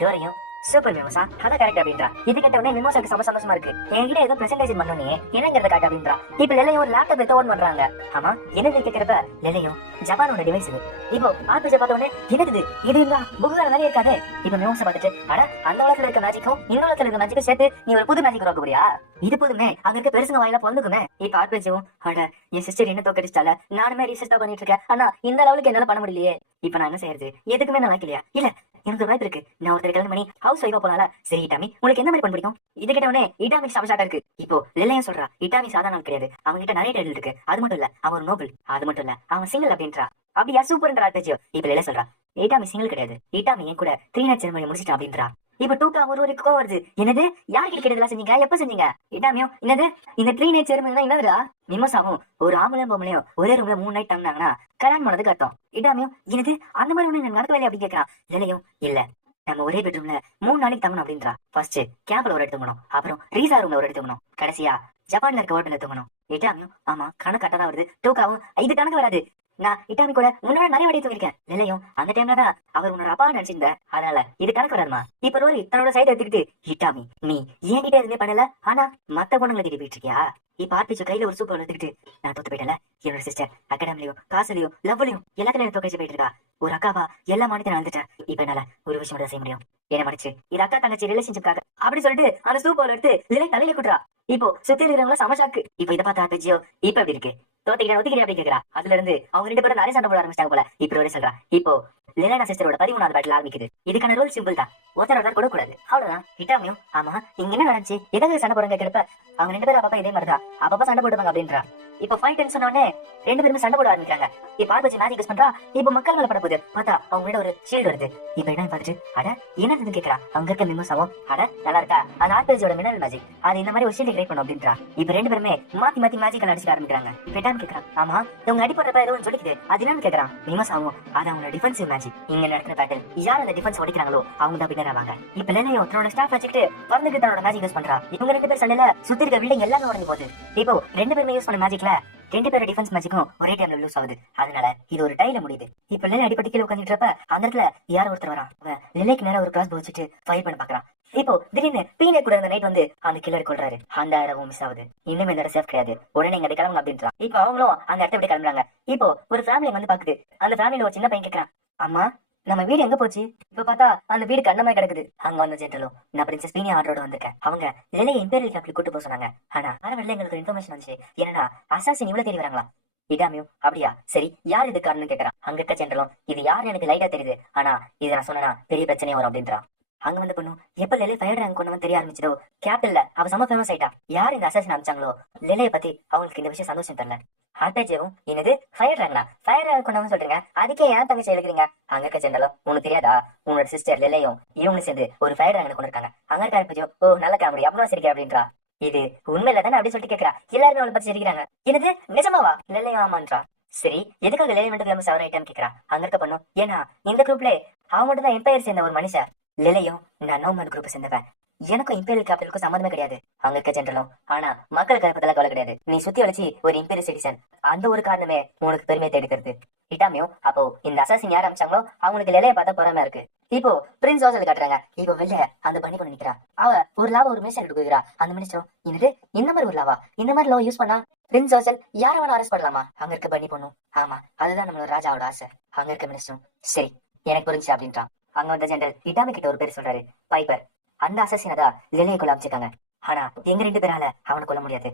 ரிவரையும் சூப்பர் மிமோசா அதான் கரெக்ட் அப்படின்றா. இது கேட்ட உடனே மிமோசாக்கு சந்தோஷமா இருக்கு. என்கிட்ட ஏதோ பிரசன்டேஷன் பண்ணனே என்னங்கிறத காட்டு அப்படின்றா. இப்ப லெலையும் ஒரு லேப்டாப் எடுத்து ஓன் பண்றாங்க. ஆமா என்னது கேக்குறப்ப லெலையும் ஜப்பானோட டிவைஸ் இது. இப்போ ஆர்பிஜி பார்த்த உடனே என்னது இது இருந்தா புகுகால நிறைய இருக்காது. இப்ப மிமோசா பார்த்துட்டு அட அந்த உலகத்துல இருக்க மேஜிக்கும் இந்த உலகத்துல இருக்க மேஜிக்கும் சேர்த்து நீ ஒரு புது மேஜிக் உருவாக்க போறியா? இது போதுமே அங்க இருக்க பெருசுங்க வாயில பொழுதுக்குமே. இப்ப ஆர்பிஜியும் அட என் சிஸ்டர் என்ன தோக்கடிச்சால நானுமே ரீசர்ச் தான் பண்ணிட்டு இருக்கேன். ஆனா இந்த லெவலுக்கு என்னால பண்ண முடியலையே. இப்ப நான் என்ன செய்யறது? எதுக்குமே நான் வைக்கலையா? இல்ல எனக்கு வாய்ப்பு இருக்கு. நான் ஒருத்தர் கல்யாணம் பண்ணி ஹவுஸ் ஒய்ஃபா போனால சரி இட்டாமி உனக்கு எந்த மாதிரி பண்ண பிடிக்கும்? இது கேட்ட உடனே இட்டாமி சமஷாட்டா இருக்கு. இப்போ லெல்லையும் சொல்றா இட்டாமி சாதாரண கிடையாது. அவங்க கிட்ட நிறைய டைட்டில் இருக்கு. அது மட்டும் இல்ல அவன் ஒரு நோபல். அது மட்டும் இல்ல அவன் சிங்கிள் அப்படின்றா. அப்படியா சூப்பர்ன்ற ஆர்பேஜியோ. இப்ப லெல்லை சொல்றா இட்டாமி சிங்கிள் கிடையாது. இட்டாமி என் கூட 3 நைட் செரமனி முடிச்சிட்டான் அப்படின்றா. இப்ப டூக்கா ஒரு கோவம் வருது. என்னது யாருக்கு கிடைக்கிறதுலாம் செஞ்சீங்க? எப்ப செஞ்சீங்க? இட்டாமியோ என்னது இந்த 3 நைட் செரமனி என்னதுடா? மிமோசாவும் ஒரு ஆம்பளையும் பொம்பளையும் ஒரே ரூம்ல 3 நைட் தங்கினாங்கன்னா கல்யாணம் பண்ணதுக்கு அர்த்தம். இட்டாமியோ என்னது அந்த மாதிரி ஒண்ணு நடக்கவே அப்படின்னு கேட்கறான். லெல்லையும் இல்ல நம்ம ஒரே பெட்ரூம்ல 3 நாளைக்கு தங்கணும் அப்படின்றா. ஃபர்ஸ்ட் கேம்ப்ல ஒரு எடுத்துக்கணும், அப்புறம் ரீசா ரூம்ல ஒரு எடுத்துக்கணும், கடைசியா ஜப்பான்ல இருக்க ஹோட்டல்ல தூங்கணும். இட்டாமியும் ஆமா கணக்கு கரெக்டா தான் வருது. டூக்காவும் இது கணக்கு வராது. நான் இட்டாமி கூட முன்னாடி நிறைய வாட்டி தூங்கிருக்கேன். இல்லையும் அந்த டைம்ல தான் அவர் உன்னோட அப்பா நினைச்சிருந்த. அதனால இது கணக்கு வராதுமா. இப்ப ரோலி தன்னோட சைடு எடுத்துக்கிட்டு இட்டாமி நீ ஏன் கிட்ட எதுவுமே பண்ணல ஆனா மத்த பொண்ணுங்களை கிட்ட போயிட்டு இருக்கியா? இப்ப ஆர்பிச்சு கையில ஒரு சூப்பர் எடுத்துக்கிட்டு நான் தோத்து போயிட்டல. என்னோட சிஸ்டர் அகாடமிலையும் காசுலயும் லவ்லையும் எல்லாத்துலயும் தோக்கச்சு போயிட்டு இருக்கா. ஒரு அக்காவா எல்லா மாநிலத்தையும் நடந்துட்டேன். இப்ப என்னால ஒரு விஷயம் தான் செய்ய முடியும். என்ன மடிச்சு இது அக்கா தங்கச்சி ரிலேஷன்ஷிப்காக அப்படி சொல்லிட்டு அந்த சூப்பர் எடுத்து இலை தலையில குடுறா. இப்போ சுத்தி இருக்கிறவங்கள சமஷாக்கு. இப்ப இதை பார்த்தா ஆர்பிச்சியோ இப்ப எப்படி இருக்கு? தோத்திக்கிறேன் ஒத்திக்கிறேன் அப்படி கேக்குறா. அதுல இருந்து அவங்க 2 பேரும் நிறைய சண்டை போட ஆரம்பிச்சாங்க போல. இப்ப சொல்றா இப்போ லெனா சிஸ்டரோட 13வது பேட்டில் ஆரம்பிக்குது. இதுக்கான ரூல் சிம்பிள் தான். ஒருத்தர் கொடுக்க கூடாது அவ்வளவுதான். இட்டாமியும் ஆமா இங்க என்ன நடந்துச்சு எதாவது சண்டை போடுங்க கேட்கிறப்ப அவங்க 2 பேரும் அப்பப்ப இதே மாதிரிதான் அப்பப்ப சண்டை போடுவாங்க அப்படின்றா. இப்ப ஃபைட் சொன்ன உடனே 2 பேருமே சண்டை போட ஆரம்பிக்கிறாங்க. இப்ப ஆர்பிச்சி மேஜிக் யூஸ் பண்றா. இப்ப மக்கள் மேல பட போகுது. பார்த்தா அவங்க கிட்ட ஒரு ஷீல்டு வருது. இப்ப என்ன பார்த்துட்டு அட என்னது கேக்குறா. அங்க இருக்க மிமோசாவும் அட நல்லா இருக்கா அந்த ஆர்பிச்சியோட மினரல் மேஜிக் அது இந்த மாதிரி ஒரு ஷீல்டு கிரியேட் பண்ணும் அப்படின்றா. இப்ப 2 பேருமே மாத்தி மேஜிக் அடிச்சுக்க ஆரம்பிக்கிறாங்க. இப்ப கேக்குறான் ஆமா இவங்க அடிப்படுறப்ப ஏதோ ஒன்று சொல்லிக்குது அது என்னன்னு கேக்குறான். மிமோசாவும் அது அவங்களோட டிஃபென்சிவ் மேஜிக். இங்க நடக்கிற பேட்டில் யார் அந்த டிஃபென்ஸ் உடைக்கிறாங்களோ அவங்க தான் வின்னர் ஆவாங்க. இப்ப லெனையும் தன்னோட ஸ்டாஃப் வச்சுக்கிட்டு பறந்துட்டு தன்னோட மேஜிக் யூஸ் பண்றா. இவங்க 2 பேர் சண்டையில சுத்தி இருக்க பில்டிங் எல்லாமே உடஞ்சு போகுது. இப்போ 2 பேருமே யூஸ் பண்ண மேஜிக்ல 2 பேரோட டிஃபென்ஸ் மேஜிக்கும் ஒரே டைம்ல லூஸ் ஆகுது. அதனால இது ஒரு டைல முடியுது. இப்ப லெலை அடிப்பட்டு கீழே உட்காந்துட்டு அந்த இடத்துல யாரோ ஒருத்தர் வரான். அவன் லெலைக்கு நேரம் ஒரு கிராஸ் வச்சுட்டு ஃபயர் பண்ண பாக்குறான். இப்போ திடீர்னு பீனே கூட இருந்த நைட் வந்து அந்த கில்லர் கொள்றாரு. அந்த இடமும் மிஸ் ஆகுது. இன்னுமே இந்த இடம் சேஃப் கிடையாது. உடனே இங்க கிளம்புங்க அப்படின்றான். இப்போ அவங்களும் அந்த இடத்த விட்டு கிளம்புறாங்க. இப்போ ஒரு ஃபேமிலி வந்து பாக்குது. அந்த ஃபேமிலியில ஒரு சின்ன பையன் கேக்குறான் அம்மா நம்ம வீடு எங்க போச்சு? இப்ப பார்த்தா அந்த வீடு கண்ணமாய் கிடக்குது. அங்க வந்த ஜென்ரலும் நான் பிரின்சஸ் பீனி ஆர்டரோட வந்திருக்கேன். அவங்க லெலை இம்பீரியல் கேப்ல கூட்டு போக சொன்னாங்க. ஆனா வரவில்லை எங்களுக்கு இன்ஃபர்மேஷன் வந்துச்சு. என்னன்னா அசாசின் இவ்வளவு தேடி வராங்களா? இடாமியும் அப்படியா சரி யார் இது காரணம் கேட்கறான். அங்க இருக்க ஜென்ரலும் இது யாரு எனக்கு லைட்டா தெரியுது ஆனா இதை நான் சொன்னா பெரிய பிரச்சனையே வரும் அப்படின்றான். அங்க வந்து பொண்ணு எப்ப லெலை ஃபயர் ரேங்க் கொண்டு வந்து தெரிய ஆரம்பிச்சதோ கேப்டன்ல அவ செம ஃபேமஸ் ஆயிட்டா. யார் இந்த அசாசின் அமிச்சாங்களோ லெலைய பத்தி அவங்களுக்கு இந்த விஷயம் சந்தோஷம் தெரியல. ஆர்பிஜியும் என்னது ஃபயர் ரேங்க்னா ஃபயர் ரேங்க் கொண்டு சொல்றீங்க அதுக்கே ஏன் தங்கச்சி எழுதுறீங்க? அங்க இருக்க ஜென்ரலும் உனக்கு தெரியாதா உன்னோட சிஸ்டர் லெலையும் இவங்களும் சேர்ந்து ஒரு ஃபயர் ரேங்க் கொண்டு இருக்காங்க. அங்க இருக்க ஆர்பிஜியோ ஓ நல்ல காமெடி அவ்வளவு சிரிக்கிற அப்படின்றா. இது உண்மையில தானே அப்படி சொல்லிட்டு கேட்கறா. எல்லாருமே அவளை பத்தி சிரிக்கிறாங்க. என்னது நிஜமாவா? லெலையும் ஆமான்றா. சரி எதுக்காக லெலை மட்டும் ஃபேமஸ் ஆகிற ஐட்டம் கேட்கறா. அங்க இருக்க பொண்ணு ஏன்னா இந்த குரூப்ல அவன் மட்டும் தான் எம்பையர் சேர்ந்த ஒரு மனுஷன். லெலையும் நான் நோமன் குரூப் சேர்ந்தவன். எனக்கும் இம்பீரியல் கேபிட்டலுக்கும் சம்மந்தமே கிடையாது. அங்க இருக்க ஜென்ரலும் ஆனா மக்களுக்கு அதை பத்திலாம் கவலை கிடையாது. நீ சுத்தி வளைச்சி ஒரு இம்பீரியல் சிட்டிசன் அந்த ஒரு காரணமே உனக்கு பெருமையை தேடிக்கிறது. இட்டாமியும் அப்போ இந்த அசாசின் யார் அமிச்சாங்களோ அவங்களுக்கு லெலைய பார்த்தா பொறாம இருக்கு. இப்போ பிரின்ஸ் ஹோசல் காட்டுறாங்க. இப்போ வெளில அந்த பண்ணி பண்ணி நிக்கிறா. அவ ஒரு லாவா ஒரு மினிஸ்டர் கொடுக்குறா. அந்த மினிஸ்டரும் என்னது இந்த மாதிரி ஒரு லாவா இந்த மாதிரி லோ யூஸ் பண்ணா பிரின்ஸ் ஹோசல் யார வேணா அரெஸ்ட் பண்ணலாமா? அங்க இருக்க பண்ணி பொண்ணும் ஆமா அதுதான் நம்மளோட ராஜாவோட ஆசை. அங்க இருக்க மினிஸ்டரும் சரி எனக்கு புரிஞ்சு அப்படின்றான். அங்க வந்த ஜெனரல் இட்டாமி கிட்ட ஒரு பேர் சொல்றாரு பைப்பர். அந்த அசாசினதா லெலையை கொள்ள அமைச்சிருக்காங்க. ஆனா எங்க 2 பேரால அவனை கொல்ல முடியாது.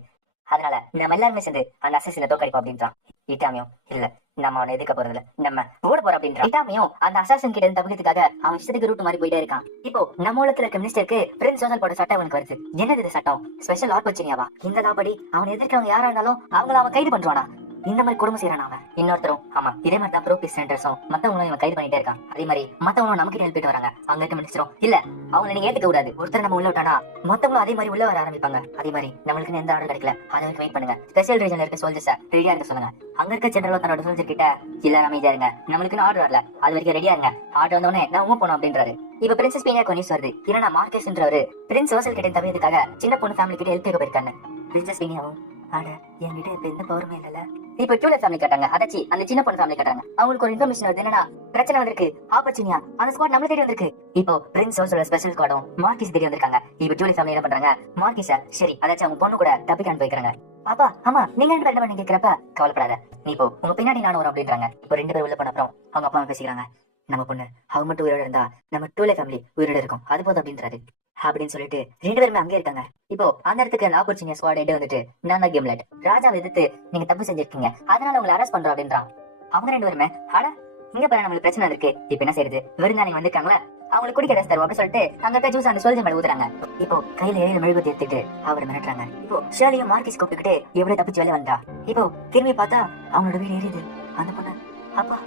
அதனால நம்ம எல்லாருமே சேர்ந்து அந்த அசாசினை தோக்கடிப்போம் அப்படின்றான். இட்டாமியும் இல்ல நம்ம அவனை எதிர்க்க போறதில்ல நம்ம ஓட போறோம் அப்படின்றான். இட்டாமியும் அந்த அசாசின் கிட்ட இருந்து தப்பிக்கிறதுக்காக அவன் இஷ்டத்துக்கு ரூட் மாதிரி போயிட்டே இருக்கான். இப்போ நம்ம உலகத்துல இருக்க மினிஸ்டருக்கு பிரின்ஸ் ஹோசல் போட சட்டம் அவனுக்கு வருது. என்னது இது சட்டம்? ஸ்பெஷல் ஆப்பர்ச்சுனியாவா? இந்த லாபடி அவன் எதிர்க்கவங்க யாரா இருந்தாலும் அவங்கள அவன் கைது பண்றானா? இந்த மாதிரி கொடுமை செய்யறான் அவன். இன்னொருத்தரும் ஆமா இதே மாதிரி தான் ப்ரோ பீஸ் சென்டர்ஸும் மத்தவங்களும் இவன் கைது பண்ணிட்டே இருக்கான். அதே மாதிரி மத்தவங்களும் நமக்கு ஹெல்ப் பண்ணிட்டு வராங்க. அங்க இருக்க மினிஸ்டரும் இல்ல அவங்க நீங்க ஏத்துக்க கூடாது, ஒருத்தர் நம்ம உள்ள விட்டானா மத்தவங்களும் அதே மாதிரி உள்ள வர ஆரம்பிப்பாங்க. அதே மாதிரி நம்மளுக்கு எந்த ஆர்டர் கிடைக்கல, அதை வரைக்கும் வெயிட் பண்ணுங்க. ஸ்பெஷல் ரீஜன்ல இருக்க சோல்ஜர்ஸ ரெடியா இருக்க சொல்லுங்க. அங்க இருக்க ஜெனரல் தன்னோட சோல்ஜர் கிட்ட இல்ல அமைதியா இருங்க, நம்மளுக்கு ஆர்டர் வரல, அது வரைக்கும் ரெடியா இருங்க, ஆர்டர் வந்தோடனே நான் மூவ் போனோம் அப்படின்றாரு. இப்ப பிரின்சஸ் பீனியாக்கு நியூஸ் வருது. ஏன்னா மார்க்கெஸ்ன்றவரு பிரின்ஸ் சோசல் கிட்ட தவிர்த்துக்காக சின்ன பொண்ணு ஃபேமிலி கிட்ட ஹெல்ப் கேட்க போயிருக்காங்க. பிரின்சஸ் பீனியாவும் ஆட என்கிட்ட இப்ப எந்த பவருமே இல்லல. இப்ப டூல ஃபேமிலி கேட்டாங்க, அதாச்சி அந்த சின்ன பொண்ணு ஃபேமிலி கேட்டாங்க. அவங்களுக்கு ஒரு இன்ஃபர்மேஷன் வருது. என்னன்னா பிரச்சனை வந்திருக்கு, ஆப்பர்ச்சுனியா அந்த ஸ்குவாட் நம்மள தேடி வந்திருக்கு. இப்போ பிரின்ஸ் சோசலோட ஸ்பெஷல் ஸ்குவாடும் மார்க்கிஸ் தேடி வந்திருக்காங்க. இப்ப டூல ஃபேமிலி என்ன பண்றாங்க, மார்க்கிஸ சரி அதாச்சி அவங்க பொண்ணு கூட தப்பிக்க அனுப்பி வைக்கிறாங்க. பாப்பா ஆமா நீங்க ரெண்டு பேரும் பண்ணி கேக்குறப்ப கவலைப்படாத, நீ இப்போ உங்க பின்னாடி நானும் வரும் அப்படின்றாங்க. இப்போ ரெண்டு பேரும் உள்ள பண்ண அப்புறம் அவங்க அப்பா அம்மா பேசிக்கிறாங்க. நம்ம பொண்ணு அவங்க மட்டும் உயிரோட இருந்தா நம்ம டூலே ஃபேமிலி உயிரோட இருக்கும், அது போதும் அப்படின்றாரு. அப்படின்னு சொல்லிட்டு ரெண்டு பேருமே அங்கே இருக்காங்க. இப்போ அந்த இடத்துக்கு அந்த ஆப்பர்ச்சுனிட்டி ஸ்குவாட் எடு வந்துட்டு நான் தான் கேம்லெட் ராஜாவை எதிர்த்து நீங்க தப்பு செஞ்சிருக்கீங்க, அதனால உங்களை அரெஸ்ட் பண்றோம் அப்படின்றான். அவங்க ரெண்டு பேருமே ஆனா இங்க பாரு நம்மளுக்கு பிரச்சனை இருக்கு, இப்ப என்ன செய்யறது, விருந்தாளிங்க வந்திருக்காங்களா அவங்களுக்கு குடிக்க ரஸ் தருவோம் அப்படின்னு சொல்லிட்டு அங்க இருக்க ஜூஸ் அந்த சோல்ஜர் மேல ஊத்துறாங்க. இப்போ கையில எரியில மெழுகுவர்த்தி எடுத்துட்டு அவர் மிரட்டுறாங்க. இப்போ ஷேர்லியும் மார்க்கிஸ் கூப்பிட்டுக்கிட்டு எவ்வளவு தப்பிச்சு வெளில வந்தா. இப்போ திரும்பி பார்த்தா அவங்களோட வீடு எரியுது. அந்த பொண்ணு அப்பா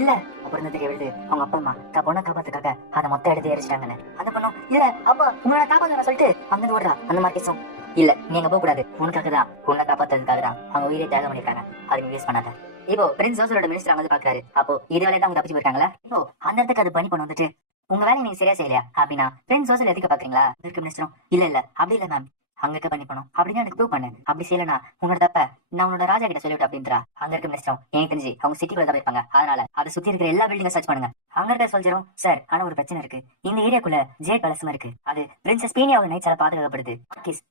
இல்ல அப்புறம் தெரிய வருது அவங்க அப்பா அம்மா தான் பொண்ணை காப்பாத்துக்காக அதை மொத்த எடுத்து எரிச்சிட்டாங்கன்னு. அந்த பொண்ணும் இல்ல அப்பா உங்களோட காப்பாத்த சொல்லிட்டு அங்க ஓடுறா. அந்த மார்க்கிஸும் இல்ல நீங்க போக கூடாது, உனக்காக தான் உன்னை காப்பாத்துறதுக்காக தான் அவங்க உயிரை தியாகம் பண்ணிருக்காங்க, அதை நீ யூஸ் பண்ணாத. இப்போ பிரின்ஸ் ஜோசலோட மினிஸ்டர் வந்து பாக்குறாரு. அப்போ இது வேலையை தான் அவங்க தப்பிச்சு போயிருக்காங்களா. இப்போ அந்த இடத்துக்கு அது பண்ணி பண்ண வந்துட்டு உங்க வேலையை நீங்க சரியா செய்யலையா அப்படின்னா பிரின்ஸ் ஜோசல் எதுக்கு பாக்குறீங்களா இருக்க மினிஸ்டரும் இல்ல இல்ல அப்படி இல்ல மேம் அங்க இருக்க பண்ணி போனோம் அப்படின்னு எனக்கு ப்ரூவ் பண்ணு, அப்படி செய்யலனா உன்னோட தப்ப நான் உன்னோட ராஜா கிட்ட சொல்லிவிட்டு அப்படின்றா. அங்க இருக்க மினிஸ்டரும் எனக்கு தெரிஞ்சு அவங்க சிட்டிக்குள்ள தான் போயிருப்பாங்க, அதனால அதை சுத்தி இருக்கிற எல்லா பில்டிங்க சர்ச் பண்ணுங்க. அங்க இருக்க சொல்லிரும் சார் ஆனா ஒரு பிரச்சனை இருக்கு, இந்த ஏரியாக்குள்ள ஜேட் பேலஸும் இருக்கு, அது பிரின்சஸ் பீனியாவோட நைட்ஸால பாதுகாக்கப்படுது.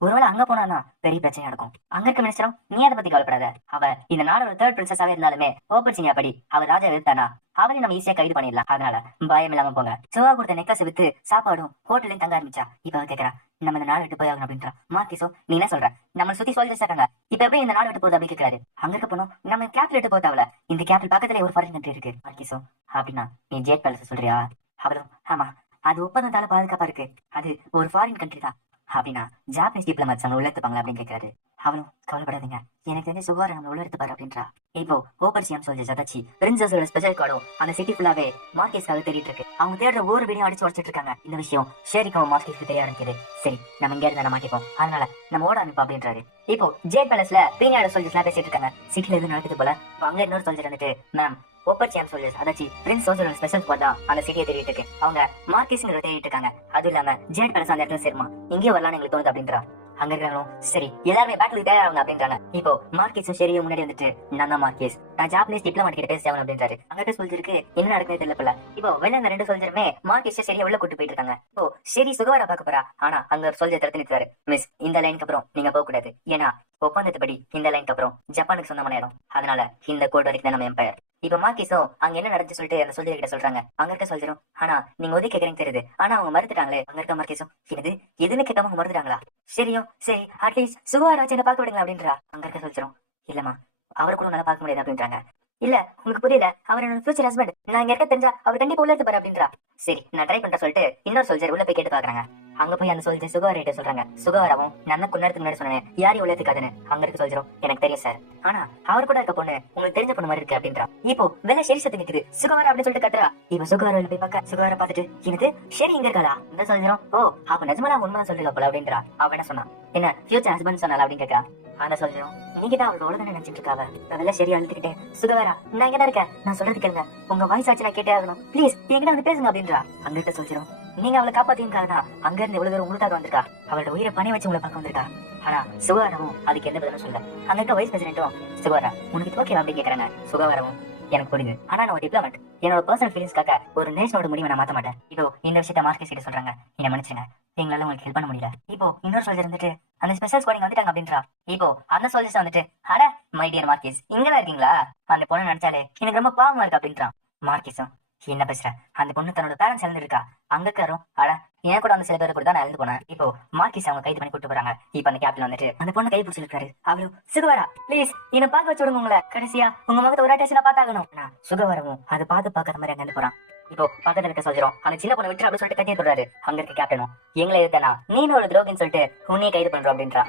ஒருவேளை அங்க போனா பெரிய பிரச்சனை நடக்கும். அங்க இருக்க மினிஸ்டரும் நீ அதை பத்தி கவலைப்படாத, அவ இந்த நாடோட தேர்ட் பிரின்சஸாவே இருந்தாலுமே ஆப்பர்ச்சுனிட்டி படி அவர் ராஜா எடுத்தானா அவனை நம்ம ஈஸியா கைது பண்ணிடலாம், அதனால பயம் இல்லாம போங்க. சுவா கொடுத்த நெக்லஸ் வித்து சாப்பாடும் ஹோட்டலையும் தங்க ஆரம்பிச்சா. இப்ப அவ கேக்குறா நம்ம இந்த நாடு விட்டு போய் ஆகணும் அப்படின்றா. மார்க்கிஸோ நீ என்ன சொல்ற, நம்ம சுத்தி சோல்ஜர்ஸ் இருக்காங்க, இப்ப எப்படி இந்த நாடு விட்டு போறது அப்படி கேட்கறாரு. அங்க இருக்க போனோம் நம்ம கேபிட்டல் விட்டு போதாவல, இந்த கேபிட்டல் பக்கத்துல ஒரு ஃபாரின் கண்ட்ரி இருக்கு. மார்க்கிஸோ அப்படின்னா நீ ஜேட் பேலஸ் சொல்றியா. அவளும் ஆமா அது ஒப்பந்தத்தால பாதுகாப்பா இருக்கு, அது ஒரு ஃபாரின் கண்ட்ரி தான் அப்படின்னா ஜாப்பனீஸ் டிப்ளமேட்ஸ் நம்ம உள்ள எடுத்துப்பாங்க அப்படின்னு கேட்கறாரு. அவளும் கவலைப்படாதீங்க எனக்கு தெரிஞ்ச சுகார நம்ம உள்ள எடுத்துப்பாரு அப்படின்றா. இப்போ ஓப்பர்சியம் சோல்ஜர்ஸ் அதாச்சி பிரின்சஸோட ஸ்பெஷல் கார்டும் அந்த சிட்டி ஃபுல்லாவே மார்க்கிஸ்க்காக தேடிட்டு இருக்கு. அவங்க தேடுற ஒவ்வொரு வீடியும் அடிச்சு உடச்சிட்டு இருக்காங்க. இந்த விஷயம் ஷேரிக்கும் மார்க்கிஸ்க்கு தெரிய ஆரம்பிக்குது. சரி நம்ம இங்க இருந்தா மாட்டிப்போம், அதனால நம்ம ஓட அனுப்போம் அப்படின்றாரு. இப்போ ஜேட் பேலஸ்ல பீனியாட சோல்ஜர்ஸ் எல்லாம் பேசிட்டு இருக்காங்க. சிட்டில எதுவும் நடக்குது போல. அங்க இன்னொரு சோல்ஜர் வந்துட்டு மேம் ஓப்பர்சியம் சோல்ஜர்ஸ் அதாச்சி பிரின்ஸ் சோல்ஜரோட ஸ்பெஷல் ஸ்குவாட் தான் அந்த சிட்டியை தேடிட்டு இருக்கு, அவங்க மார்க்கிஸ்ங்கிற தேடிட்டு இருக்காங்க. அதுவும் இல்லாம ஜேட் பேலஸ் அந்த இடத்துல சேருமா இங்கே வரலாம்னு எங்களுக்கு தோணுது அப்படின்றா. அங்க இருக்காங்களும் சரி எல்லாருமே பேட்டிலுக்கு தயாராங்க அப்படின்றாங்க. இப்போ மார்க்கிஸும் சரியும் முன்னாடி வந்துட்டு நான் தான் மார்க்கிஸ், நான் ஜாப்பனீஸ் டிப்ளமேட் கிட்ட பேச ஆகணும் அப்படின்றாரு. அங்கிட்ட சொல்லிருக்கு என்ன நடக்குது தெரியல போல. இப்போ வெளில அந்த ரெண்டு சொல்ஜருமே மார்க்கிஸ் சரியா உள்ள கூட்டு போயிட்டு இருக்காங்க. இப்போ சரி சுகவாரா பார்க்க போறா. ஆனா அங்க ஒரு சொல்ஜர் தடுத்து நிற்கிறாரு. மிஸ் இந்த லைனுக்கு அப்புறம் நீங்க போக கூடாது, ஏன்னா ஒப்பந்தத்துப்படி இந்த லைனுக்கு அப்புறம் ஜப்பானுக்கு சொந்தமான இடம், அதனால இந்த கோட் வரைக்கும் தான் நம்ம எம்பையர். இப்ப மார்க்கிஸும் அங்க என்ன நடந்து சொல்லிட்டு அந்த சொல்ஜர் கிட்ட சொல்றாங்க. அங்க இருக்க சொல்ஜரும் ஆனா நீங்க ஒதுக்கி கேக்குறீங்க தெரியுது, ஆனா அவங்க மறுத்துட்டாங்களே. அங்க இருக்க மார்க்கிஸும் இது எதுவுமே கேட்காம அவங்க மறுத்துட்டாங்களா, சரியும் சரி அட்லீஸ்ட் சுகாராஜ் என்ன பார்க்க விடுங்க அப்படின்றா. அங்க இருக்க சொல்ஜரும் இல்லம்மா அவரை கூட நல்லா பார்க்க முடியாது அப்படின்றாங்க. இல்ல உங்களுக்கு புரியல, அவர் என்னோட ஃபியூச்சர் ஹஸ்பண்ட், நான் இங்க இருக்க தெரிஞ்சா அவர் கண்டிப்பா உள்ள எடுத்து பாரு அப்படின்றா. சரி நான் ட்ரை பண்ற சொல்லிட்டு இன்னொரு சொல்ஜர் உள்ள போய் கேட்டு பாக்குறாங்க. அங்க போய் அந்த சொல்ஜர் சுகாரிட்ட சொல்றாங்க. சுகாராவும் நான் கொஞ்ச நேரத்துக்கு முன்னாடி சொன்னேன் யாரையும் உள்ள எடுத்துக்காதுன்னு. அங்க இருக்க சொல்ஜரும் எனக்கு தெரியும் சார், ஆனா அவர் கூட இருக்க பொண்ணு உங்களுக்கு தெரிஞ்ச பொண்ணு மாதிரி இருக்கு அப்படின்றா. இப்போ வெளில ஷெரி சத்து நிக்குது. சுகாரா அப்படின்னு சொல்லிட்டு கத்துறா. இப்ப சுகாரா போய் பார்க்க சுகாரா பார்த்துட்டு இது ஷெரி இங்க இருக்காளா. இந்த சொல்ஜரும் ஓ அப்ப நிஜமா உண்மைதான் சொல்லிருக்க போல அப்படின்றா. அவ என்ன சொன்னா என்ன ஃபியூச்சர் ஹஸ்பண்ட் சொன்னால அப்படின்னு கேட்கா. அந்த சொல்ஜரும் நீங்க தான் அவளோட தானே நினைச்சிட்டு இருக்காவ. வெளில ஷெரி அழுதுகிட்டே சுகாரா நான் இங்க தான் இருக்கேன், நான் சொல்றது கேளுங்க, உங்க வாய்ஸ் ஆச்சு நான் கேட்டே ஆகணும், பிளீஸ் என்கிட்ட வந்து பேசுங்க அப்படின்றா. அங்க இருக்க சொல்ஜரும் நீங்க அவளை காப்பாத்தீங்கக்காக தான் அங்க இருந்து எவ்வளவு தூரம் உங்களுக்காக வந்திருக்கா, அவளோட உயிரை பணி வச்சு உங்களை பார்க்க வந்திருக்கா. ஆனா சுகாரமும் அதுக்கு எந்த பதிலும் சொல்ல. அங்க இருக்க வைஸ் பிரசிடென்ட்டும் சுகாரா உனக்கு ஓகே அப்படின்னு கேக்குறாங்க. சுகாரமும் எனக்கு புரியுது, ஆனா நான் ஒரு டிப்ளமேட், என்னோட பர்சனல் ஃபீலிங்ஸ்க்காக ஒரு நேஷனோட முடிவை நான் மாத்த மாட்டேன். இப்போ இந்த விஷயத்த மார்க்கெட் கிட்ட சொல்றாங்க. என்ன மன்னிச்சுங்க எங்களால உங்களுக்கு ஹெல்ப் பண்ண முடியல. இப்போ இன்னொரு சோல்ஜர் வந்துட்டு அந்த ஸ்பெஷல் ஸ்குவாடிங் வந்துட்டாங்க அப்படின்றா. இப்போ அந்த சோல்ஜர்ஸ் வந்துட்டு அட மை டியர் மார்க்கிஸ் இங்கதான் இருக்கீங்களா, அந்த பொண்ணு நினைச்சாலே எனக்கு ரொம்ப பாவமா இருக்கு அப்படின்றான். மார்க்கிஸும் என்ன பேசுற, அந்த பொண்ணு தன்னோட பேரண்ட்ஸ் இழந்து இருக்கா, அங்க காரும் அட ஏன் கூட அந்த சில பேர் கூட தான் நான் இழந்து போனேன். இப்போ மார்க்கிஸ் அவங்க கைது பண்ணி கூட்டு போறாங்க. இப்ப அந்த கேப்டன் வந்துட்டு அந்த பொண்ணு கை பிடிச்சிருக்காரு. அவரும் சுகவரா ப்ளீஸ் என்ன பார்க்க வச்சு விடுங்க, உங்களை கடைசியா உங்க முகத்தை ஒரு டேஷனா பார்த்தாகணும். சுகவரவும் அதை பார்த்து பார்க்காத மாதிரி அங்க இருந்து போறான். இப்போ பக்கத்துல இருக்க சொல்றோம் அந்த சின்ன பொண்ணு விட்டு அப்படின்னு சொல்லிட்டு கட்டியே சொல்றாரு. அங்க இருக்க கேப்டனும் எங்களை எதிர்த்தனா நீ ஒரு துரோகின்னு சொல்லிட்டு உன்னையே கைது பண்றோம் அப்படின்றா.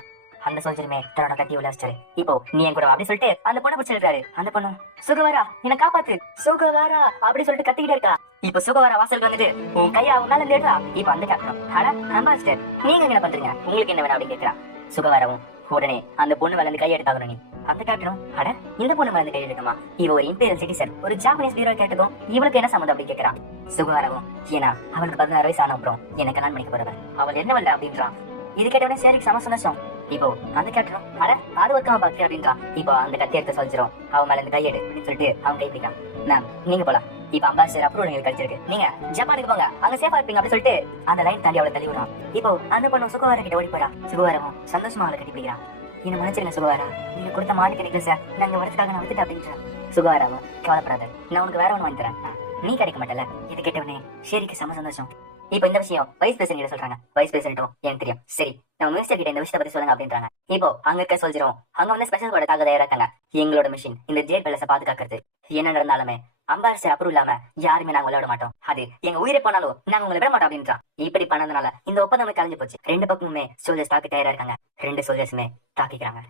அந்த சோல்ஜருமே தன்னோட கத்தி உள்ள வச்சாரு. இப்போ நீ என் கூட அப்படி சொல்லிட்டு அந்த பொண்ணை பிடிச்சிருக்காரு. அந்த பொண்ணு சுகவாரா என்ன காப்பாத்து, சுகவாரா அப்படி சொல்லிட்டு கத்திக்கிட்டே இருக்கா. இப்ப சுகவாரா வாசலுக்கு வந்துட்டு உன் கையா அவன் மேல தேடுறா. இப்ப அந்த கேப்டன் அம்பாசிடர் நீங்க என்ன பண்றீங்க, உங்களுக்கு என்ன வேணும் அப்படின்னு கேட்கிறா. சுகவாராவும் உடனே அந்த பொண்ணு மேல இருந்து கையெடுத்தாகணும். நீ அந்த கேப்டனும் அட இந்த பொண்ணு மேல இருந்து கையெடுக்கமா, இவ ஒரு இம்பீரியல் சிட்டிசன், ஒரு ஜாப்பனீஸ் ஹீரோ கேட்டதும் இவளுக்கு என்ன சம்மந்தம் அப்படின்னு கேட்கிறான். சுகவாராவும் ஏன்னா அவளுக்கு 16 வயசு ஆன அப்புறம் என்ன கல்யாணம் பண்ணிக்க போறவன், அவள் என்ன வரல அப்படின்றான். இது கேட்டவனே சரிக்கு சம சந்தோஷம். இப்போ அந்த கேப்டனும் அட அது ஒர்க்காம பாக்கு அப்படின்றான். இப்போ அந்த கத்தி எடுத்து சொல்லிச்சிரும், அவன் மேல இருந்து கையெடு அப்படின்னு சொல்லிட்டு அவன் கைப்பிடிக்கான். மேம் நீங்க போலாம், இப்ப அம்பாசிடர் அப்ரூவல் உங்களுக்கு கிடைச்சிருக்கு, நீங்க ஜப்பானுக்கு போங்க, அங்க சேஃபா இருப்பீங்க அப்படின்னு சொல்லிட்டு அந்த லைன் தாண்டி அவளை தள்ளி விடுறான். இப்போ அந்த பொண்ணு சுகவாரா கிட்ட ஓடி போறா. சுகவாரமும் சந்தோஷமா அவளை கட்டி பிடிக்கிறான். என்ன மன்னிச்சிருங்க சுகவாரா, நீங்க கொடுத்த மாட்டுக்கு நிக்கல சார், நாங்க வரதுக்காக நான் விட்டுட்டு அப்படின்றான். சுகவாராவும் கவலைப்படாத, நான் உனக்கு வேற ஒண்ணு வாங்கி தரேன், நீ கிடைக்க மாட்டல. இது கேட்டவனே ஷேரிக்கு சம சந்தோஷம். இப்போ இந்த விஷயம் வைஸ் பிரசிடென்ட் கிட்ட சொல்றாங்க. வைஸ் பிரசிடென்ட்டும் எனக்கு தெரியும், சரி நம்ம மினிஸ்டர் கிட்ட இந்த விஷயத்தை பத்தி சொல்லுங்க அப்படின்றாங்க. இப்போ அங்க இருக்க சொல்லிரும், அங்க வந்து ஸ்பெஷல் கூட தாக்க தயாராக்காங்க. எங்களோட மிஷின் இந்த ஜேட் பேலஸை பாதுகாக்கிறது. என்ன நடந்தாலுமே அம்பாசிடர் அப்ரூவ் இல்லாம யாருமே நாங்க விளையாட மாட்டோம், அது எங்க உயிரை போனாலும் நாங்க உங்களை விட மாட்டோம் அப்படின்றான். இப்படி பண்ணதுனால இந்த ஒப்பந்தம் கலைஞ்சு போச்சு. 2 பக்கமுமே சோல்ஜர்ஸ் தாக்க தயாரா இருக்காங்க. 2 சோல்ஜர்ஸுமே தாக்கிக்கிறாங்க.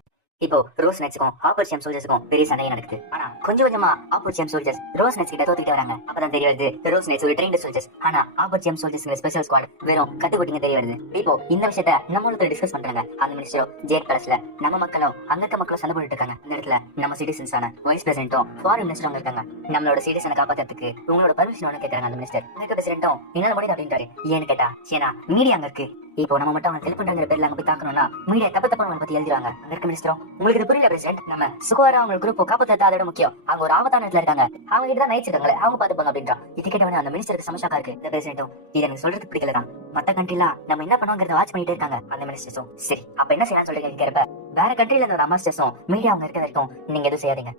இப்போ ரோஸ் நெட்ஸ்க்கும் ஆப்பர்ச்சியம் சோல்ஜர்ஸ்க்கும் பெரிய சண்டை நடக்குது. ஆனா கொஞ்சம் கொஞ்சமா ஆப்பர்ச்சியம் சோல்ஜர்ஸ் ரோஸ் நெட்ஸ் கிட்ட தோத்துட்டு வராங்க. அப்பதான் தெரிய வருது ரோஸ் நெட்ஸ் ஒரு ட்ரெயின்ட் சோல்ஜர்ஸ், ஆனா ஆப்பர்ச்சியம் சோல்ஜர்ஸ் ஸ்பெஷல் ஸ்குவாட் வெறும் கத்துக்குட்டிங்க தெரிய வருது. இப்போ இந்த விஷயத்த நம்மளுக்கு டிஸ்கஸ் பண்றாங்க. அந்த மினிஸ்டரும் ஜேட் பேலஸ்ல நம்ம மக்களும் அங்க இருக்க மக்களும் சண்டை போட்டுட்டு இருக்காங்க. அந்த இடத்துல நம்ம சிட்டிசன்ஸான வைஸ் பிரசிடென்ட்டும் ஃபாரின் மினிஸ்டரும் இருக்காங்க. நம்மளோட சிட்டிசனை காப்பாத்துறதுக்கு உங்களோட பர்மிஷன் ஒன்று கேட்கறாங்க. அந்த மினிஸ்டர் அங்க பிரசிடென்ட்டும் என்னால முடியாது அப்படின்றாரு. ஏன்னு கேட்டா ஏன்னா மீடியா அங்க இருக்கு. இப்போ நம்ம மட்டும் அவங்க ஹெல்ப் பண்ற பேர்ல அங்க போய் தாக்கணும்னா மீடியா தப்பு பத்தி எழுதிடுவாங்க. அங்க இருக்க மினிஸ்டரும் உங்களுக்கு இது புரியல பிரசிடென்ட், நம்ம சுகவாரா அவங்க குரூப் காப்பாத்த அதோட முக்கியம், அவங்க ஒரு ஆபத்தான இடத்துல இருக்காங்க, அவங்க கிட்ட தான் நைட் இருக்காங்களே அவங்க பாத்துப்பாங்க அப்படின்றான். இது கேட்டவனே அந்த மினிஸ்டருக்கு சமஷாக்கா இருக்கு. இந்த பிரசிடென்ட்டும் இது எனக்கு சொல்றது பிடிக்கலதான், மத்த கண்ட்ரிலாம் நம்ம என்ன பண்ணுவோங்கிறத வாட்ச் பண்ணிட்டே இருக்காங்க. அந்த மினிஸ்டர்ஸும் சரி அப்ப என்ன செய்யலாம் சொல்றீங்க கேட்கிறப்ப வேற கண்ட்ரில இருந்த ஒரு அம்பாசிடர்ஸும் மீடியா அவங்க இருக்க வரைக்கும் நீங்க எதுவும் செய்யாதீங்க,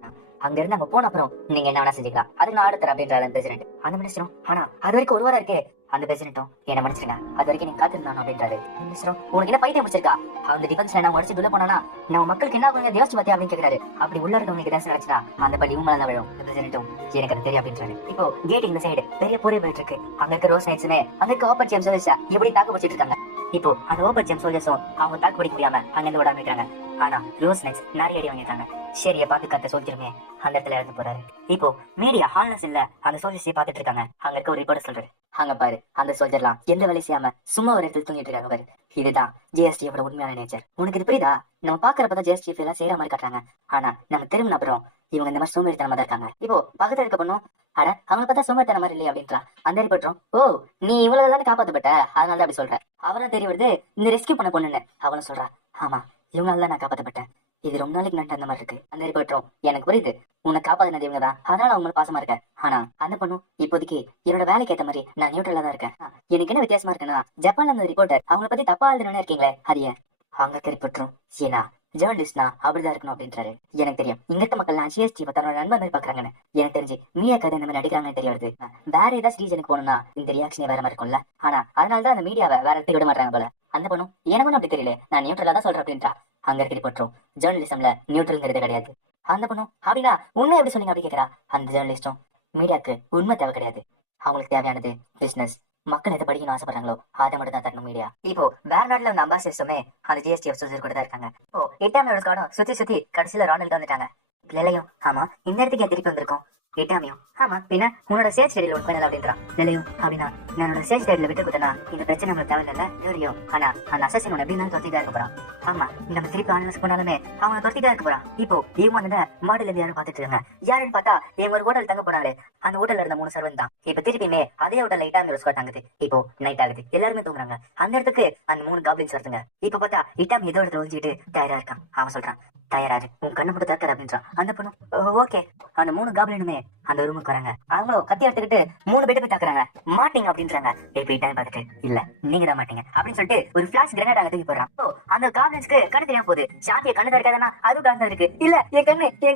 அங்க இருந்து அங்க போன அப்புறம் நீங்க என்ன வேணா செஞ்சுக்கலாம், அதுக்கு நான் ஆடுறேன் அப்படின்றாரு அந்த பிரசிடென்ட். அந்த மினிஸ்டரும் ஆனா அது வரைக்கும் ஒரு வாரம் இருக்கே. அந்த பிரசிடென்ட்டும் என்ன மன்னிச்சிருங்க அது வரைக்கும் நீங்க காத்திருந்தானோ அப்படின்றாரு. மினிஸ்டரும் உனக்கு என்ன பைத்தியம் முடிச்சிருக்கா, அந்த டிஃபென்ஸ்ல நான் உடச்சு உள்ள போனா நம்ம மக்களுக்கு என்ன கொஞ்சம் யோசிச்சு பார்த்தியா அப்படின்னு கேட்கிறாரு. அப்படி உள்ள இருக்கவங்களுக்கு ஏதாச்சும் நினைச்சா அந்த பள்ளி உண்மை தான் விழும். பிரசிடென்ட்டும் எனக்கு அது தெரியும் அப்படின்றாரு. இப்போ கேட் இந்த சைடு பெரிய போரே போயிட்டு இருக்கு. அங்க இருக்க ரோஸ் நைட்ஸுமே அங்க இருக்க ஆப்பர்ச்சியம் சோல்ஜர்ஸ் எப்படி தாக்கு பிடிச்சிட்டு இருக்காங்க. இப்போ அந்த ஆப்பர்ச்சியம் சோல்ஜர்ஸும் அவங்க தாக்கு பிடிக்க முடியாம அங்க இருந்து ஓட ஆரம்பிக்கிறாங்க. ஆனா ரோஸ் நைட்ஸ் நிறைய அடி வாங்கிட்டாங்க. சரியா பாத்துக்காத்த சோல்ஜருமே அந்த இடத்துல இறந்து போறாரு. இப்போ மீடியா ஹால்னஸ் இல்ல அந்த சோல்ஜர்ஸே பாத்துட்டு இருக்காங்க. அங்க இருக்க ஒரு ரிப்போர்ட்டர் சொல்றாரு, அங்க பாரு அந்த சோல்ஜர்லாம் எந்த வேலை செய்யாம சும்மா ஒரு இடத்துல தூங்கிட்டு இருக்காங்க பாரு, இதுதான் ஜிஎஸ்டியோட உண்மையான நேச்சர். உனக்கு இது புரியுதா, நம்ம பாக்குறப்பதான் ஜிஎஸ்டி எல்லாம் செய்யற மாதிரி காட்டுறாங்க, ஆனா நம்ம திரும்பின அப்புறம் இவங்க இந்த மாதிரி சோம்பேறித்தனமா தான் இருக்காங்க. இப்போ பக்கத்துல இருக்க பொண்ணும் அட அவங்க பார்த்தா சோம்பேறித்தன மாதிரி இல்லையா அப்படின்றான். அந்த ரிப்போர்ட்டரும் ஓ நீ இவ்வளவு தானே காப்பாத்தப்பட்ட அதனால அப்படி சொல்ற, அவனும் தெரிய வருது இந்த ரெஸ்கியூ பண்ண பொண்ணுன்னு. அவனும் சொல்றா ஆமா இவங்களால தான் நான் காப்பாத்தப்பட்டேன், இது ரொம்ப நாளைக்கு நட்டு அந்த மாதிரி இருக்கு. அந்த ரிப்போர்ட்டரும் எனக்கு புரியுது உன்னை காப்பாத்தினது இவங்க தான், அதனால அவங்க பாசமா இருக்க, ஆனா அந்த பொண்ணும் இப்போதைக்கு என்னோட வேலைக்கு ஏத்த மாதிரி நான் நியூட்ரலா தான் இருக்கேன். எனக்கு என்ன வித்தியாசமா இருக்குன்னா ஜப்பான்ல இருந்த ரிப்போர்ட்டர் அவங்கள பத்தி தப்பா எழுதுன்னு இருக்கீங்களே அது ஏன், அங்க இருக்க ரிப்போர்ட்டரும் ஏன்னா ஜேர்னலிஸ்ட்னா அப்படிதான் இருக்கணும் அப்படின்றாரு. எனக்கு தெரியும் இங்க இருக்க மக்கள் நான் ஜிஎஸ்டி தன்னோட நண்பன் மாதிரி பாக்குறாங்கன்னு. எனக்கு தெரிஞ்சு மீடியா கதை இந்த மாதிரி நடிக்கிறாங்கன்னு தெரிய வருது. வேற ஏதாவது ரீசனுக்கு போகணும்னா இந்த ரியாக்ஷனே வேற மாதிரி இருக்கும்ல, ஆனா அதனாலதான் அந்த மீடியாவை வேற இடத்துக்கு விட மாட்டாங்க போல. அந்த பொண்ணும் எனக்கும் அப்படி தெரியல நான் நியூட்ரலா தான் சொல்றேன் அப்படின்றா. அங்க இருக்க ரிப்போர்ட்டரும் ஜேர்னலிசம்ல நியூட்ரல்ங்கிறது கிடையாது. அந்த பொண்ணும் அப்படின்னா உண்மை எப்படி சொன்னீங்க அப்படி கேட்கிறா. அந்த ஜேர்னலிஸ்டும் மீடியாவுக்கு உண்மை தேவை கிடையாது, அவங்களுக்கு தேவையானது பிசினஸ், மக்கள் எதை படிக்கணும் ஆசைப்படுறாங்களோ அதை மட்டும் தான் தரணும் மீடியா. இப்போ வேற நாட்டுல அந்த அம்பாசிடர்ஸுமே அந்த ஜிஎஸ்டி சோல்ஜர் கூட தான் இருக்காங்க. இப்போ 8ஆம் ஸ்குவாடும் சுத்தி கடைசியில ராணல்ட் வந்துட்டாங்க. நிலையும் ஆமா இந்த இடத்துக்கு திருப்பி வந்திருக்கோம். 8ஆமையும் ஆமா பின்ன உன்னோட சேஜ் ஸ்டைல ஒர்க் பண்ணல அப்படின்றான். நிலையும் அப்படின்னா என்னோட சேஜ் ஸ்டைல விட்டு கொடுத்தனா இந்த பிரச்சனை நம்மளுக்கு தேவையில்ல யோரியும், ஆனா அந்த அசசின் உன்னை எப்படின்னா தொத்திட்டா இருக்க போறான். ஆமா நம்ம திருப்பி ஆன்லைன்ஸ் போனாலுமே அவனை தொத்திட்டா இருக்க போறான். இப்போ இவங்க வந்து மாடல் இருந்து யாரும் பாத்துட்டு இருக்காங்க. யாருன்னு பார்த்தா இவங்க ஒரு ஹோட்டல் தங்க போனாலே அந்த ஹோட்டல்ல இருந்த 3 சர்வன் தான். இப்ப திருப்பியுமே அதே ஹோட்டல் 8ஆம் ஸ்குவாட் தங்குது. இப்போ நைட் ஆகுது, எல்லாருமே தூங்குறாங்க. அந்த இடத்துக்கு அந்த 3 காப்ளின்ஸ் வருதுங்க. இப்ப பார்த்தா 8ஆம் ஏதோ இடத்துல ஒழிஞ்சிட்டு தயாரா இருக்கான். அவன் சொல்றான் தயாராரு உன் கண்ணு போட்டு தற்காது அப்படின்றான். அந்த பொண்ணு ஓகே. அந்த 3 காப்ளினுமே அந்த ரூமுக்கு வராங்க. அவங்களும் கத்தி எடுத்துக்கிட்டு 3 பேட்டு போய் தாக்குறாங்க. மாட்டீங்க அப்படின்றாங்க. இப்ப டைம் பார்த்துட்டு இல்ல நீங்க தான் மாட்டீங்க அப்படின்னு சொல்லிட்டு ஒரு பிளாஷ் கிரனேட் அங்க தூக்கி போடுறான். அந்த காப்ளின்ஸ்க்கு கண்ணு தெரியாம போகுது. சாத்திய கண்ணு இருக்காதுன்னா அதுவும் கண்ணு இருக்கு. இல்ல என்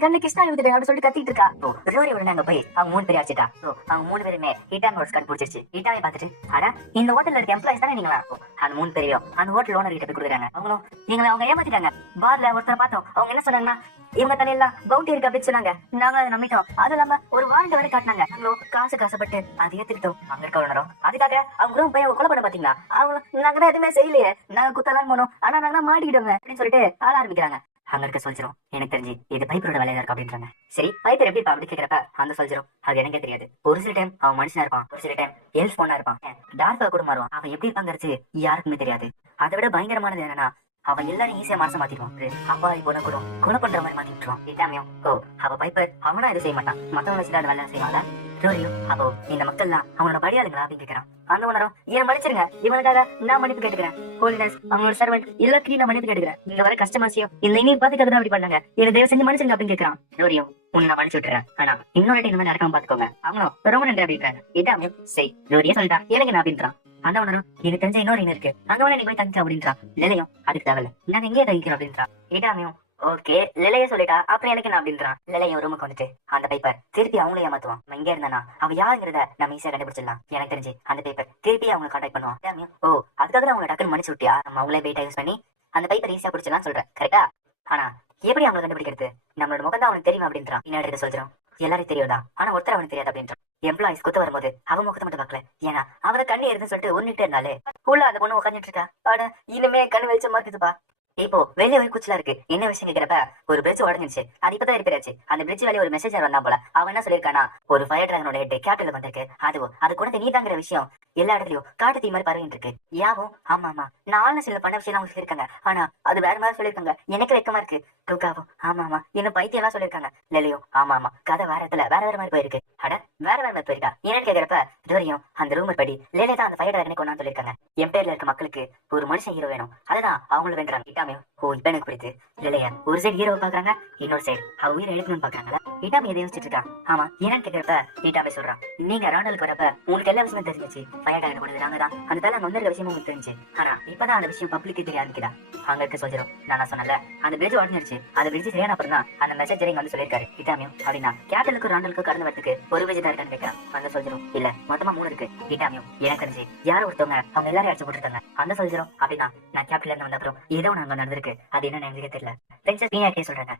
கண்ணு கிருஷ்ணா எழுதிட்டு அப்படின்னு சொல்லிட்டு கத்திட்டு இருக்கா. ரோரி உடனே அங்க போய் அவங்க 3 பேரும் அடிச்சிட்டா. அவங்க 3 பேருமே 8ஆம் கண் பிடிச்சிருச்சு. 8ஆமே பார்த்துட்டு அட இந்த ஹோட்டல்ல இருக்க எம்ப்ளாயிஸ் தானே நீங்களா. அந்த 3 பேரையும் அந்த ஹோட்டல் ஓனர் கிட்ட போய் கொடுக்குறாங்க. அவங்களும் எங்களை அவங்க ஏமாத்திட்டாங்க. பார்ல ஒருத்தரை பார்த்தோம். அவங்க என்ன சொன்னாங்கன்னா இவங்க தலையெல்லாம் பவுண்டி இருக்கு அப்படின்னு சொன்னாங்க. நாங்க அதை நம்பிட்டோம். அதுவும் இல்லாம ஒரு வாரண்ட் வரை காட்டினாங்க. நாங்களோ காசு காசப்பட்டு அதை ஏத்துக்கிட்டோம். அங்க இருக்க உணரும் அதுக்காக அவங்க போய் கொலை பண்ண பாத்தீங்களா? அவங்க நாங்க எதுவுமே செய்யலையே, நாங்க குத்தலாம் போனோம், ஆனா நாங்க மாட்டிக்கிட்டோங்க அப்படின்னு சொல்லிட்டு ஆள ஆரம்பிக்கிறாங்க. அங்க இருக்க சொல்லிச்சிரும் எனக்கு தெரிஞ்சு இது பைப்பரோட வேலையா இருக்கு அப்படின்றாங்க. சரி பைப்பர் எப்படி அப்படி கேட்கிறப்ப அந்த சொல்லிச்சிரும் அது எனக்கே தெரியாது. ஒரு சில டைம் அவன் மனுஷனா இருப்பான், ஒரு சில டைம் எல்ஃப் பொண்ணா இருப்பான், டார்க்கா கூட மாறுவான். அவன் எப்படி இருப்பாங்கிறது யாருக்குமே தெரியாது. அதை விட பயங்கரமானது என்னன்னா அவன் எல்லாரும் ஈஸியா மனசை மாத்திடுவான். அப்பா போன கூட கொலை பண்ற மாதிரி மாத்தி விட்டுருவான். இட்டாமையும் அவ பைப்பர் அவனா இது செய்ய மாட்டான், மத்தவங்க சில வேலை செய்வாங்க. அப்போ இந்த மக்கள்லாம் அவனோட படியாளுங்களா அப்படின்னு கேட்கிறான். அந்த உணரும் ஏன் மன்னிச்சிருங்க, இவனுக்காக நான் மன்னிப்பு கேட்டுக்கிறேன். ஹோலினஸ் அவங்களோட சர்வெண்ட் எல்லாத்தையும் நான் மன்னிப்பு கேட்டுக்கிறேன். இங்க வர கஸ்டமர்ஸையும் இந்த இனி பாத்துக்காக தான் அப்படி பண்ணாங்க, என்ன தயவு செஞ்சு மன்னிச்சிருங்க அப்படின்னு கேட்கிறான். ரோரியும் உன்னை நான் மன்னிச்சு விட்டுறேன், ஆனா இன்னொரு டைம் இந்த மாதிரி நடக்காம பாத்துக்கோங்க. அவனும் ரொம்ப நன்றி அப்படின்றாங்க. இட்டாமையும் சரி ரோரியா சொல்லிட்டா எனக்கு நான் அப்படின்றான். அந்த உணரும் எனக்கு தெரிஞ்ச இன்னொரு இனம் இருக்கு, அங்க வேணா நீ போய் தங்கிக்க அப்படின்றான். நிலையம் அதுக்கு தேவையில்ல, நாங்க எங்கேயே தங்கிக்கிறோம் அப்படின்றான். இட்டாமையும் ஓகே லெலைய சொல்லிட்டா அப்புறம் எனக்கு என்ன அப்படின்றான். லெலைய ரூமுக்கு வந்துட்டு அந்த பேப்பர் திருப்பி அவங்களே ஏமாத்துவான். இங்க இருந்தானா அவ யாருங்கிறத நம்ம ஈஸியா கண்டுபிடிச்சிடலாம். எனக்கு தெரிஞ்சு அந்த பேப்பர் திருப்பி அவங்க கான்டாக்ட் பண்ணுவான். அதுக்காக அவங்க டக்குன்னு மன்னிச்சு விட்டியா, நம்ம அவங்களே பேட்டா யூஸ் பண்ணி அந்த பேப்பர் ஈஸியா பிடிச்சலாம் சொல்றேன் கரெக்டா? ஆனா எப்படி அவங்க கண்டுபிடிக்கிறது, நம்மளோட முகம் தான் அவனுக்கு தெரியும் அப்படின்றான். பின்னாடி சொல்றோம் எல்லாரும் தெரியுதா, ஆனா ஒருத்தர் அவனுக்கு தெரியாது அப்படின்றான். எம்ப்ளாயிஸ் கொத்து வரும்போது அவன் முகத்தை மட்டும் பார்க்கல, ஏன்னா அவரை கண்ணு எடுத்து சொல்லிட்டு ஒன்னுட்டே இருந்தாலே உள்ள அந்த பொண்ணு உட்காந்துட்டு இருக்கா. ஆனா இனிமே கண்ணு வெளிச்சமா இருக்குதுப்பா. இப்போ வெளியே ஒரு குச்சலா இருக்கு, என்ன விஷயம் கேட்கிறப்ப ஒரு பிரிட்ஜ் உடஞ்சிருச்சு, அது இப்பதான் ரிப்பேர் ஆச்சு. அந்த பிரிட்ஜ் வேலையை ஒரு மெசேஜர் வந்தா போல. அவன் என்ன சொல்லிருக்கானா ஒரு ஃபயர் டிராகனோட ஹெட் கேபிட்டல் வந்திருக்கு, அது கூட நீ தாங்கிற விஷயம் எல்லா இடத்துலயும் காட்டு தீ மாதிரி பரவிட்டு இருக்கு. யாவும் ஆமா நான் சில பண்ண விஷயம் அவங்க சொல்லிருக்காங்க, ஆனா அது வேற மாதிரி சொல்லிருக்காங்க. எனக்கு வெக்கமா இருக்கு. டூக்காவும் ஆமா என்ன பைத்தியம் எல்லாம் சொல்லிருக்காங்க. லெலியோ ஆமா கதை வேற இடத்துல வேற மாதிரி போயிருக்கு. அட வேற மாதிரி போயிருக்கா என்னன்னு கேட்கிறப்ப ஜோரியும் அந்த ரூமர் படி லேலே தான் அந்த ஃபயர் டிராகனை கொண்டாந்து சொல்லிருக்காங்க. என் பேர்ல இருக்க மக்களுக்கு ஒரு மனுஷன் ஹீரோ வேணும், அதுதான் அவங்களும் வேண்டாங்க. இட்டாமையும் இப்ப எனக்கு புரியுது. இல்லையா ஒரு சைடு ஹீரோ பாக்குறாங்க, இன்னொரு சைடு அவ உயிரை எடுக்கணும்னு பாக்குறாங்களா? இட்டாமி எதை யோசிச்சுட்டு இருக்கா. ஆமா என்னன்னு கேட்கிறப்ப இட்டாமி சொல்றான் நீங்க ராண்டலுக்கு வரப்ப உங்களுக்கு எல்லா விஷயமும் தெரிஞ்சிச்சு, ஃபயர் டிராகன் கொண்டது நாங்க தான், அந்த தலை வந்திருக்க விஷயமும் உங்களுக்கு தெரிஞ்சு, ஆனா இப்பதான் அந்த விஷயம் பப்ளிக்கு தெரிய ஆரம்பிக்குதா. அங்க இருக்க சொல்லிடும் நான் சொன்னல அந்த பிரிட்ஜ் உடஞ்சிருச்சு, அந்த பிரிட்ஜ் சரியான அப்புறம் தான் அந்த மெசேஜரை வந்து சொல்லிருக்காரு. இட்டாமியும் அப்படின்னா கேட்டலுக்கு ராண்டலுக்கு கடந்து வரதுக்கு ஒரு பிரிட்ஜ் தான் இருக்கான்னு கேட்கறான். அந்த சொல்லிடும் இல்ல மொத்தமா 3 இருக்கு. இட்டாமியும் எனக்கு தெரிஞ்சு யாரோ ஒருத்தவங்க அவங்க எல்லாரும் அடிச்சு போட்டுருக்காங்க. அந்த சொல்லிடும் அப்படின்னா நான் கேபிட்டல் இருந்து வந்த அப்புறம் ஏதோ நாங்க நடந்திருக்கு, அது என்ன எனக்கு தெரியல. பிரின்சஸ் வீணியா சொல்றாங்க.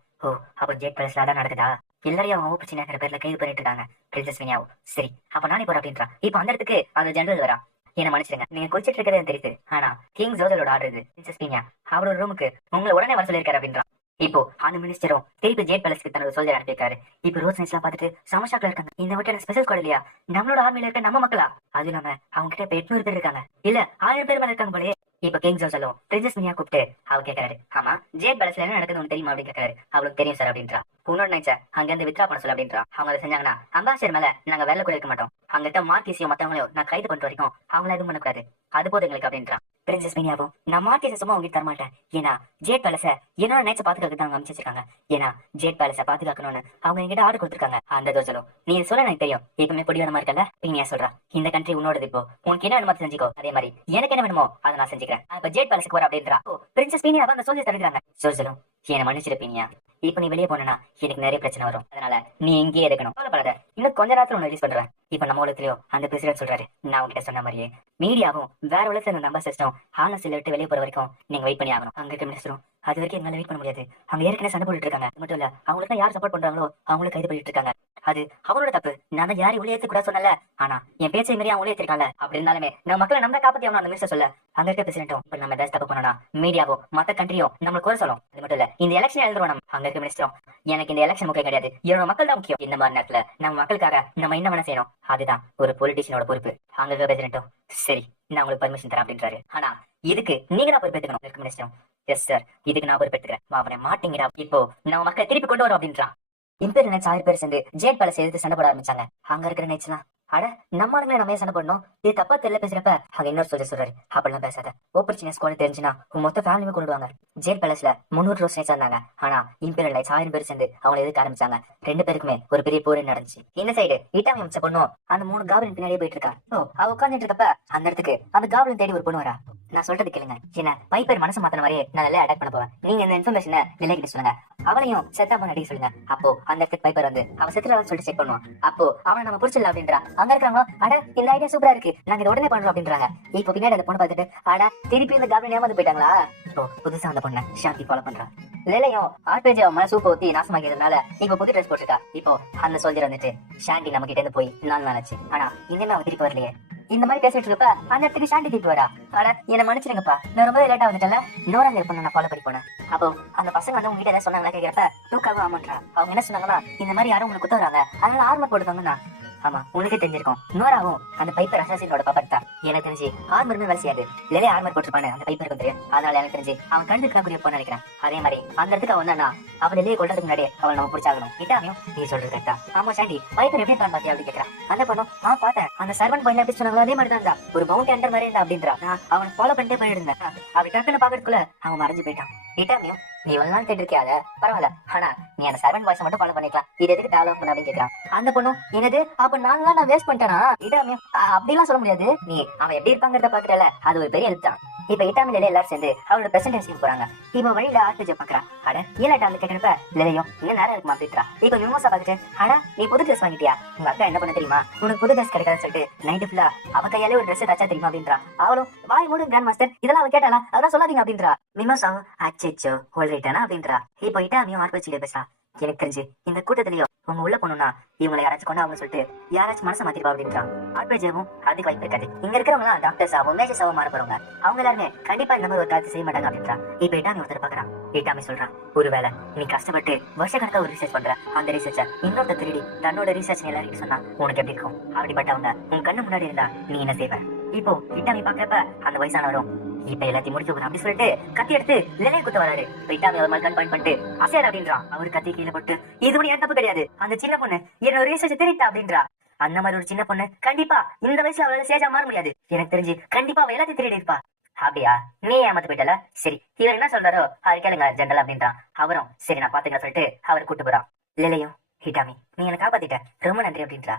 அப்போ ஜெட் பேலஸ்ல தான் நடக்குதா, எல்லாரையும் அவங்க பிரச்சனை பேர்ல கைது பண்ணிட்டு இருக்காங்க பிரின்சஸ் வீணியாவும். சரி அப்ப நானே போறேன் அப்படின்றான். இப்ப அந்த இடத்துக்கு அந்த ஜெனரல் வரா. என்ன மன்னிச்சிருங்க நீங்க குளிச்சிட்டு இருக்கிறது தெரியுது, ஆனா கிங் ஜோசலோட ஆர்டர் இது. பிரின்சஸ் வீணியா அவரோட ரூமுக்கு உங்களை உடனே வர சொல்லியிருக்காரு அப்படின்றான். இப்போ அந்த மினிஸ்டரும் திருப்பி ஜெட் பேலஸ்க்கு தன்னோட சோல்ஜர் அனுப்பியிருக்காரு. இப்போ ரோஸ் நைட்ஸ் எல்லாம் பார்த்துட்டு சமஷாக்ல இருக்காங்க. இந்த மட்டும் ஸ்பெஷல் ஸ்குவாட் இல்லையா, நம்மளோட ஆர்மியில இருக்க நம்ம மக்களா? அது இல்லாம அவங்க கிட்ட இப்ப 800 பேர் இருக்காங்க, இல்ல 1000 பேர் மேல இருக்காங்க போலயே. இப்ப கிங் ஜோசலும் பிரின்சஸ் மினியா கூப்பிட்டு அவ கேட்கறாரு ஆமா ஜெட் பேலஸ்ல என்ன நடக்குதுன்னு தெரியுமா அப்படின்னு கேட்கறாரு. அவளுக்கு தெரியும் சார் அப்படின்றா. உன்னோட நைட்ஸ அங்க இருந்து வித்ரா பண்ண சொல்ல அப்படின்றா. அவங்க அதை செஞ்சாங்கன்னா அம்பாசிடர் மேல நாங்க வேலை கூட இருக்க மாட்டோம், அங்க இருக்க மார்க்கிஸையும் மத்தவங்களையும் நான் கைது பண்ற வரைக்கும் அவங்கள எதுவும் பண்ணக்கூடாது, அது போதும் எங்களுக்கு அப்படின்றா. பிரின்சஸ் மினியாவும் நான் மார்க்கிஸை சும்மா உங்களுக்கு தரமாட்டேன், ஏன்னா ஜெட் பேலஸ என்னோட நைட்ஸை பாத்துக்காக தான் அமைச்சு வச்சிருக்காங்க, ஏன்னா ஜெட் பேலஸ பாத்துக்காக்கணும்னு அவங்க எங்கிட்ட ஆர்டர் கொடுத்துருக்காங்க. அந்த தோசலும் நீ சொல்ல எனக்கு தெரியும், எப்பவுமே பொடியான மாதிரி இருக்கல. பினியா சொல்றா இந்த கண்ட்ரி உன்னோடது, இப்போ உனக்கு என்ன வேணுமோ செஞ்சுக்கோ, அதே மாதிரி எனக்கு என்ன வேணுமோ அதை நான் செஞ்சுக்கிறேன். இப்ப ஜெட் பேலஸுக்கு வர அப்படின்றா. பிரின்சஸ் பினியா அந்த சோல்ஜர் தடுக்கிறாங்க. சோல்ஜரும் என்ன மன்னிச்சிரு பினியா, இப்ப நீ வெளியே போனா எனக்கு நிறைய பிரச்சனை வரும், அதனால நீ இங்கேயே இருக்கணும், கவலைப்படாத, இன்னும் கொஞ்ச நேரத்துல உன்னை ரிலீஸ் பண்றேன். இப்ப நம்ம உலகத்திலயும் அந்த பிரசிடென்ட் சொல்றாரு நான் உங்ககிட்ட சொன்ன மாதிரியே மீடியாவும் வேற உலகத்துல இருந்த நம்பர் சிஸ்டம் ஹார்னஸ்ல விட்டு வெளியே போற வரைக்கும் நீங்க வெயிட் பண்ணி ஆகணும். அங்க இருக்க மினிஸ்டரும் அது வரைக்கும் எங்களால வெயிட் பண்ண முடியாது, அவங்க ஏற்கனவே சண்டை போட்டுட்டு இருக்காங்க. அது மட்டும் இல்ல அவங்களுக்கு யார் சப்போர்ட் பண்றாங்களோ அவங்களுக்கு கைது பண்ணிட்டு இருக்காங்க. அது அவங்களோட தப்பு, நான் தான் யாரையும் உள்ளே ஏற்ற கூட சொன்னல, ஆனா என் பேச்சை மாரி அவங்க ஏற்றிருக்காங்க. அப்படி இருந்தாலுமே நம்ம மக்களை நம்ம காப்பாத்தி ஆகணும் அந்த மினிஸ்டர் சொல்ல. அங்க இருக்க பிரசிடென்ட்டும் இப்ப நம்ம ஏதாவது தப்பு பண்ணனா மீடியாவோ மத்த கண்ட்ரியும் நம்ம குறை சொல்லும். அது மட்டும் இல்ல இந்த எலெக்ஷன் எழுதுறோம் நம்ம. அங்க இருக்க மினிஸ்டரும் எனக்கு இந்த எலெக்ஷன் முக்கியம் கிடையாது, என்னோட மக்கள் தான் முக்கியம், இந்த மாதிரி நேரத்துல நம்ம மக்களுக்காக நம்ம என்ன வேணா செய்யணும், அதுதான் ஒரு பொலிட்டிஷியனோட பொறுப்பு. அங்க இருக்க பிரசிடென்ட்டும் சரி நான் உங்களுக்கு பர்மிஷன் தரேன் அப்படின்றாரு. ஆனா இதுக்கு நீங்க தான் பொறுப்பேற்றுக்கணும். இருக்க மினிஸ்டரும் எஸ் சார் இதுக்கு நான் பொறுப்பேற்றுக்கிறேன், அவனை மாட்டீங்கடா, இப்போ நம்ம மக்களை திருப்பி கொண்டு வரோம் அப்படின்றான். இம்பீரியல் நைட்ஸ் 1000 பேர் சேர்ந்து ஜெட் பேலஸ் எடுத்து சண்டை போட ஆரம்பிச்சாங்க. அங்க இருக்கிற நைட்ஸ்லாம் அட நம்ம ஆளுங்களே நம்ம சண்டை போடணும், இது தப்பா தெரியல பேசுறப்ப அங்க இன்னொரு சொல்றாரு அப்படிலாம் பேசாத, ஆப்பர்ச்சுனிட்டிஸ் கொண்டு தெரிஞ்சுனா உன் மொத்த ஃபேமிலியுமே கொண்டுடுவாங்க. ஜெட் பேலஸ்ல 300 ரோஸ் நைட்ஸ் இருந்தாங்க, ஆனா இம்பீரியல் நைட்ஸ் 1000 பேர் சேர்ந்து அவங்களை எதுக்க ஆரம்பிச்சாங்க. 2 பேருக்குமே ஒரு பெரிய போர் நடந்துச்சு. இந்த சைடு இட்டாமி அமைச்ச பொண்ணும் அந்த 3 காவலின் பின்னாடியே போயிட்டு இருக்கா. அவ உட்காந்துட்டு இருக்கப்ப அந்த இடத்துக்கு அந்த காவலின் தேடி ஒரு பொண்ணு வரா. நான் சொல்றது கேளுங்க, என்ன பைப்பர் மனசு மாத்தின மாதிரியே நான் நல்லா அட்டாக் பண்ண போவேன், நீங்க இந்த இன்ஃபர்மேஷனை நிலை கிட்ட சொல்லுங்க, அவளையும் செத்தா பண்ண அடிக்க சொல்லுங்க. அப்போ அந்த இடத்துக்கு பைப்பர் வந்து அவ செத்துறான்னு சொல்லிட்டு செக் பண்ணுவான். அப்போ அவனை நம்ம புடிச்சிடலாம் அப்படின்றா. அங்க இருக்காங்க அட இந்த ஐடியா சூப்பரா இருக்கு, நாங்க இதை உடனே பண்றோம் அப்படின்றாங்க. இப்போ பின்னாடி அந்த பொண்ணு பார்த்துட்டு அட திருப்பி இந்த காவலின் ஏமாந்து போயிட்டாங்களா. இப்போ புதுசா அந்த பொண்ணை சாந்தி ஃபாலோ பண்றா. லேலையும் ஆர்பேஜ் அவன் மேல சூப்பை ஊத்தி நாசமாக்கிறதுனால இப்ப புது ட்ரெஸ் போட்டுருக்கா. இப்போ அந்த சோல்ஜர் வந்துட்டு ஷாண்டி நம்ம கிட்ட இருந்து போய் 4 நாள் ஆச்சு, ஆனா இனிமே அவன் திருப்பி வரலையே. இந்த மாதிரி பேசிட்டு இருப்ப அந்த இடத்துக்கு ஷாண்டி திருப்பி வரா. ஆனா என்ன மன்னிச்சிருங்கப்பா, நான் ரொம்ப லேட்டா வந்துட்டேன்ல, இன்னொரு பொண்ணு நான் ஃபாலோ பண்ணி போனேன். அப்போ அந்த பசங்க வந்து உங்ககிட்ட ஏதாவது சொன்னாங்களா கேட்கிறப்ப தூக்காவும் ஆமான்றா. அவங்க என்ன சொன்னாங்கன்னா, இந்த மாதிரி யாரும் உங்களுக்கு குத்த வராங்க, அதனால ஆர்மர் போட்டுக்கோங்கண்ணா. ஆமா, உனக்கே தெரிஞ்சிருக்கும், நோராவும் அந்த பைப்பர் அசாசினோட பாப்பா தான். எனக்கு தெரிஞ்சு ஆர்மர்னு வேலை செய்யாது, லேலே ஆர்மர் போட்டுருப்பானு அந்த பைப்பர் தெரியும். அதனால எனக்கு தெரிஞ்சு அவன் கண்டுக்கா கூடிய போன்னு நினைக்கிறேன். அதே மாதிரி அந்த இடத்துக்கு அவன் வந்தானா அவன் லேயே கொள்றதுக்கு முன்னாடி அவன் நம்ம பிடிச்சாகணும். இட்டாமையும் நீ சொல்றது கரெக்டா. ஆமா ஷாண்டி, பைப்பர் எப்படி தான் பாத்தியா அப்படி கேட்கறான். அந்த பொண்ணும் பார்த்தேன், அந்த சர்வன் பாயிண்ட் எப்படி சொன்னாங்களோ அதே மாதிரி தான் இருந்தா, ஒரு பவுண்ட் எண்டர் மாதிரி இருந்தா அப்படின்றா. நான் அவன் ஃபாலோ பண்ணிட்டே போயிருந்தேன். அப்படி டக்குன்னு பாக்கிறதுக்குள்ள அவன் மறைஞ்சு போயிட்டான். இட்டாமையும் நீ இவ்வளவு நாள் கேட்டிருக்கியாத பரவாயில்ல, ஆனா நீ அந்த சர்வன் வாய்ஸ் மட்டும் ஃபாலோ பண்ணிக்கலாம், இது எதுக்கு டெவலப் பண்ண அப்படின்னு கேட்கறான். அந்த பொண்ணும் என்னது அப்ப நான் வேஸ்ட் பண்ணிட்டேனா? இட்டாமையும் அப்படிலாம் சொல்ல முடியாது, நீ அவன் எப்படி இருப்பாங்கிறத பாத்துட்டல, அது ஒரு பெரிய ஹெல்ப் தான். இப்ப இட்டாமில எல்லாரும் சேர்ந்து அவளோட பிரசன்டேஷன் போறாங்க. இப்ப வழியில ஆர்பேஜ் பாக்குறா. அட ஏலாட்டா வந்து கேட்கிறப்ப லேலையும் இன்னும் நேரம் இருக்குமா அப்படின்றா. இப்ப மிமோசா பாத்துட்டு, ஆனா நீ புது ட்ரெஸ் வாங்கிட்டியா? உங்க அக்கா என்ன பண்ண தெரியுமா, உனக்கு புது ட்ரெஸ் கிடைக்காதுன்னு சொல்லிட்டு நைட்டு ஃபுல்லா அவ கையாலே ஒரு ட்ரெஸ் தச்சா தெரியுமா அப்படின்றா. அவளும் வாய் மூடு கிராண்ட் மாஸ்டர், இதெல்லாம் அவ கேட்டாளா, அதெல்லாம் சொல்லாதீங்க அப்படின்றா. மிமோசாவும் அச்சோ ஹோல்ரைட்டானா அப்படின்றா. இப்போ இட்டாமியும் ஆர்பேஜ்ல பேசுறா. எனக்கு தெரிஞ்சு இந்த கூட்டத்திலயோ உங்க உள்ள போகணும்னா இவங்களை யாராச்சும் கொண்டு அவங்க சொல்லிட்டு யாராச்சும் மனசை மாத்திருப்பா அப்படின்றான். ஆர்பேஜும் அதுக்கு வாய்ப்பு இருக்காது. இங்க இருக்கிறவங்க எல்லாம் டாக்டர்ஸாவும் மேஜர்ஸாவும் மாற போறவங்க, அவங்க எல்லாருமே கண்டிப்பா இந்த மாதிரி ஒரு காலத்து செய்ய மாட்டாங்க அப்படின்றான். இப்ப இட்டாமி ஒருத்தர் பாக்குறான். இட்டாமி சொல்றான், ஒருவேளை நீ கஷ்டப்பட்டு வருஷக்கணக்கா ஒரு ரிசர்ச் பண்ற, அந்த ரிசர்ச்ச இன்னொருத்த திருடி தன்னோட ரிசர்ச் எல்லாரும் சொன்னா உனக்கு எப்படி இருக்கும்? அப்படிப்பட்டவங்க உன் கண்ணு முன்னாடி இருந்தா நீ என்ன செய்வ? இப்போ இட்டாமி பாக்குறப்ப அந்த வயசானவரும் இப்ப எல்லாத்தையும் முடிச்சு அப்படி சொல்லிட்டு கத்தி எடுத்து லேலே குத்த வராரு. இட்டாமி அவர் மாதிரி கன் பண்ணிட்டு அசையார் அப்படின்றான். அவரு கத்தி கீழே போட்டு இது ஒண்ணு என் தப்பு கிடையாது, அந்த சின்ன பொண்ணு என்னோட ரிசர்ச் திருட்டா அப்படின்றா. அந்த மாதிரி ஒரு சின்ன பொண்ணு கண்டிப்பா இந்த வயசுல அவளால சேஜா மாற முடியாது. எனக்கு தெரிஞ்சு கண்டிப்பா அவ எல்லாத்தையும் திருடி இருப்பா. அப்படியா, நீ ஏமாத்து போயிட்டல, சரி இவர் என்ன சொல்றாரோ அது கேளுங்க ஜெனரல் அப்படின்றான். அவரும் சரி நான் பாத்துக்க சொல்லிட்டு அவர் கூட்டு போறான். லேலையும் ஹிட்டாமி நீ என்ன காப்பாத்திட்ட, ரொம்ப நன்றி அப்படின்றா.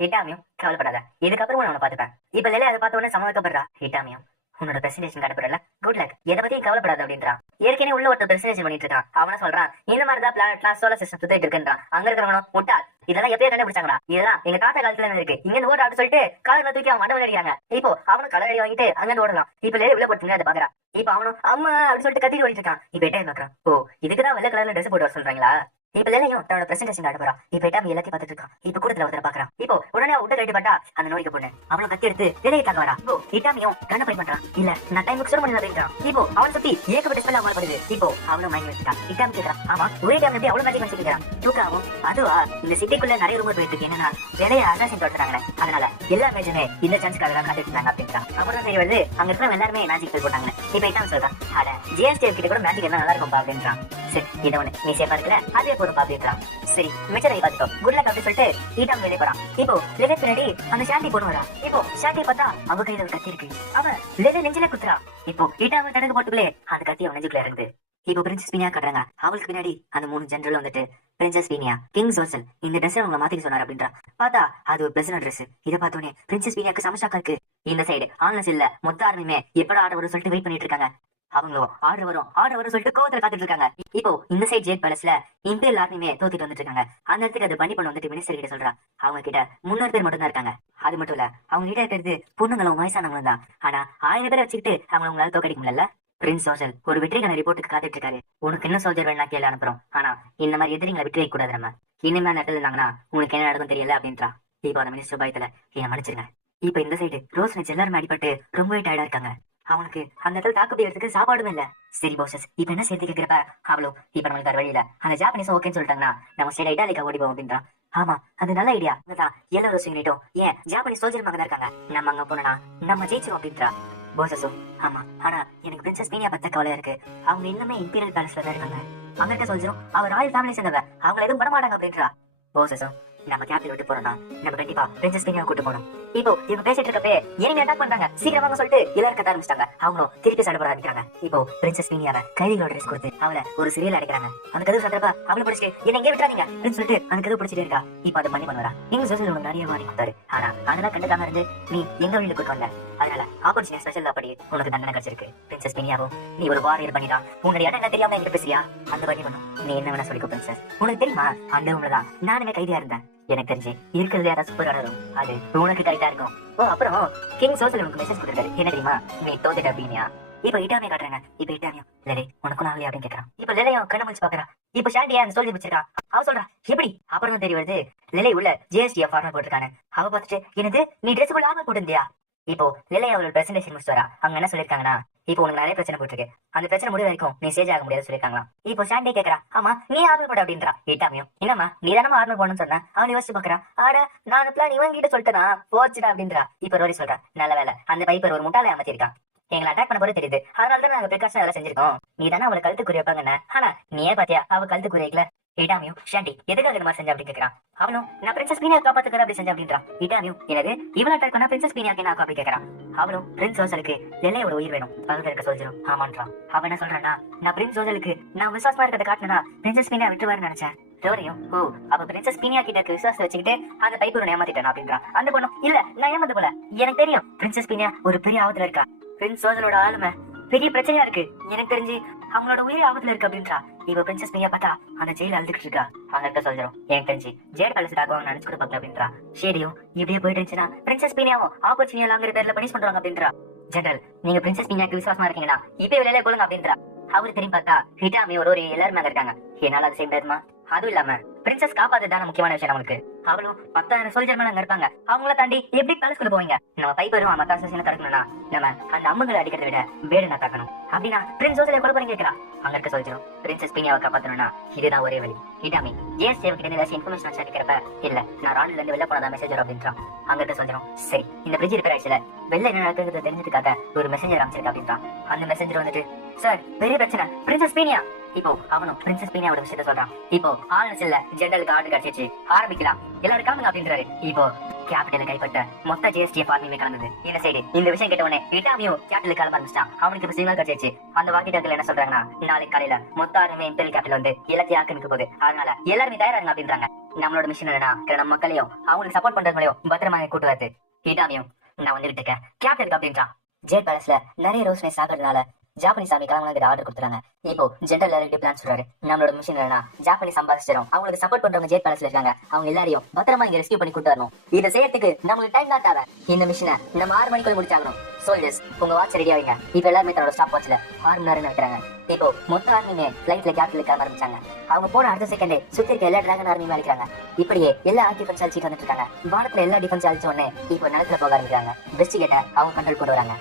ஹிட்டாமியும் கவலைப்படாத, இதுக்கப்புறம் உன்னை பாத்துப்பேன். இப்ப லேலே அதை பார்த்த உடனே சமவைக்கப்படுறா. ஹிட்டாமியும் உன்னோட பிரசன்டேஷன் காட்டப்படல, குட் லக், எதை பத்தியும் கவலைப்படாத அப்படின்றான். ஏற்கனவே உள்ள ஒருத்தர் பிரசன்டேஷன் பண்ணிட்டு இருக்கான். அவன சொல்றான், இந்த மாதிரிதான் பிளானட்லாம் சோலார் சிஸ்டம் சுத்திட்டு இருக்குன்றான். அங்க இருக்கிறவனும் முட்டாள், இதெல்லாம் எப்பயே கண்டுபிடிச்சாங்களா, இதெல்லாம் எங்க தாத்தா காலத்துல இருக்கு, இங்க இருந்து ஓட சொல்லிட்டு காலத்துல தூக்கி அவன் மண்டபம் அடிக்கிறாங்க. இப்போ அவனும் கலர் அடி வாங்கிட்டு அங்க ஓடலாம். இப்ப லேடி உள்ள போட்டு அதை பாக்குறான். இப்ப அவனும் அம்மா அப்படின்னு சொல்லிட்டு கத்திட்டு ஓடிட்டு இருக்கான். இப்ப எட்டே பாக்குறான். ஓ இதுக்குதான் வெள்ளை கலர்ல ட்ரெஸ் போட்டு வர சொல்றாங்களா? இப்ப லேலையும் தன்னோட பிரசன்டேஷன் காட்ட போறான். இப்ப இட்டாமி எல்லாத்தையும் பாத்துட்டு இருக்கான். இப்ப கூட்டத்துல ஒருத்தர பாக்குறான். இப்போ உடனே விட்டு கட்டி பட்டா அந்த நோய்க்க பொண்ணு அவளும் கத்தி எடுத்து லேலையை தாக்க வரா. இப்போ இட்டாமியும் கண்ண பை பண்றான். இல்ல நான் டைம் சுட பண்ணி அப்படின்றான். இப்போ அவன் சுத்தி ஏகப்பட்ட ஸ்பெல் அவள் பண்ணுது. இப்போ அவளும் மயங்கி வச்சுட்டான். இட்டாமி கேட்கறான், ஆமா ஒரே டைம் எப்படி அவ்வளவு மேஜிக் வச்சுக்கிறான்? தூக்காவும் அதுவா இந்த சிட்டிக்குள்ள நிறைய ரூமர் போயிட்டு இருக்கு, என்னன்னா வேலையை அசாசின் தொடர்றாங்களே, அதனால எல்லா மேஜுமே இந்த சான்ஸ்க்காக தான் காத்துட்டு இருந்தாங்க அப்படின்றான். அப்புறம் சரி வருது அங்க இருக்கிற எல்லாருமே மேஜிக் போட்டாங்க. இப்ப இட்டாமி சொல்றான், அட ஜிஎஸ்டி கிட்ட கூட மேஜிக் என்ன நல்லா இருக்கும் அப்படின்றான். சரி இதை ஒண்ணு நீ சேஃபா இருக்கல, அதே போதும் அப்படின்றான். சரி மிச்சரை பார்த்துட்டோம், குட் லக் அப்படி சொல்லிட்டு ஈட்டாம் வெளியே போறான். இப்போ லேலே பின்னாடி அந்த ஷாண்டி பொண்ணு வரா. இப்போ ஷாண்டி பார்த்தா அவ கையில ஒரு கத்தி இருக்கு. அவன் லேலே நெஞ்சில குத்துறா. இப்போ ஈட்டாம தடுக்க போட்டுக்குள்ளே அந்த கத்தி அவன் நெஞ்சுக்குள்ள இருந்து. இப்போ பிரின்சஸ் பீனியா கட்டுறாங்க. அவளுக்கு பின்னாடி அந்த 3 ஜெனரல் வந்துட்டு பிரின்சஸ் பீனியா, கிங் ஜோசல் இந்த ட்ரெஸ் அவங்க மாத்திக்க சொன்னார் அப்படின்றா. பார்த்தா அது ஒரு பிரசன ட்ரெஸ். இதை பார்த்தோன்னே பிரின்சஸ் பீனியாக்கு சமஷாக்கா இருக்கு. இந்த சைடு ஆன்லஸ் இல்ல மொத்த ஆர்மியுமே எப்படா ஆர்டர் வரும் சொல்லிட்டு வெயிட் பண்ணிட்டு இருக்காங்க. அவங்களும் ஆர்டர் வரும் சொல்லிட்டு கோவத்துல காத்துட்டு இருக்காங்க. இப்போ இந்த சைட் ஜெட் பேலஸ்ல இம்பீரியல் ஆர்மியுமே தோத்திட்டு வந்துட்டு இருக்காங்க. அந்த இடத்துக்கு அது பண்ணி பண்ண வந்துட்டு மினிஸ்டர் கிட்ட சொல்றா. அவங்க கிட்ட 300 பேர் மட்டும் தான் இருக்காங்க. அது மட்டும் இல்ல அவங்க கிட்ட இருக்கிறது பொண்ணுங்களும் வயசானவங்களும் தான். ஆனா 1000 பேரை வச்சுக்கிட்டு அவங்க உங்களால தோக்கடிக்க முடியல. பிரின்ஸ் சோல்ஜர் ஒரு வெற்றிக்கான ரிப்போர்ட்டுக்கு காத்துட்டு இருக்காரு. உனக்கு என்ன சோல்ஜர் வேணா கேள்வி அனுப்புறோம், ஆனா இந்த மாதிரி எதிரிங்களை விட்டு வைக்க கூடாது. நம்ம இனிமே அந்த இடத்துல இருந்தாங்கன்னா உனக்கு என்ன நடக்கும் தெரியல அப்படின்றா. இப்போ அந்த மினிஸ்டர் பயத்துல என்ன மன்னிச்சிருங்க. இப்ப இந்த சைடு ரோஸ் நெச் எல்லாருமே அடிபட்டு ரொம்பவே டயர்டா இருக்காங்க. அவனுக்கு அந்த இடத்துல தாக்குப்பிடிக்கிறதுக்கு சாப்பாடுமே இல்ல. சரி போசஸ் இப்ப என்ன சேர்த்து கேட்கிறப்ப அவளோ இப்ப நம்மளுக்கு வேற வழியில அந்த ஜாப்பனீஸ் ஓகேன்னு சொல்லிட்டாங்கன்னா நம்ம சைடு இட்டாலிக்கா ஓடி போவோம் அப்படின்றான். ஆமா அது நல்ல ஐடியா தான். எல்லா ரோஸ் யூனிட்டும் ஏன் ஜாப்பனீஸ் சோல்ஜர் மகன் இருக்காங்க, நம்ம அங்க போனா நம்ம ஜெயிச்சிரும் அப்படின்றா. போசஸும் ஆமா ஆனா எனக்கு பிரின்சஸ் பீனியா பத்த கவலை இருக்கு. அவங்க இன்னுமே இம்பீரியல் பேலஸ்ல தான் இருக்காங்க. அங்க இருக்க சோல்ஜரும் அவர் ராயல் ஃபேமிலி சேர்ந்தவ, அவங்க எதுவும் பண்ண மாட்டாங்க அப்படின்றா. போசஸும் நம்ம கேபிட்டல் விட்டு போறோம்னா நம்ம கண்டிப்பா பிரின்சஸ் பீனியா கூட்டு போகணும். இப்போ இவங்க பேசிட்டு இருக்கப்பே எனிமி அட்டாக் பண்றாங்க, சீக்கிரமா சொல்லிட்டு எல்லாரும் கத்த ஆரம்பிச்சிட்டாங்க. அவங்களும் திருப்பி சண்டை போட ஆரம்பிக்கிறாங்க. இப்போ பிரின்சஸ் பீனியாவை கைதிகளோட ட்ரெஸ் கொடுத்து அவளை ஒரு சிறையில் அடைக்கிறாங்க. அந்த கதவு சத்தரப்ப அவளை பிடிச்சிட்டு என்ன எங்கே விட்டுறாதீங்க அப்படின்னு சொல்லிட்டு அந்த கதவு பிடிச்சிட்டே இருக்கா. இப்போ அதை பண்ணி பண்ணுவா. நீங்க சோசியல் உனக்கு நிறைய மாறி கொடுத்தாரு, ஆனா அதெல்லாம் கண்டுக்காம இருந்து நீ எங்க வழியில போயிட்டு வந்த, அதனால ஆப்பர்ச்சுனிட்டி ஸ்பெஷல் அப்படி உனக்கு தண்டனை கிடைச்சிருக்கு. பிரின்சஸ் பீனியாவும் நீ ஒரு வாரியர் பண்ணிட்டா, உன்னுடைய இடம் என்ன தெரியாம எங்கிட்ட பேசுறியா, அந்த பண்ணி பண்ணும். நீ என்ன வேணா சொல்லிக்கோ பிரின்சஸ். உனக்கு தெரியுமா அந்த உண்மைதான் நானுமே கைதியா இருந்தேன். எனக்கு தெரிஞ்சு இருக்கிறது யாராவது சூப்பர் ஆனதும் அது உனக்கு கரெக்டா இருக்கும். ஓ அப்புறம் கிங் சோசியல் உனக்கு மெசேஜ் கொடுத்துருக்காரு, என்ன தெரியுமா, நீ தோத்துட்ட பீனியா, இப்ப இட்டாமே காட்டுறாங்க. இப்ப இட்டாமியும் லேலே உனக்கும் ஆகலையா அப்படின்னு கேட்கறான். இப்ப லேலையும் கண்ண முடிச்சு பாக்குறா. இப்ப ஷாண்டியா அந்த சோல்ஜர் வச்சிருக்கா. அவ சொல்றா எப்படி அப்புறம் தான் தெரிய வருது லேலே உள்ள ஜிஎஸ்டிஎஃப் ஃபார்மர் போட்டிருக்காங்க. அவ பார்த்துட்டு என்னது நீ ட்ரெஸ்ஸுக்குள்ள ஆர்மர் போட்டிருந்தியா. இப்போ லேலே அவளோட பிரசன்டேஷன் முடிச்சு வரா. அவங்க என்ன சொல்லிருக்காங்கன்னா இப்போ உனக்கு நிறைய பிரச்சனை போட்டுருக்கு, அந்த பிரச்சனை முடிவு வரைக்கும் நீ சேஜ் ஆக முடியாது சொல்லிருக்காங்களா. இப்போ ஷாண்டி கேக்குறா ஆமா நீ ஆர்மர் போட அப்படின்றா. இட்டாமியும் என்னம்மா நீ தானமா ஆர்மர் போடணும்னு சொன்ன. அவன் யோசிச்சு பாக்குறா. ஆடா நான் பிளான் இவன் கிட்ட சொல்லிட்டேனா போச்சுடா அப்படின்றா. இப்ப ரோரி சொல்றா நல்ல வேலை அந்த பைப்பர் ஒரு முட்டாளை அமைச்சிருக்கான், எங்களை அட்டாக் பண்ண போது தெரியுது, அதனால தான் நாங்க பிரிகாஷன் அதெல்லாம் செஞ்சிருக்கோம். நீ தானே அவளை கழுத்து குறி வைப்பாங்கன்னு, ஆனா நீயே பாத்தியா அவ கழுத்து குறிக்கல. இட்டாமியும் ஷாண்டி எதுக்காக இந்த மாதிரி செஞ்ச அப்படின்னு கேட்கறான். அவனும் நான் பிரின்சஸ் பீனியா காப்பாத்துக்கிறேன் அப்படி செஞ்ச அப்படின்றா. இட்டாமியும் என்னது இவளை அட்டாக் பண்ணா பிரின்சஸ் பீனியாக்கு நான் அப்படி கேட்கறான். அவளும் பிரின்ஸ் ரோசலுக்கு லெல்லையோட உயிர் வேணும் பக்கத்துல இருக்க சொல்லிடும் ஆமான்றான். அவன் என்ன சொல்றான்னா நான் பிரின்ஸ் ரோசலுக்கு நான் விசுவாசமா இருக்கிறத காட்டினா பிரின்சஸ் பீனியா விட்டுருவாருன்னு நினைச்சேன். ரோரியும் ஓ அப்ப பிரின்சஸ் பீனியா கிட்ட இருக்க விசுவாசத்தை வச்சுக்கிட்டு அந்த பைப்பர் ஏமாத்திட்டான் அப்படின்றான். அந்த பொண்ணும் இல்ல நான் ஏமாந்து போல, எனக்கு தெரியும் பிரின்சஸ் பீனியா ஒரு பெரிய ஆபத்துல இருக்கா, பிரின்ஸ் ரோசலோட ஆளுமை பெரிய பிரச்சனையா இருக்கு, எனக்கு தெரிஞ்சு அவங்களோட உயிர் ஆபத்துல இருக்கு அப்படின்றா. இப்ப பிரின்சஸ் பீனியா பார்த்தா அந்த ஜெயில அழுதுகிட்டு இருக்கா. அங்க இருக்க சொல்லிடும் எனக்கு தெரிஞ்சு ஜெயில் பேலஸ்டாக அவங்க நினைச்சு கொடுப்பாங்க அப்படின்றா. ஷேடியும் இப்படியே போயிட்டு இருந்துச்சுன்னா பிரின்சஸ் பீனியாவும் ஆப்பர்ச்சுனிட்டிங்கிற பேர்ல பனிஷ் பண்றாங்க அப்படின்றா. ஜெனரல் நீங்க பிரின்சஸ் பீனியாக்கு விசுவாசமா இருக்கீங்கன்னா இப்ப விளையாட போலுங்க அப்படின்றா. அவரு திரும்பி பார்த்தா ஹிட்டாமி ஒரு எல்லாருமே அங்க இருக்காங்க. என்னால அது செய்ய முடியாதுமா, அதுவும் இல்லாம பிரின்சஸ் காப்பாத்துதான முக்கியமான விஷயம் நம்மளுக்கு. அவளும் 10,000 சோல்ஜர் மேல அங்க இருப்பாங்க, அவங்கள தாண்டி எப்படி பேலஸ்குள்ள போவீங்க. நம்ம பைப்பரும் மத்த அசோசியேஷன் தடுக்கணும்னா நம்ம அந்த அம்முகளை அடிக்கிறத விட வேடனை தாக்கணும் அப்படின்னா பிரின்ஸ் ரோசலை கொலை பண்ணி கேட்கலாம். அங்க இருக்க சொல்லிடும் பிரின்சஸ் பீனியாவை காப்பாத்தணும்னா இதுதான் ஒரே வழி. ஹிட்டாமி ஜிஎஸ்டிஎஃப் கிட்ட ஏதாச்சும் இன்ஃபர்மேஷன் வச்சு அடிக்கிறப்ப இல்ல நான் ராணில இருந்து வெளில போனதா மெசேஜ் வரும் அப்படின்றான். அங்க இருக்க சொல்லிடும் சரி இந்த பிரிட்ஜ் ரிப்பேர் ஆயிடுச்சுல வெளில என்ன நடக்குது தெரிஞ்சதுக்காக ஒரு மெசேஜர் அமைச்சிருக்கா அப்படின்றான். அந்த மெசேஜர் வந்துட்டு சார் பெரிய பிரச்சனை பிரின்சஸ் பீனியா. இப்போ அவனும் பிரின்சஸ் பீனியாவோட விஷயத்த சொல்றான். இப்போ ஆல்னஸ்ல ஜெனரலுக்கு ஆர்டர் கிடைச்சிச்சு ஆரம்பிக்கலாம் எல்லாரும் காணுங்க அப்படின்றாரு. இப்போ கேபிட்டல் கைப்பற்ற மொத்த ஜிஎஸ்டி ஃபார்மிங் கலந்தது. இந்த சைடு இந்த விஷயம் கேட்ட உடனே இட்டாமியும் கேபிட்டல் கிளம்ப ஆரம்பிச்சிட்டான். அவனுக்கு இப்ப சிக்னல் கிடைச்சிச்சு. அந்த வாக்கி டாக்ல என்ன சொல்றாங்கன்னா நாளைக்கு காலையில மொத்த ஆர்மி இம்பீரியல் கேபிட்டல் வந்து எல்லாத்தையும் ஆக்கிரமிக்க போகுது, அதனால எல்லாருமே தயாராங்க அப்படின்றாங்க. நம்மளோட மிஷன் என்னன்னா நம்ம மக்களையும் அவங்களுக்கு சப்போர்ட் பண்றவங்களையும் பத்திரமா கூட்டு வருது. இட்டாமியும் நான் வந்துகிட்டு இருக்கேன் கேபிட்டல் அப்படின்றான். ஜெயில் பேலஸ்ல நிறைய ரோஸ் நைஸ் ஆகுறதுனால ஜாப்பனீஸ் ஆர்மி கிளம்புங்க ஆர்டர் கொடுத்துறாங்க. இப்போ ஜெனரல் எல்லாரும் பிளான் சொல்றாரு நம்மளோட மிஷன் என்னன்னா ஜாப்பனீஸ் அம்பாசிடரும் அவங்களுக்கு சப்போர்ட் பண்றவங்க ஜெயில் பேலஸ்ல இருக்காங்க, அவங்க எல்லாரையும் பத்திரமா இங்க ரெஸ்கியூ பண்ணி கூட்டு வரணும். இதை செய்யறதுக்கு நம்மளுக்கு டைம் தான் தேவை. இந்த மிஷனை நம்ம 6 மணிக்குள்ள முடிச்சாகணும். சோல்ஜர்ஸ் உங்க வாட்ச் ரெடி ஆவீங்க. இப்ப எல்லாருமே தன்னோட ஸ்டாப் வாட்ச்ல 6 மணி நேரம் நினைக்கிறாங்க. இப்போ மொத்த ஆர்மியுமே பிளைட்ல கேபிட்டல் கிளம்ப ஆரம்பிச்சாங்க. அவங்க போன அடுத்த செகண்டே சுத்தி இருக்க எல்லா டிராகன் ஆர்மியும் அழிக்கிறாங்க. இப்படியே எல்லா டிஃபென்ஸ் அழிச்சிட்டு வந்துட்டு இருக்காங்க. வானத்துல எல்லா டிஃபென்ஸ் அழிச்ச உடனே இப்போ நிலத்துல போக ஆரம்பிக்கிறாங்க. வெஸ்டிகேட்ட அவங்க கண்ட்ரோல் கொண்டு வராங்க.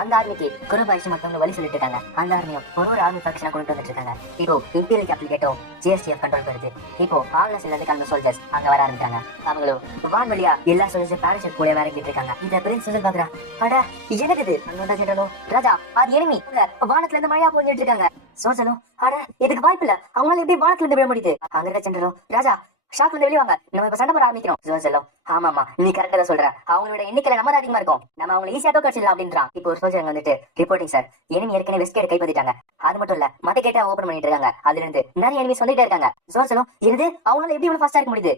அந்த ஆர்மிக்கு குருபாயிஷ் மத்தவங்க வழி சொல்லிட்டு இருக்காங்க. அந்த ஆர்மியும் ஒரு ஆர்மி ஃபேக்ஷனா கொண்டு வந்துட்டு இருக்காங்க. இப்போ இம்பீரியல் கேபிட்டல் கேட்டோம் ஜிஎஸ்டிஎஃப் கண்ட்ரோல் வருது. இப்போ ஆல்னஸ்ல இருந்து கிளம்ப சோல்ஜர்ஸ் அங்க வர ஆரம்பிச்சாங்க. அவங்களும் வான் வழியா எல்லா சோல்ஜர்ஸ் பேரஷூட் கூட இறங்கிட்டு இருக்காங்க. இத பிரின்ஸ் சோல்ஜர் பாக்குறா. அட என்னது அங்க கேட்டோ ராஜா அது எனிமி வானத்துல இருந்து மழையா போஞ்சிட்டு இருக்காங்க. சோல்ஜரும் அட இதுக்கு வாய்ப்பு இல்ல, அவங்களால எப்படி வானத்துல இருந்து விழ முடியுது. அங்க இருக்க ஜெனரலும் ராஜா ஷாக்ல இருந்து வெளியே வாங்க, நம்ம இப்ப சண்டை போட ஆரம்பிக்கிறோம். ஜோசெல்லாம் ஆமாமா நீ கரெக்டா தான் சொல்ற, அவங்களோட எண்ணிக்கையில நம்ம அதிகமா இருக்கும், நம்ம அவங்களை ஈஸியா தோக்கடிச்சிடலாம் அப்படின்றான். இப்போ ஒரு சோல்ஜர் வந்துட்டு ரிப்போர்ட்டிங் சார் எனிமி ஏற்கனவே வெஸ்ட் கைப்பற்றிட்டாங்க. அது மட்டும் இல்ல மத்த கேட்டா ஓபன் பண்ணிட்டு இருக்காங்க. அதுல இருந்து நிறைய எனிமிஸ் வந்துட்டே இருக்காங்க. ஜோசெல்லாம் இருந்து அவங்களால எப்படி இவ்வளவு ஃபாஸ்டா இருக்க முடியுது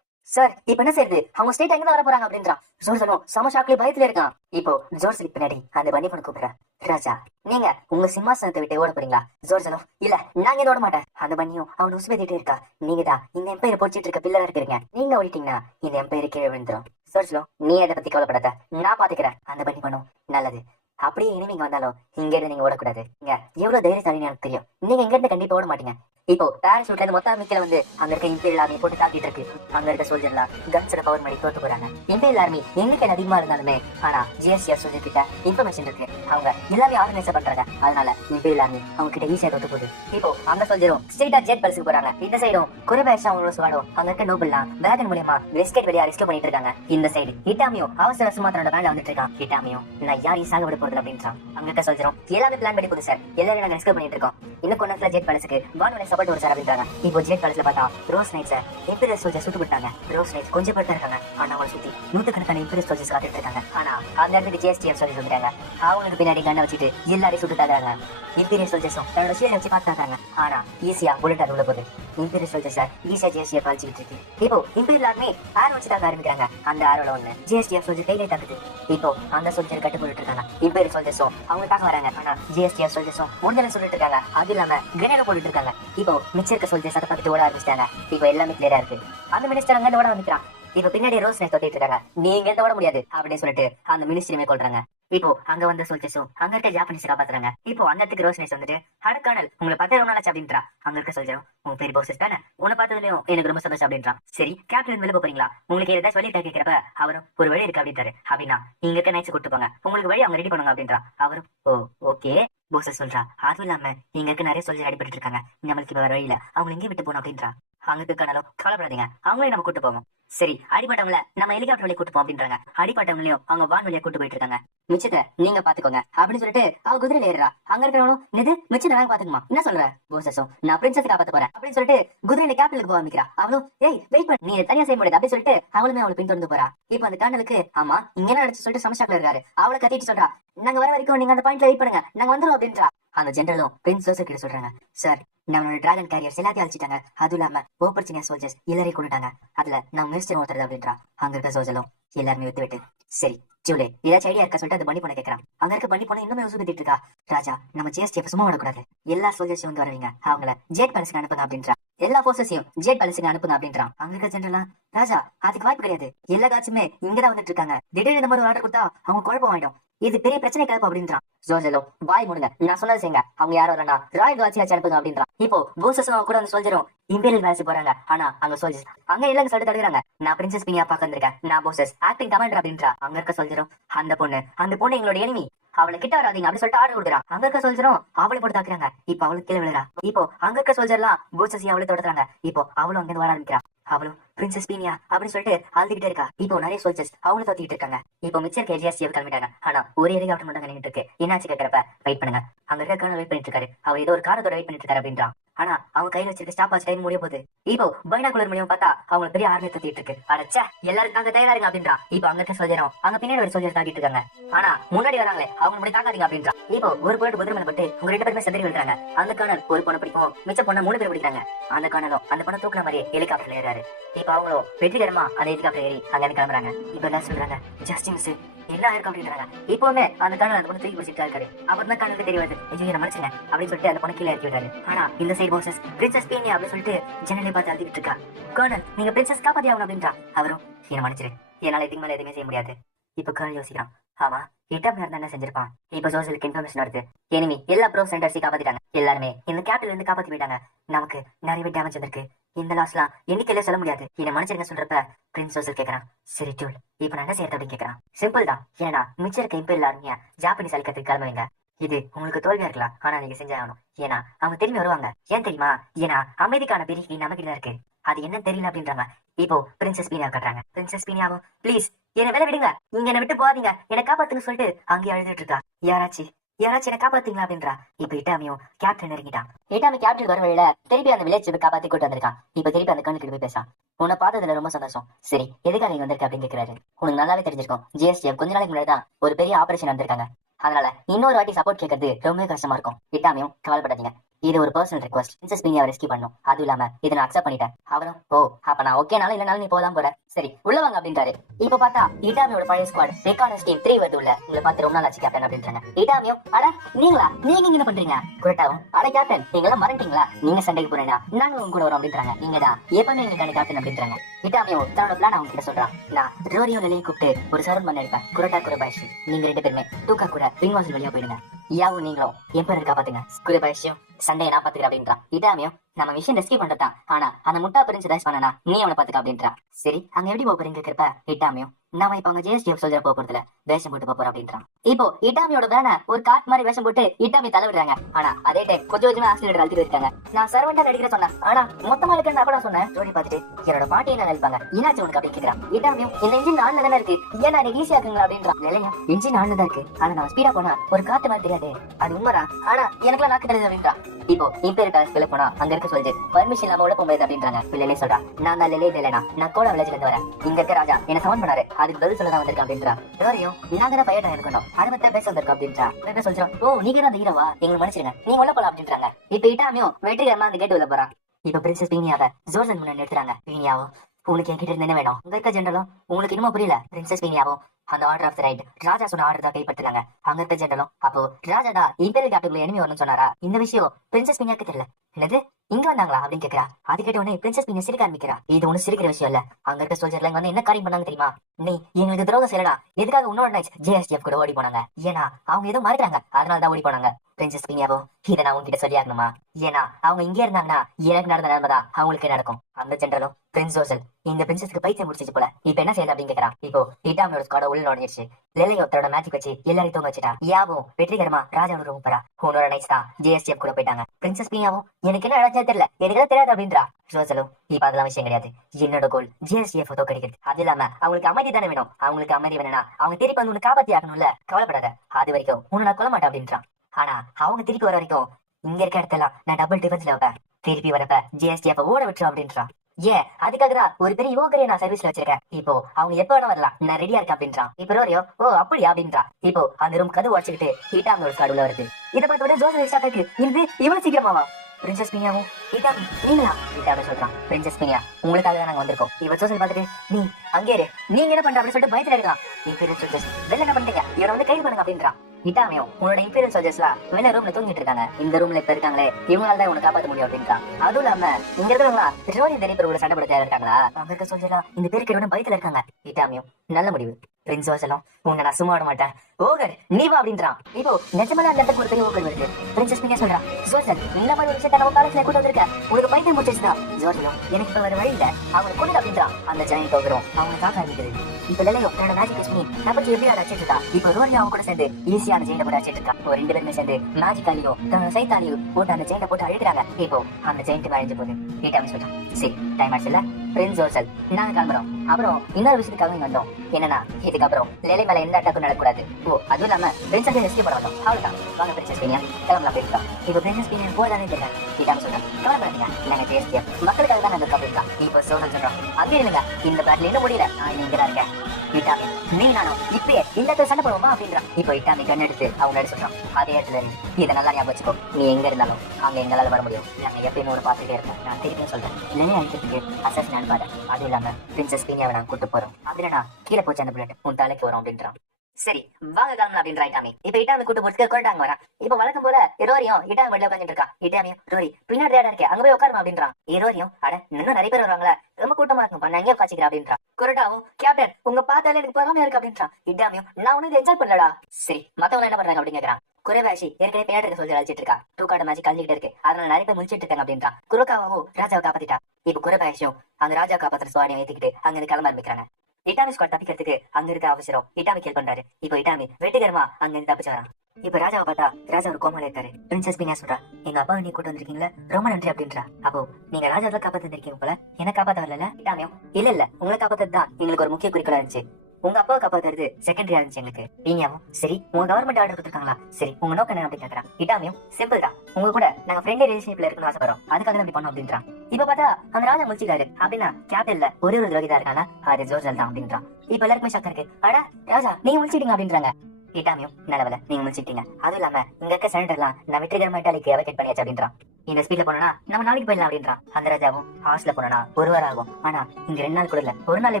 சார், இப்ப என்ன செய்யுது அவங்க ஸ்டேட் எங்க வர போறாங்க அப்படின்றான். ஜோர்சலும் சம ஷாக்லி பயத்துல இருக்கான். இப்போ ஜோர்சலுக்கு பின்னாடி அந்த பண்ணி பண்ண கூப்பிடுற ராஜா நீங்க உங்க சிம்மாசனத்தை விட்டு ஓட போறீங்களா. ஜோர்சலும் இல்ல நாங்க இதை ஓட மாட்டேன். அந்த பண்ணியும் அவன் உசுபேத்திட்டு இருக்கா. நீங்க தான் இந்த எம்பையர் பொடிச்சிட்டு இருக்க பிள்ளை இருக்கிறீங்க, நீங்க ஓடிட்டீங்கன்னா இந்த எம்பையர் கீழே விழுந்துரும். ஜோர்சலும் நீ அதை பத்தி கவலைப்படாத நான் பாத்துக்கிறேன். அந்த பண்ணி பண்ணும் நல்லது. அப்படியே இனிமேங்க வந்தாலும் இங்க இருந்து நீங்க ஓடக்கூடாது. இங்க எவ்வளவு தைரியசாலின்னு எனக்கு தெரியும், நீங்க இங்க இருந்து கண்டிப்பா ஓட மாட்டீங்க. இப்போ பேரஷூட்ல இருந்து மொத்த ஆர்மிக்கில வந்து அங்க இருக்க இம்பீரியல் ஆர்மி போட்டு தாக்கிட்டு இருக்கு. அங்க இருக்க சோல்ஜர்லாம் கன்ஸோட பவர் மாதிரி தோத்து போறாங்க. இம்பீரியல் ஆர்மி எண்ணிக்கை அதிகமா இருந்தாலுமே ஆனா ஜிஎஸ்டிஎஃப் சோல்ஜர் கிட்ட இன்ஃபர்மேஷன் இருக்கு, அவங்க எல்லாமே ஆர்கனைஸ் பண்றாங்க. அதனால இம்பீரியல் ஆர்மி அவங்க கிட்ட ஈஸியா தோத்து போகுது. இப்போ அந்த சோல்ஜரும் ஸ்ட்ரெயிட்டா ஜெட் பல்ஸுக்கு போறாங்க. இந்த சைடும் குறைபாஷா அவங்களோட சுவாடும் அங்க இருக்க நோபல்லாம் வேகன் மூலமா வெஸ்கேட் வெளியா ரெஸ்கியூ பண்ணிட்டு இருக்காங்க. இந்த சைடு ஹிட்டாமியும் அவசர சும்மா தன்னோட வேலை வந்துட்டு இருக்கான். ஹிட்டாமியும் நான் யாரையும் சாக விட போறது அப்படின்றான். அங்க இருக்க சோல்ஜரும் எல்லாமே பிளான் பண்ணி போகுது சார், எல்லாரும் நாங்க ரெஸ்கியூ பண்ணிட்டு இருக்கோம். இன்னும் கொண்டத்துல ஜெட் பேலஸுக்கு வான்வலை சப்போர்ட் ஒரு சார் அப்படின்றாங்க. இப்போ ஜெட் பேலஸ்ல பார்த்தா rose night sir imperial soldier சுட்டு விட்டாங்க. ரோஸ் நைட் கொஞ்சம் பேர் தான் இருக்காங்க, ஆனா அவங்களை சுத்தி நூத்துக்கணக்கான இம்பீரியல் சோல்ஜர்ஸ் காத்துட்டு இருக்காங்க. ஆனா அந்த இடத்துக்கு ஜிஎஸ்டிஎஃப் சொல்லி வந்துட்டாங்க. அவங்களுக்கு பின்னாடி கண்ணை வச்சுட்டு எல்லாரையும் சுட்டு தாக்குறாங்க. இம்பீரியல் சோல்ஜர்ஸும் தன்னோட ஷீல்டை வச்சு பார்த்தாங்க. ஆனா ஈஸியா புல்லட் அது உள்ள போகுது. இம்பீரியல் சோல்ஜர்ஸ் ஈஸியா ஜிஎஸ்டிஎஃப் அழிச்சிட்டு இருக்கு. இப்போ இம்பீரியல் ஆர்மி ஆரோ வச்சு தாக்க ஆரம்பிக்கிறாங்க. அந்த ஆரோல ஒண்ணு ஜிஎஸ்டிஎஃப் சோல்ஜர் கையிலே தாக்குது. இப்போ அந்த சோல்ஜர் கட்டு போட்டுட்டு இருக்காங்க. இம்பீரியல் சோல்ஜர்ஸும் அவங்க தாக்க வராங்க. ஆனா ஜிஎஸ்டிஎஃப் சோல்ஜர்ஸும் முடிஞ்சல சொல்லிட்டு இருக்காங்க. அது இல்லாம கிரேனேட் போட்டுட்டு இருக்காங்க. இப்போ மிச்சம் இருக்க சோல்ஜர்ஸ் அதை பார்த்துட்டு ஓட ஆரம்பிச்சிட்டாங்க. இப்போ எல்லாமே கிளியரா இருக்கு. அந்த மினிஸ்டர் அங்க ஓட வந்துக்கிறான். இப்ப பின்னாடி ரோஸ் நெஸ்ட் தொத்திட்டு இருக்காங்க. நீங்க எந்த ஓட முடியாது அப்படின்னு சொல்லிட்டு அந்த மினிஸ்ட்ரியுமே கொள்றாங்க. இப்போ அங்க வந்த சோல்ஜர்ஸும் அங்க இருக்க ஜாப்பனீஸ் காப்பாத்துறாங்க. இப்போ அந்த இடத்துக்கு ரோஸ் நெஸ்ட் வந்துட்டு ஹடக்கானல் உங்களை பார்த்தா ரொம்ப நாளாச்சு அப்படின்றா. அங்க இருக்க சோல்ஜரும் உங்க பேர் போசஸ் தானே, உன்னை பார்த்ததுலயும் எனக்கு ரொம்ப சந்தோஷம் அப்படின்றான். சரி கேப்டன் வெளில போறீங்களா, உங்களுக்கு ஏதாச்சும் வழி இருக்கா கேட்கிறப்ப அவரும் ஒரு வழி இருக்கு அப்படின்றாரு. அப்படின்னா இங்க இருக்க நைட்ஸ் கூட்டு போங்க, உங்களுக்கு வழி அவங்க ரெடி பண்ணுங்க அப்படின்றா. அவரும் ஓ ஓகே போசஸ் சொல்றா. அதுவும் இல்லாம இங்க இருக்க நிறைய சோல்ஜர் அடிபட்டு இருக்காங்க, நம்மளுக்கு இப்ப வர வழியில அவங்க எங்கேயும் விட்டு போகணும் அப்படின்றா. அங்க இருக்கானாலும் கவலைப்படாதீங்க, அவங்களே நம்ம கூட்டு போவோம். சரி அடிப்பட்டவங்கள நம்ம ஹெலிகாப்டர் வழியா கூட்டு போவோம் அப்படின்றாங்க. அடிப்பட்டவங்களையும் அவங்க வான் வழியா கூட்டு போயிட்டு இருக்காங்க. மிச்சத்தை நீங்க பாத்துக்கோங்க அப்படின்னு சொல்லிட்டு அவ குதிரையில ஏறா. அங்க இருக்கிறவனும் நிது மிச்சத்தை நாங்க பாத்துக்குமா என்ன சொல்ற போசஸும், நான் பிரின்சஸ் காப்பாத்த போறேன் அப்படின்னு சொல்லிட்டு குதிரையில கேபிட்டலுக்கு போக ஆரம்பிக்கிறா. அவளும் ஏய் வெயிட் பண்ண, நீ தனியா செய்ய முடியாது அப்படின்னு சொல்லிட்டு அவளுமே அவளை பின்தொடர்ந்து போறா. இப்ப அந்த கண்ணலுக்கு ஆமா இங்க என்ன நடச்சு சொல்லிட்டு சமஸ்டாக்ல இருக்காரு. அவளை கத்திட்டு சொல்றா, நாங்க வர வரைக்கும் நீங்க அந்த பாயிண்ட்ல வெயிட் பண்ணுங்க, நாங்க வந்துடும் அப்படின்றா. அந்த ஜெனரலும் பிரின்ஸ் ஜோசப் கிட்ட சொல்றாங்க, சார் நம்மளோட டிராகன் கேரியர்ஸ் எல்லாத்தையும் அழிச்சிட்டாங்க, அதுவும் இல்லாம ஓப்பர்ச்சுனியா சோல்ஜர்ஸ் எல்லாரையும் கொண்டுட்டாங்க, அதுல நம்ம மினிஸ்டர் ஒருத்தர் அப்படின்றா. அங்க இருக்க சோல்ஜரும் எல்லாருமே விட்டு விட்டு சரி ஜூலே ஏதாச்சும் ஐடியா இருக்கா சொல்லிட்டு அது பண்ணி பண்ண கேட்கறான். அங்க இருக்க பண்ணி பண்ண இன்னுமே சுத்திட்டு இருக்கா. ராஜா நம்ம ஜிஎஸ்டிஎஃப் சும்மா விடக்கூடாது, எல்லா சோல்ஜர்ஸையும் வந்து வரவீங்க, அவங்கள ஜேட் பேலஸ்க்கு அனுப்புங்க அப்படின்றா. எல்லா போர்சஸையும் ஜேட் பேலஸ்க்கு அனுப்புங்க அப்படின்றான். அங்க இருக்க ஜெனரலா ராஜா அதுக்கு வாய்ப்பு கிடையாது, எல்லா காட்சுமே இங்கதான் வந்துட்டு இருக்காங்க, திடீர்னு இந்த மாதிரி ஆர்டர் கொடுத்தா அவங்க குழப்பம் ஆயிடும், இது பெரிய பிரச்சனை கிளப்பு அப்படின்றான். ஜோசலோ வாய் முடுங்க, நான் சொன்னது செய்யுங்க, அவங்க யாரோ வரனா ராயல் காட்சியாச்சு அனுப்புங்க அப்படின்றான். இப்போ போசஸும் கூட வந்து சோல்ஜரும் இம்பீரியல் வேலைக்கு போறாங்க. ஆனா அங்க சோல்ஜர்ஸ் அங்க எல்லாம் சொல்லிட்டு தடுக்கிறாங்க. நான் பிரின்சஸ் பினியா பாக்க வந்திருக்கேன், நான் போசஸ் ஆக்டிங் கமாண்டர் அப்படின்றா. அங்க இருக்க சோல்ஜரும் அந்த பொண்ணு எங்களோட எனிமி, அவளை கிட்ட வராதீங்க அப்படின்னு சொல்லிட்டு ஆர்டர் கொடுக்குறான். அங்க இருக்க சோல்ஜரும் அவளை போட்டு தாக்குறாங்க. இப்போ அவளுக்கு கீழே விழுறா. இப்போ அங்க இருக்க சோல்ஜர்லாம் போசஸ் அவளை தொடர்றாங்க. இப்போ அவளும் அங்க வர ஆரம்பிக்கிறா. அவளும் பிரின்சஸ் பீனியா அப்படின்னு சொல்லிட்டு அழுதுகிட்டே இருக்கா. இப்போ நிறைய சோல்ஜர்ஸ் அவங்களும் தோத்திட்டு இருக்காங்க. இப்போ மிச்சர் கேஜிஎஸ்டிஎஃப் கிளம்பிட்டாங்க. ஆனா ஒரு ஹெலிகாப்டர் மட்டும் நின்னுட்டு இருக்கு. என்னாச்சு கேட்கறப்ப வெயிட் பண்ணுங்க, அங்க இருக்க கர்னல் வெயிட் பண்ணிட்டு இருக்காரு, அவர் ஏதோ ஒரு காரணத்தோட வெயிட் பண்ணிட்டு இருக்காரு அப்படின்றான். ஆனா அவங்க கையில வச்சிருக்க ஸ்டாப் வாட்ச் டைம் முடிய போகுது. இப்போ பைனாகுலர் மூலியமா பார்த்தா அவங்க பெரிய ஆர்மி தத்திட்டு இருக்கு. அடச்சா எல்லாரும் அங்க தயாரா இருங்க அப்படின்றா. இப்போ அங்க இருக்க சோல்ஜரும் அங்க பின்னாடி ஒரு சோல்ஜர் தாக்கிட்டு இருக்காங்க. ஆனா முன்னாடி வராங்களே அவங்க முன்னாடி தாக்காதீங்க அப்படின்றா. இப்போ ஒரு பொண்ணு புதிரமலை பட்டு உங்க 2 பேருமே செதறி விழுறாங்க. அந்த கர்னல் ஒரு பொண்ணை பிடிக்கும், மிச்ச பொண்ணை 3 பேர் பிடிக்கிறாங்க. அந்த கர்னலும் அந்த பொண்ணை தூக்குற மாதிரி ஹெலிகாப்டர்ல ஏறாரு. இப்போ அவங்களும் வெற்றிகரமா அந்த ஹெலிகாப்டர் ஏறி அங்க இருந்து கிளம்புறாங்க. இப்ப என்ன சொல்றாங்க, ஜஸ்டின்ஸ் என்ன ஆயிருக்கும் அப்படின்றாங்க. இப்பவுமே அந்த கர்னல் அந்த பொண்ணு தூக்கி பிடிச்சிட்டு இருக்காரு. அப்புறம் தான் கண்ணுக்கு தெரியாது, ஐயோ என்ன மறைச்சுங்க அப்படின்னு சொல்லிட்டு அந்த பொண்ணு கீழே இறக்கி விட்டாரு. ஆனா இந்த சைடு போசஸ் பிரின்சஸ் பீனியா அப்படின்னு சொல்லிட்டு ஜன்னலை பார்த்து அழுத்திட்டு இருக்கா. கர்னல் நீங்க பிரின்சஸ் காப்பாத்தி ஆகணும் அப்படின்றா. அவரும் என்ன மன்னிச்சிரு, என்னால இதுக்கு மேல எதுவுமே செய்ய முடியாது. இப்ப கர்னல் யோசிக்கிறான், ஆமா எட்டாம் நேரம் என்ன செஞ்சிருப்பான். இப்ப ஜோசலுக்கு இன்ஃபர்மேஷன் வருது, எனிமி எல்லா ப்ரோ சென்டர்ஸையும் காப்பாத்திட்டாங்க, எல்லாருமே இந்த கேபிட்டல் இருந்து காப்பாத்தி போயிட்டாங்க, நமக்கு நிறைய டேமேஜ் வந்திருக்கு, இந்த லாஸ்லாம் எண்ணிக்கையில சொல்ல முடியாது, என்ன மனுஷங்க சொல்றப்ப பிரின்ஸ் ஜோசல் கேக்குறான். சரி டூல் இப்ப நான் என்ன செய்யறது அப்படின்னு கேக்குறான். சிம்பிள் தான், ஏன்னா மிச்சம் இருக்க இம்பீரியல் ஆர்மியா ஜாப்பனீஸ் அழிக்கிறதுக்கு கிளம்புவீங்க, இது உங்களுக்கு தோல்வியா இருக்கலாம், ஆனா நீங்க செஞ்சாகணும், ஏன்னா அவங்க திரும்பி வருவாங்க. ஏன் தெரியுமா, ஏன்னா அமைதிக்கான பெரிய நம்ம கிட்ட இருக்கு, அது என்ன தெரியல அப்படின்றாங்க. இப்போ பிரின்சஸ் பீனியா காட்டுறாங்க. பிரின்சஸ் பீனியாவும் ப்ளீஸ் என்ன வேலை விடுங்க, நீங்க என்ன விட்டு போகாதீங்க, என்ன காப்பாத்துன்னு சொல்லிட்டு அங்கேயே அழுதுட்டு இருக்கா. யாராச்சும் என்ன காப்பாத்தீங்களா அப்படின்றா. இப்ப இட்டாமியும் கேப்டன் இறங்கிட்டான். இட்டாமி கேப்டன் வர வழியில திருப்பி அந்த வில்லேஜ் காப்பாத்தி கூட்டு வந்திருக்கான். இப்ப திருப்பி அந்த கண்ணுக்கு போய் பேசான். உன்னை பார்த்ததுல ரொம்ப சந்தோஷம், சரி எதுக்காக நீங்க வந்திருக்க அப்படின்னு கேட்கிறாரு. உனக்கு நல்லாவே தெரிஞ்சிருக்கும், ஜிஎஸ்டிஎஃப் கொஞ்ச நாளைக்கு முன்னாடி தான் ஒரு பெரிய ஆபரேஷன் வந்திருக்காங்க, அதனால இன்னொரு வாட்டி சப்போர்ட் கேட்கறது ரொம்ப கஷ்டமா இருக்கும். இட்டாமியும் கவலைப்படாதீங்க, இது ஒரு பர்சனல் ரிக்வெஸ்ட், பிரின்சஸ் பீனியாவை ரெஸ்கியூ பண்ணும், அதுவும் இல்லாம இதை நான் அக்செப்ட் பண்ணிட்டேன். அவரும் ஓ அப்ப நான் ஓகேனாலும் இல்லனாலும் நீ போதான் போற, சரி உள்ள வாங்க அப்படின்றாரு. இப்ப பார்த்தா இட்டாமியோட பழைய ஸ்குவாட் ரெக்கார்டர்ஸ் டீம் 3 வருது உள்ள. உங்களை பார்த்து ரொம்ப நாள் ஆச்சு கேப்டன் அப்படின்றாங்க. இட்டாமியும் அட நீங்களா, நீங்க என்ன பண்றீங்க. குரட்டாவும் அட கேப்டன் நீங்க எல்லாம் மறந்துட்டீங்களா, நீங்க சண்டைக்கு போறேன்னா நாங்க உங்க கூட வரோம் அப்படின்றாங்க. நீங்க தான் எப்பவுமே எங்களுக்கான கேப்டன் அப்படின்றாங்க. இட்டாமியும் தன்னோட பிளான் அவங்க கிட்ட சொல்றான். நான் ரோரியோ நிலையை கூப்பிட்டு ஒரு சரௌண்ட் பண்ண இருப்பேன், குரட்டா குரபாஷி நீங்க 2 பேருமே டூக்கா கூட வின்வாசல் வழியா போயிடுங்க, யாவும் நீங்களும் எம்பரர் காப்பாத்துங்க, குரபாஷியும் சண்டையை நான் பாத்துக்கிறேன் அப்படின்றான். இட்டாமியும் நம்ம மிஷன் ரெஸ்கியூ பண்றதா, ஆனா அந்த முட்டா பிரின்ஸ் ரைஸ் பண்ணனா நீ அவனை பாத்துக்க அப்படின்றா. சரி அங்க எப்படி போறீங்க கேட்கிறப்ப இட்டாமியும் நாம இப்ப அங்க ஜிஎஸ்டிஎஃப் சோல்ஜர் போறதுல வேஷம் போட்டு போறோம் அப்படின்றான். இப்போ இட்டாமியோட வேணா ஒரு காட் மாதிரி வேஷம் போட்டு இட்டாமி தலை விடுறாங்க. ஆனா அதே டைம் கொஞ்சம் கொஞ்சமா ஆக்சிடென்ட் அழுத்திட்டு இருக்காங்க. நான் சர்வெண்டா நடிக்கிற சொன்னேன், ஆனா மொத்தமா இருக்கேன்னு அப்ப நான் சொன்னேன். ஜோடி பார்த்துட்டு என்னோட பாட்டி என்ன நினைப்பாங்க, என்னாச்சு உனக்கு அப்படின்னு கேட்கிறான். இட்டாமியும் இந்த இன்ஜின் ஆன்ல தானே இருக்கு, ஏன்னா எனக்கு ஈஸியா இருக்குங்களா அப்படின்றான். இல்லையா இன்ஜின் ஆன்ல தான் இருக்கு, ஆனா நான் ஸ்பீடா போனா ஒரு காத்து மாதிரி தெரியாது, அது உண்மைதான், ஆனா எனக்குலாம் நாக்கு தெரியுது அப்படின்றான். இப்போ இம்பீரியல் பேலஸ்க்குள்ள போனா அங்க இருக்க சோல்ஜர் பர்மிஷன் இல்லாம உள்ள போகுது அப்படின்றாங்க. பிள்ளைலே சொல்றா, நான் தான் லிலே இல்லைனா நான் கோலா வில்லேஜ்ல இருந்து வரேன், இங்க இருக்க ராஜா என்ன சமன் பண்ணாரு, அதுக்கு பதில் சொல்ல தான் வந்திருக்கேன் அப்படின்றா. ரோரியும் நாங்க தான் பையன் இருக்கணும், அதை பத்தி பேச வந்திருக்கோம் அப்படின்றா. பேச சொல்றோம், ஓ நீங்க தான் அந்த ஹீரோவா, எங்களை மன்னிச்சிருங்க நீங்க உள்ள போலாம் அப்படின்றாங்க. இப்ப இட்டாமியும் வெற்றிகரமா அந்த கேட் உள்ள போறான். இப்ப பிரின்சஸ் பீனியாவை ஜோர்சன் முன்னாடி நிறுத்துறாங்க. பீனியாவும் உனக்கு என்கிட்ட இருந்து என்ன வேணும், உங்க இருக்க ஜெனரலும் உங்களுக்கு இன்னும் புரியல. பிரின்சஸ் பீனியாவும் அந்த ஆர்டர் ஆஃப் த ரைட் ராஜா சொன்ன ஆர்டர் தான் கைப்பற்றுறாங்க அங்க இருக்க ஜெனரலும். அப்போ ராஜா தான் இம்பீரியல் கேபிட்டல் எனிமி வரணும்னு சொன்னாரா? இந்த விஷயம் பிரின்சஸ் பீனியாக்கு தெரியல. என்னது இங்க வந்தாங்களா அப்படின்னு கேக்குறா. அது கேட்ட உடனே பிரின்சஸ் பீனியா சிரிக்க ஆரம்பிக்கிறா. இது ஒண்ணு சிரிக்கிற விஷயம் இல்ல. அங்க இருக்க சோல்ஜர்ல இங்க வந்து என்ன காரியம் பண்ணாங்க தெரியுமா? நீ எங்களுக்கு துரோகம் செய்யலடா, எதுக்காக உன்னோட நைட்ஸ் ஜேஎஸ்டிஎஃப் கூட ஓடி போனாங்க? ஏன்னா அவங்க ஏதோ மறைக்கிறாங்க, அதனால தான் ஓடி போனாங்க. பிரின்சஸ் பீனியாவோ இதை நான் உங்ககிட்ட சொல்லி ஆகணுமா? ஏன்னா அவங்க இங்கே இருந்தாங்கன்னா எனக்கு நடந்த நிலைமை தான் அவங்களுக்கு நடக்கும். அந்த ஜெனரலும் பிரின்ஸ் ஓசல் இந்த பிரின்சஸ்க்கு பைத்தியம் முடிச்சிச்சு போல, இப்ப என்ன செய்யல அப்படின்னு கேக்குறான். இப்போ இட்டாமியோட ஸ்குவாட உள்ள நுழைஞ்சிருச்சு. லெலை ஒருத்தரோட மேஜிக் வச்சு எல்லாரையும் தூங்க வச்சுட்டா. யாவும் வெற்றிகரமா ராஜாவோட ரூம் போறா. உன்னோட நைட்ஸ் தான் ஜேஎஸ்டிஎஃப் கூட போயிட்டாங்க. பிரின்சஸ் பீனியாவும் எனக்கு என்ன நடந்தது தெரியல, எனக்கு தெரியாது அப்படின்றா. ரோசலும் இப்ப அதெல்லாம் விஷயம் கிடையாது, என்னோட கோல் ஜேஎஸ்டிஎஃப் தோக்கடிக்கிறது. அது இல்லாம அவங்களுக்கு அமைதி தானே வேணும். அவங்களுக்கு அமைதி வேணும்னா அவங்க திருப்பி வந்து உன்னை காப்பாத்தி ஆகணும்ல, கவலைப்படாத, அது வரைக்கும் உன்னை நான் கொல்ல மாட்டேன் அப்படின்றான். ஆனா அவங்க திருப்பி வர வரைக்கும் இங்க இருக்க இடத்துல நான் டபுள் டிஃபென்ஸ்ல வைப்பேன். திருப்பி வரப்ப ஜிஎஸ்டிஎஃப் ஓட விட்டுரும் அப்படின்றான். ஏன் அதுக்காக தான் ஒரு பெரிய யோகரையை நான் சர்வீஸ்ல வச்சிருக்கேன். இப்போ அவங்க எப்ப வேணா வரலாம், நான் ரெடியா இருக்கேன் அப்படின்றான். இப்ப ரோரியோ ஓ அப்படியா அப்படின்றா. இப்போ அந்த ரூம் கதவு உடச்சுக்கிட்டு இட்டாமியோட ஸ்குவாட் உள்ள வருது. இதை பார்த்த உடனே ஜோசப் ஸ்டார்ட் இருக்கு. இது இவ்வளவு சீக்கிரமாவா? பிரின்சஸ் பீனியாவும் இட்டாமி நீங்களா இட்டாமி சொல்றான். பிரின்சஸ் பீனியா உங்களுக்காக தான் நாங்க வந்திருக்கோம். இவ ஜோசப் பார்த்துட்டு நீ அங்கே இரு, நீங்க என்ன பண்ற அப்படின்னு சொல்லிட்டு பயத்துல இருக்கலாம். இம்பீரியல் சோல்ஜர்ஸ் வெளில என்ன பண்றீங்க, இவரை வந்து கைது பண்ணுங்க அப்படின்றான். இட்டாமியும் உன்னோட இம்பீரியல் சோல்ஜர்ஸ்லாம் வெளில ரூம்ல தூங்கிட்டு இருக்காங்க, இந்த ரூம்ல இப்ப இருக்காங்களே இவங்களால தான் உன்னை காப்பாற்ற முடியும் அப்படின்றான். அதுவும் இல்லாம இங்க இருக்கிறவங்களா ரோனி தெரியப்பட சண்டை போட தயாரா இருக்காங்களா? அங்க இருக்க சோல்ஜர்லாம் இந்த பேருக்கு பயத்துல இருக்காங்க. இட்டாமியும் நல்ல முடிவு பிரின்ஸ் ஓசலும் உன்னை நான் சும்மா விட மாட்டேன், ஓகர் நீ வா அப்படின்றான். இப்போ நிஜமான அந்த இடத்துக்கு ஒரு பெரிய ஓகர் வருது. பிரின்சஸ் பீனியா சொல்றா ஜோசல் இந்த மாதிரி ஒரு விஷயத்தை நம்ம காலேஜ்ல கூட்டு வந்திருக்க, உனக்கு பைத்தியம் முடிச்சிருச்சா? ஜோசலும் எனக்கு இப்ப வேற வழி இல்ல, அவங்க கொண்டு அப்படின்றான். அந்த ஜெயண்ட் ஓகரும் அவங்க தாக்க ஆரம்பிக்குது. இப்ப லெலையோ தன்னோட மேஜிக் யூஸ் பண்ணி நபர்ச்சி எப்படி அடிச்சிட்டு இருக்கா. இப்போ ரோனி அவங்க கூட சேர்ந்து ஈஸியான ஜெயிண்ட போட்டு அடிச்சிட்டு இருக்கா. ஒரு 2 பேருமே சேர்ந்து மேஜிக்காலியும் தன்னோட சைத்தாலியும் போட்டு அந்த ஜெயிண்ட போட்டு அழிக்கிறாங்க. இப்போ அந்த ஜெயிண்ட் அழிஞ்சு போகுது. கேட்டாமி சொல்றான் சரி டைம் ஆச்சு இல்ல பிரின்ஸ் ஓசல் நாங்க கிளம்புறோம். அப்புறம் இன்னொரு விஷயத்துக்காக இங்க வந்தோம். என்னன்னா இதுக்கப்புறம் லெலை மேல எந்த அட்டாக்கும் நடக்கூடாது. ஓ அதுவும் இல்லாம பிரின்சஸ் ரெஸ்கியூ பண்ண வந்தோம், அவ்வளவுதான். வாங்க பிரின்சஸ் பீனியா கிளம்பலாம் அப்படின்றான். இப்போ பிரின்சஸ் பீனியா போதானே தெரியல. கேட்டாமி சொல்றான் கவலைப்படாதீங்க, நாங்க ஜேஎஸ்டிஎஃப் மக்களுக்காக தான் நாங்க அப்படின்றான். இப்போ சோசல் சொல்றான் அங்கே இல்லைங்க, இந்த பேட்டில் இன்னும் முடியல, நான் இங்க தான் இருக்கேன். இட்டாமி நீ நானும் இப்பயே இந்த சண்டை போடுவோமா அப்படின்றான். இப்போ இட்டாமி கண் எடுத்து அவங்க சொல்றான் அதே இடத்துல இதை நல்லா ஞாபகம் வச்சுக்கோ, நீ எங்க இருந்தாலும் அங்க எங்களால வர முடியும், நாங்க எப்பயுமே ஒரு பார்த்துட்டே இருக்கேன். நான் திருப்பியும் சொல்றேன் இல்லையே அழிக்கிறதுக்கு அசஸ் நான் பாரு. அதுவும் இல்லாம பிரின்சஸ் பீனியாவை நான் கூட்டு போறோம், அப்படின்னா கீழே போச்சு அந்த புல்லட் உன் தலைக்கு வரும் அப்படின்றான். சரி வாங்க கிளம்பலாம் அப்படின்றா இட்டாமி. இப்ப இட்டாமி கூட்டு போறதுக்கு கொண்டாங்க வரா. இப்ப வழக்கம் போல ரோரியும் இட்டாமி வெளில உட்காந்துட்டு இருக்கா. இட்டாமியும் ரோரி பின்னாடி இடம் இருக்கே அங்க போய் உட்காருமா அப்படின்றான். ரோரியும் அட இன்னும் நிறைய பேர் வருவாங்களா, ரொம்ப கூட்டமா இருக்கும், நான் எங்கே உட்காச்சிக்கிறேன் அப்படின்றான். கொரட்டாவும் கேப்டன் உங்க பார்த்தாலே எனக்கு பொறாமையா இருக்கு அப்படின்றான். இட்டாமியும் நான் உனக்கு என்ஜாய் பண்ணலடா. சரி மத்தவங்க என்ன பண்றாங்க அப்படின்னு கேக்குறான். குறைவாசி ஏற்கனவே பின்னாடி இருக்க சொல்லி அழைச்சிட்டு இருக்கா. டூக்கார்டு மேட்ச் கழிஞ்சிட்டு இருக்கு, அதனால நிறைய பேர் முடிச்சிட்டு இருக்காங்க அப்படின்றான். குரோக்காவும் ராஜாவை காப்பாத்திட்டா. இப்ப குறைபாயசியும் அந்த ராஜா காப்பாத்துற சுவாடியை ஏத்திக்கிட்டு அங்க இருந்து கிளம்ப ஆரம்பிக்கிறாங்க. இட்டாமி ஸ்குவாட் தப்பிக்கிறதுக்கு அங்க இருக்க அவசரம் இட்டாமி கேள் பண்றாரு. இப்போ இட்டாமி வெற்றிகரமா அங்க இருந்து தப்பிச்சு வரான். இப்ப ராஜாவை பார்த்தா ராஜா ஒரு கோமால இருக்காரு. பிரின்சஸ் பீனியா சொல்றா எங்க அப்பா நீ கூட்டு வந்திருக்கீங்களா, ரொம்ப நன்றி அப்படின்றா. அப்போ நீங்க ராஜாவை காப்பாத்து இருக்கீங்க போல, என்ன காப்பாத்த வரல? இட்டாமியும் இல்ல உங்களை காப்பாத்துறது தான் எங்களுக்கு ஒரு முக்கிய குறிக்கோளா இருந்துச்சு, உங்க அப்பாவை காப்பாத்துறது செகண்டரியா இருந்துச்சு எங்களுக்கு. பீனியாவும் சரி உங்க கவர்மெண்ட் ஆர்டர் கொடுத்துருக்காங்களா, சரி உங்க நோக்கம் என்ன அப்படின்னு கேக்குறான். இட்டாமியும் சிம்பிள் தான், உங்க கூட நாங்க ஃப்ரெண்ட் ரிலேஷன்ஷிப்ல இருக்கணும் ஆசைப்படுறோம், அதுக்காக தான் பண்ணோம் அப்படின்றான். இப்ப பார்த்தா அந்த ராஜா முடிச்சிட்டாரு அப்படின்னா கேபிட்டல்ல ஒரே ஒரு துரோகி தான் இருக்கானா, அது ஜோர்ஜல் தான் அப்படின்றான். இப்ப எல்லாருக்குமே ஷாக்கா இருக்கு, அடா ராஜா நீங்க முடிச்சிட்டீங்க அப்படின்றாங்க. இட்டாமியும் நல்லவல நீங்க முடிச்சிட்டீங்க, அதுவும் இல்லாம இங்க இருக்க செனட்டர்லாம் நான் வெற்றிகரமா இட்டாலிக்கு எவகேட் பண்ணியாச்சு அப்படின்றான். இந்த ஸ்பீட்ல போனா நம்ம நாளைக்கு போயிடலாம் அப்படின்றான். அந்த ராஜாவும் ஹாஸ்ல போனா 1 வாரம் ஆகும், ஆனா இங்க 2 நாள் கூட இல்ல, ஒரு நாளே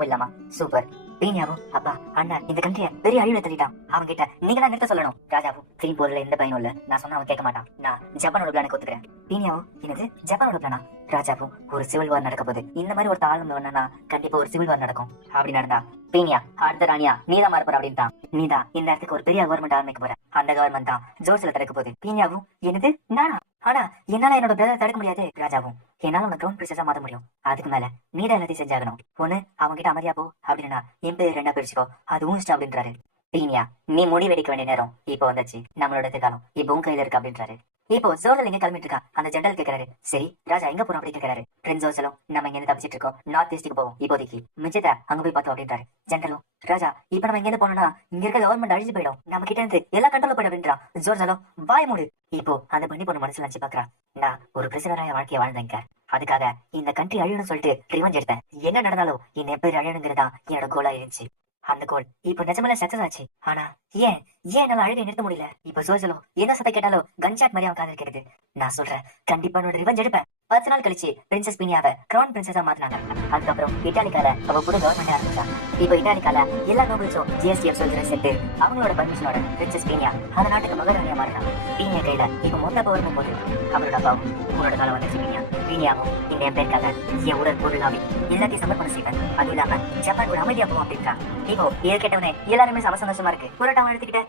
போயிடலாமா, சூப்பர். பீனியாவும் அப்பா அண்ணா இந்த கண்ட்ரிய பெரிய அழிவுல தள்ளிட்டான், அவங்க கிட்ட நீங்க தான் நிறுத்த சொல்லணும். ராஜாவும் திரும்பி போறதுல எந்த பயனும் இல்ல, நான் சொன்னா அவன் கேட்க மாட்டான், நான் ஜப்பானோட பிளானுக்கு ஒத்துக்கிறேன். பீனியாவும் என்னது ஜப்பானோட பிளானா? ராஜாவும் ஒரு சிவில் வார் நடக்க போகுது, இந்த மாதிரி ஒரு ஆளுமை வேணா கண்டிப்பா ஒரு சிவில் வார் நடக்கும், அப்படி நடந்தா பீனியா அடுத்த ராணியா நீதான் மாறப்போற அப்படின்ட்டான். நீதான் இந்த இடத்துக்கு ஒரு பெரிய கவர்மெண்ட் ஆரம்பிக்க போற, அந்த கவர்மெண்ட் தான் ஜோர்ஸ்ல தடுக்க போகுது. பீனியாவும் என்னது நானா? ஆனா என்னால என்னோட பிரதர் தடுக்க முடியாது. ராஜாவும் என்னால உனக்கு க்ரௌன் பிரின்சஸா மாத்த முடியும், அதுக்கு மேல நீதான் எல்லாத்தையும் செஞ்சாகணும், ஒண்ணு அவங்க கிட்ட அமைதியா போ, அப்படின்னா என் பேர் 2 பிரிச்சுக்கோ, அது உன் இஷ்டம் அப்படின்றாரு. பீனியா நீ முடி வெடிக்க வேண்டிய நேரம் இப்போ வந்துச்சு, நம்மளோட எதிர்காலம் இப்போ உன் கையில இருக்கு அப்படின்றாரு. இப்போ ஜோர்ஜல் எங்க கிளம்பிட்டு இருக்கா, அந்த ஜெனரல் கேக்குறாரு. சரி ராஜா எங்க போறோம் அப்படி கேக்குறாரு. பிரின்ஸ் ஜோர்ஜலும் நம்ம இங்க இருந்து தப்பிச்சிட்டு இருக்கோம், நார்த் ஈஸ்டுக்கு போவோம் இப்போதைக்கு, மிச்சத்தை அங்க போய் பார்த்தோம் அப்படின்றாரு. ஜெனரலும் ராஜா இப்ப நம்ம இங்க இருந்து போனோம்னா இங்க இருக்க கவர்மெண்ட் அழிஞ்சு போயிடும், நம்ம கிட்ட இருந்து எல்லா கண்ட்ரோல் போயிடும் அப்படின்றான். ஜோர்ஜலும் வாய மூடு. இப்போ அந்த பண்ணி பொண்ணு மனசுல நினைச்சு பாக்குறான், நான் ஒரு பிரிசனராய வாழ்க்கையை வாழ்ந்தேங்க, அதுக்காக இந்த கண்ட்ரி அழியணும்னு சொல்லிட்டு ரிவெஞ்ச் எடுத்தேன், என்ன நடந்தாலும் இந்த பேர் அழியணுங்கிறதா என்னோட கோலா இருந்துச்சு. அந்த கோல் இப்ப நிஜமெல்லாம் சக்சஸ் ஆச்சு, ஆனா ஏன் என்னால அழுகை நிறுத்த முடியல. இப்ப ஜோர்ஜலும் என்ன சத்தம் கேட்டாலும் கன்ஷாட் மாதிரி அவன் காதல் கேக்குது. நான் சொல்றேன் கண்டிப்பா என்னோட ரிவெஞ்ச் எடுப்பேன், 10 நாள் கழிச்சு பிரின்சஸ் பீனியாவை கிரவுன் பிரின்சஸா மாத்தினாங்க. அதுக்கப்புறம் இட்டாலிக்கால அவ புது கவர்மெண்ட் ஆரம்பிச்சாங்க. இப்போ இட்டாலிக்கால எல்லா நோபல்ஸும் ஜிஎஸ்டிஎஃப் சொல்ற செட்டு அவங்களோட பர்மிஷனோட பிரின்சஸ் பீனியா அந்த நாட்டுக்கு மகாராணியா மாறினாங்க. பீனியா கையில இப்ப மொத்த பவரும் போது அவரோட அப்பாவும் உங்களோட காலம் வந்துச்சு. பீனியாவும் இந்த எம்பேருக்காக என் உடல் பொருளாவி எல்லாத்தையும் சமர்ப்பணம் செய்வேன். அதுவும் இல்லாம ஜப்பான் ஒரு அமைதியா போவோம் அப்படின்றான். இப்போ இது கேட்டவனே எல்லாருமே சந்தோஷமா இருக்கு. புரோட்டாவை எடுத்துக்கிட்டேன்.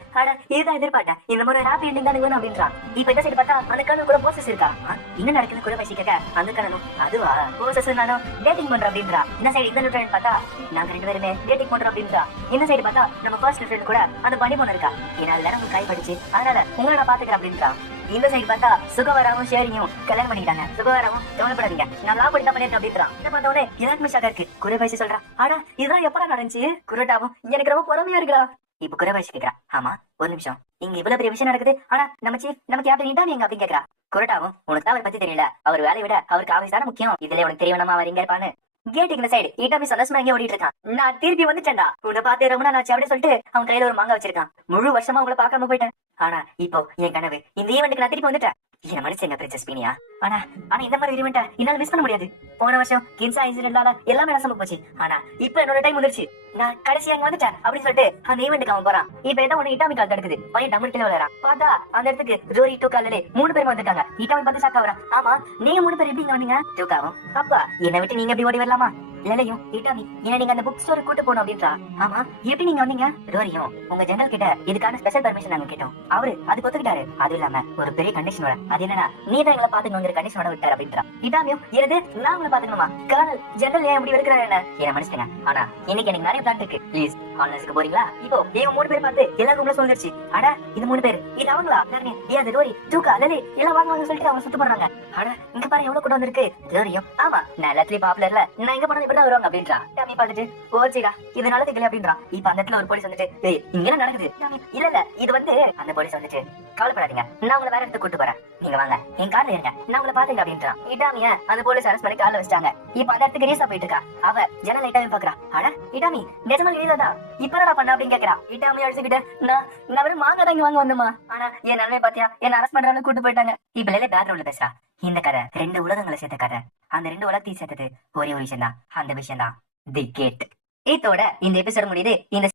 இதுதான் எதிர்பார்த்தேன். இந்த முறை ஹாப்பி எண்டிங் தான் வேணும் அப்படின்றான். இப்ப இந்த சைடு பார்த்தா அந்த கண்ணு கூட போசஸ் இருக்கா. இன்னும் நடக்குது கூட பேசி கேட்க அந்த கண்ணனும் அதுவா போசஸ் நானும் டேட்டிங் பண்றோம் அப்படின்றா. இந்த சைடு இந்த ஃப்ரெண்ட் பார்த்தா நாங்க 2 பேருமே டேட்டிங் பண்றோம் அப்படின்றா. இந்த சைடு பார்த்தா நம்ம ஃபர்ஸ்ட் ஃப்ரெண்ட் கூட அந்த பண்ணி பொண்ணு இருக்கா. என்னால நேரம் காய் படிச்சு அதனால உங்களை நான் பாத்துக்கிறேன் அப்படின்றா. இந்த சைடு பார்த்தா சுகவராவும் ஷேரியும் கல்யாணம் பண்ணிக்கிட்டாங்க. சுகவராவும் கவலைப்படாதீங்க நான் லா பண்ணி தான் பண்ணிருக்கேன் அப்படின்றான். இதை பார்த்தவனே எல்லாருக்குமே ஷாக்கா இருக்கு. குறைபாய்ச்சி சொல்றா ஆனா இதெல்லாம் எப்படா நடந்துச்சு. குரட்டாவும் எனக்கு ரொம்ப பொறுமையா இருக்குடா. இப்ப குறைபாய்ச்சி கேக்குறா ஆமா ஒரு நிமிஷம் இங்க இவ்வளவு பெரிய விஷயம் நடக்குது ஆனா நம்ம சீஃப் நம்ம கேப்டன் இட்டாமி அப்படின்னு கேக்குறா. குரட்டாவும் உனக்கு தான் அவரை பத்தி தெரியல. அவர் வேலையை விட அவருக்கு ஆஃபீஸ் தானே முக்கியம். இதுல உனக்கு தெரியணுமா அவர் இங்க இருப்பான்னு கேட்டுக்கு இந்த சைடு இட்டாமி சந்தோஷமா எங்க ஓடிட்டு இருக்கான். நான் திருப்பி வந்துட்டேன்டா உன்னை பார்த்து ரொம்ப நாள் ஆச்சு அப்படின்னு சொல்லிட்டு அவன் கையில ஒரு மாங்காய் வச்சிருக்கான். முழு வருஷமா உங்களை பார்க்காம போயிட்டேன். ஆனா இப்போ என் கனவு இந்த ஈவெண்ட்டுக்கு நான் திருப்பி வந்துட்டேன். என்ன மனுஷங்க பிரின்சஸ் பீனியா. ஆனா இந்த மாதிரி ஈவெண்ட்டை என்னால மிஸ் பண்ண முடியாது. போன வருஷம் கின்சா இன்சிடென்ட்லால எல்லாமே நசமா போச்சு. ஆனா இப்ப என்னோட டைம் வந்துருச்சு. நான் கடைசியா அங்க வந்துட்டேன் அப்படின்னு சொல்லிட்டு அந்த ஈவெண்ட்டுக்கு அவன் போறான். இப்ப ஏதோ ஒண்ணு இட்டாமி கால் தடுக்குது. பையன் டபுள் கிலோ விளையாடுறான். பார்த்தா அந்த இடத்துக்கு ரோரி டூக்காலே 3 பேரும் வந்துட்டாங்க. இட்டாமி பார்த்து ஷாக் ஆகுறான். ஆமா நீங்க 3 பேர் எப்படி வந்தீங்க. டூக்காவும் அப்பா என்னை விட்டு நீங்க எப்படி ஓடி வரலாமா. இல்லையும் இட்டாமி என்ன நீங்க அந்த புக் ஸ்டோர் கூட்டு போகணும் அப்படின்றா. ஆமா எப்படி நீங்க வந்தீங்க. ரோரியும் உங்க ஜெனரல் கிட்ட இதுக்கான ஸ்பெஷல் பர்மிஷன் நாங்க கேட்டோம். அவரு அதுக்கு ஒத்துக்கிட்டாரு. அது இல்லாம ஒரு பெரிய கண்டிஷனோட அது என்னன்னா நீ தான் எங்களை பாத்துக்கணுங்கிற கண்டிஷனோட விட்டாரு அப்படின்றா. இட்டாமியும் எனது நான் உங்களை பாத்துக்கணுமா. கர்னல் ஜெனரல் ஏன் இப்படி இருக்கிறாரு என்ன மனுஷங்க. ஆனா இன்னைக்கு எனக்கு நிறைய பிளான் இருக்கு. ப்ளீஸ் ஹால்னஸ்க்கு போறீங்களா. இப்போ இவங்க 3 பேர் பார்த்து எல்லா ரூம்ல சொல்லிருச்சு. அட இது 3 பேர் இது அவங்களா ஏன் ரோரி தூக்கா லலி எல்லாம் வாங்க சொல்லிட்டு அவங்க சுத்து போடுறாங்க. அட இங்க பாரு எவ்வளவு கூட வந்திருக்கு. ரோரியும் ஆமா நான் எல்லாத்துலயும் பாப்புலர்ல நான் எங்க போனது இப்படிதான் வருவாங்க அப்படின்றா. டாமி பாத்துட்டு போச்சுடா இது நல்லது இல்லை அப்படின்றா. இப்ப அந்த இடத்துல ஒரு போலீஸ் வந்துட்டு இங்க என்ன நடக்குது. இல்ல இது வந்து அந்த போலீஸ் வந்துட்டு கவலைப்படாதீங்க நான் உங்களை வேற இடத்துக்கு கூட்டு போறேன். நீங்க வாங்க என் கார்ல இருங்க நான் உங்களை பாத்துக்க அப்படின்றான். இட்டாமிய அந்த போலீஸ் அரெஸ்ட் பண்ணி கார்ல வச்சிட்டாங்க. இப்ப அந்த இடத்துக்கு ரீசா போயிட்டு இருக்கா. அவ ஜனல் இட்டாமி பாக்குறா. அட இட்டாமி நிஜமா இல்லதா இப்ப என்னடா பண்ண அப்படின்னு கேக்குறா. இட்டாமி அடிச்சுக்கிட்டு நான் வெறும் மாங்க தான் இங்க வாங்க வந்தமா. ஆனா என் நிலைமை பாத்தியா என்ன அரெஸ்ட் பண்றாங்க கூட்டு போயிட்டாங்க. இப்ப லேல பேக்ரவுண்ட்ல பேசுறா. இந்த கதை 2 உலகங்களை சேர்த்த கதை. அந்த 2 உலகத்தையும் சேர்த்தது ஒரே ஒரு விஷயம் தான். அந்த விஷயம் தான் தி கேட். இதோட இந்த எபிசோட் முடியுது. இந்த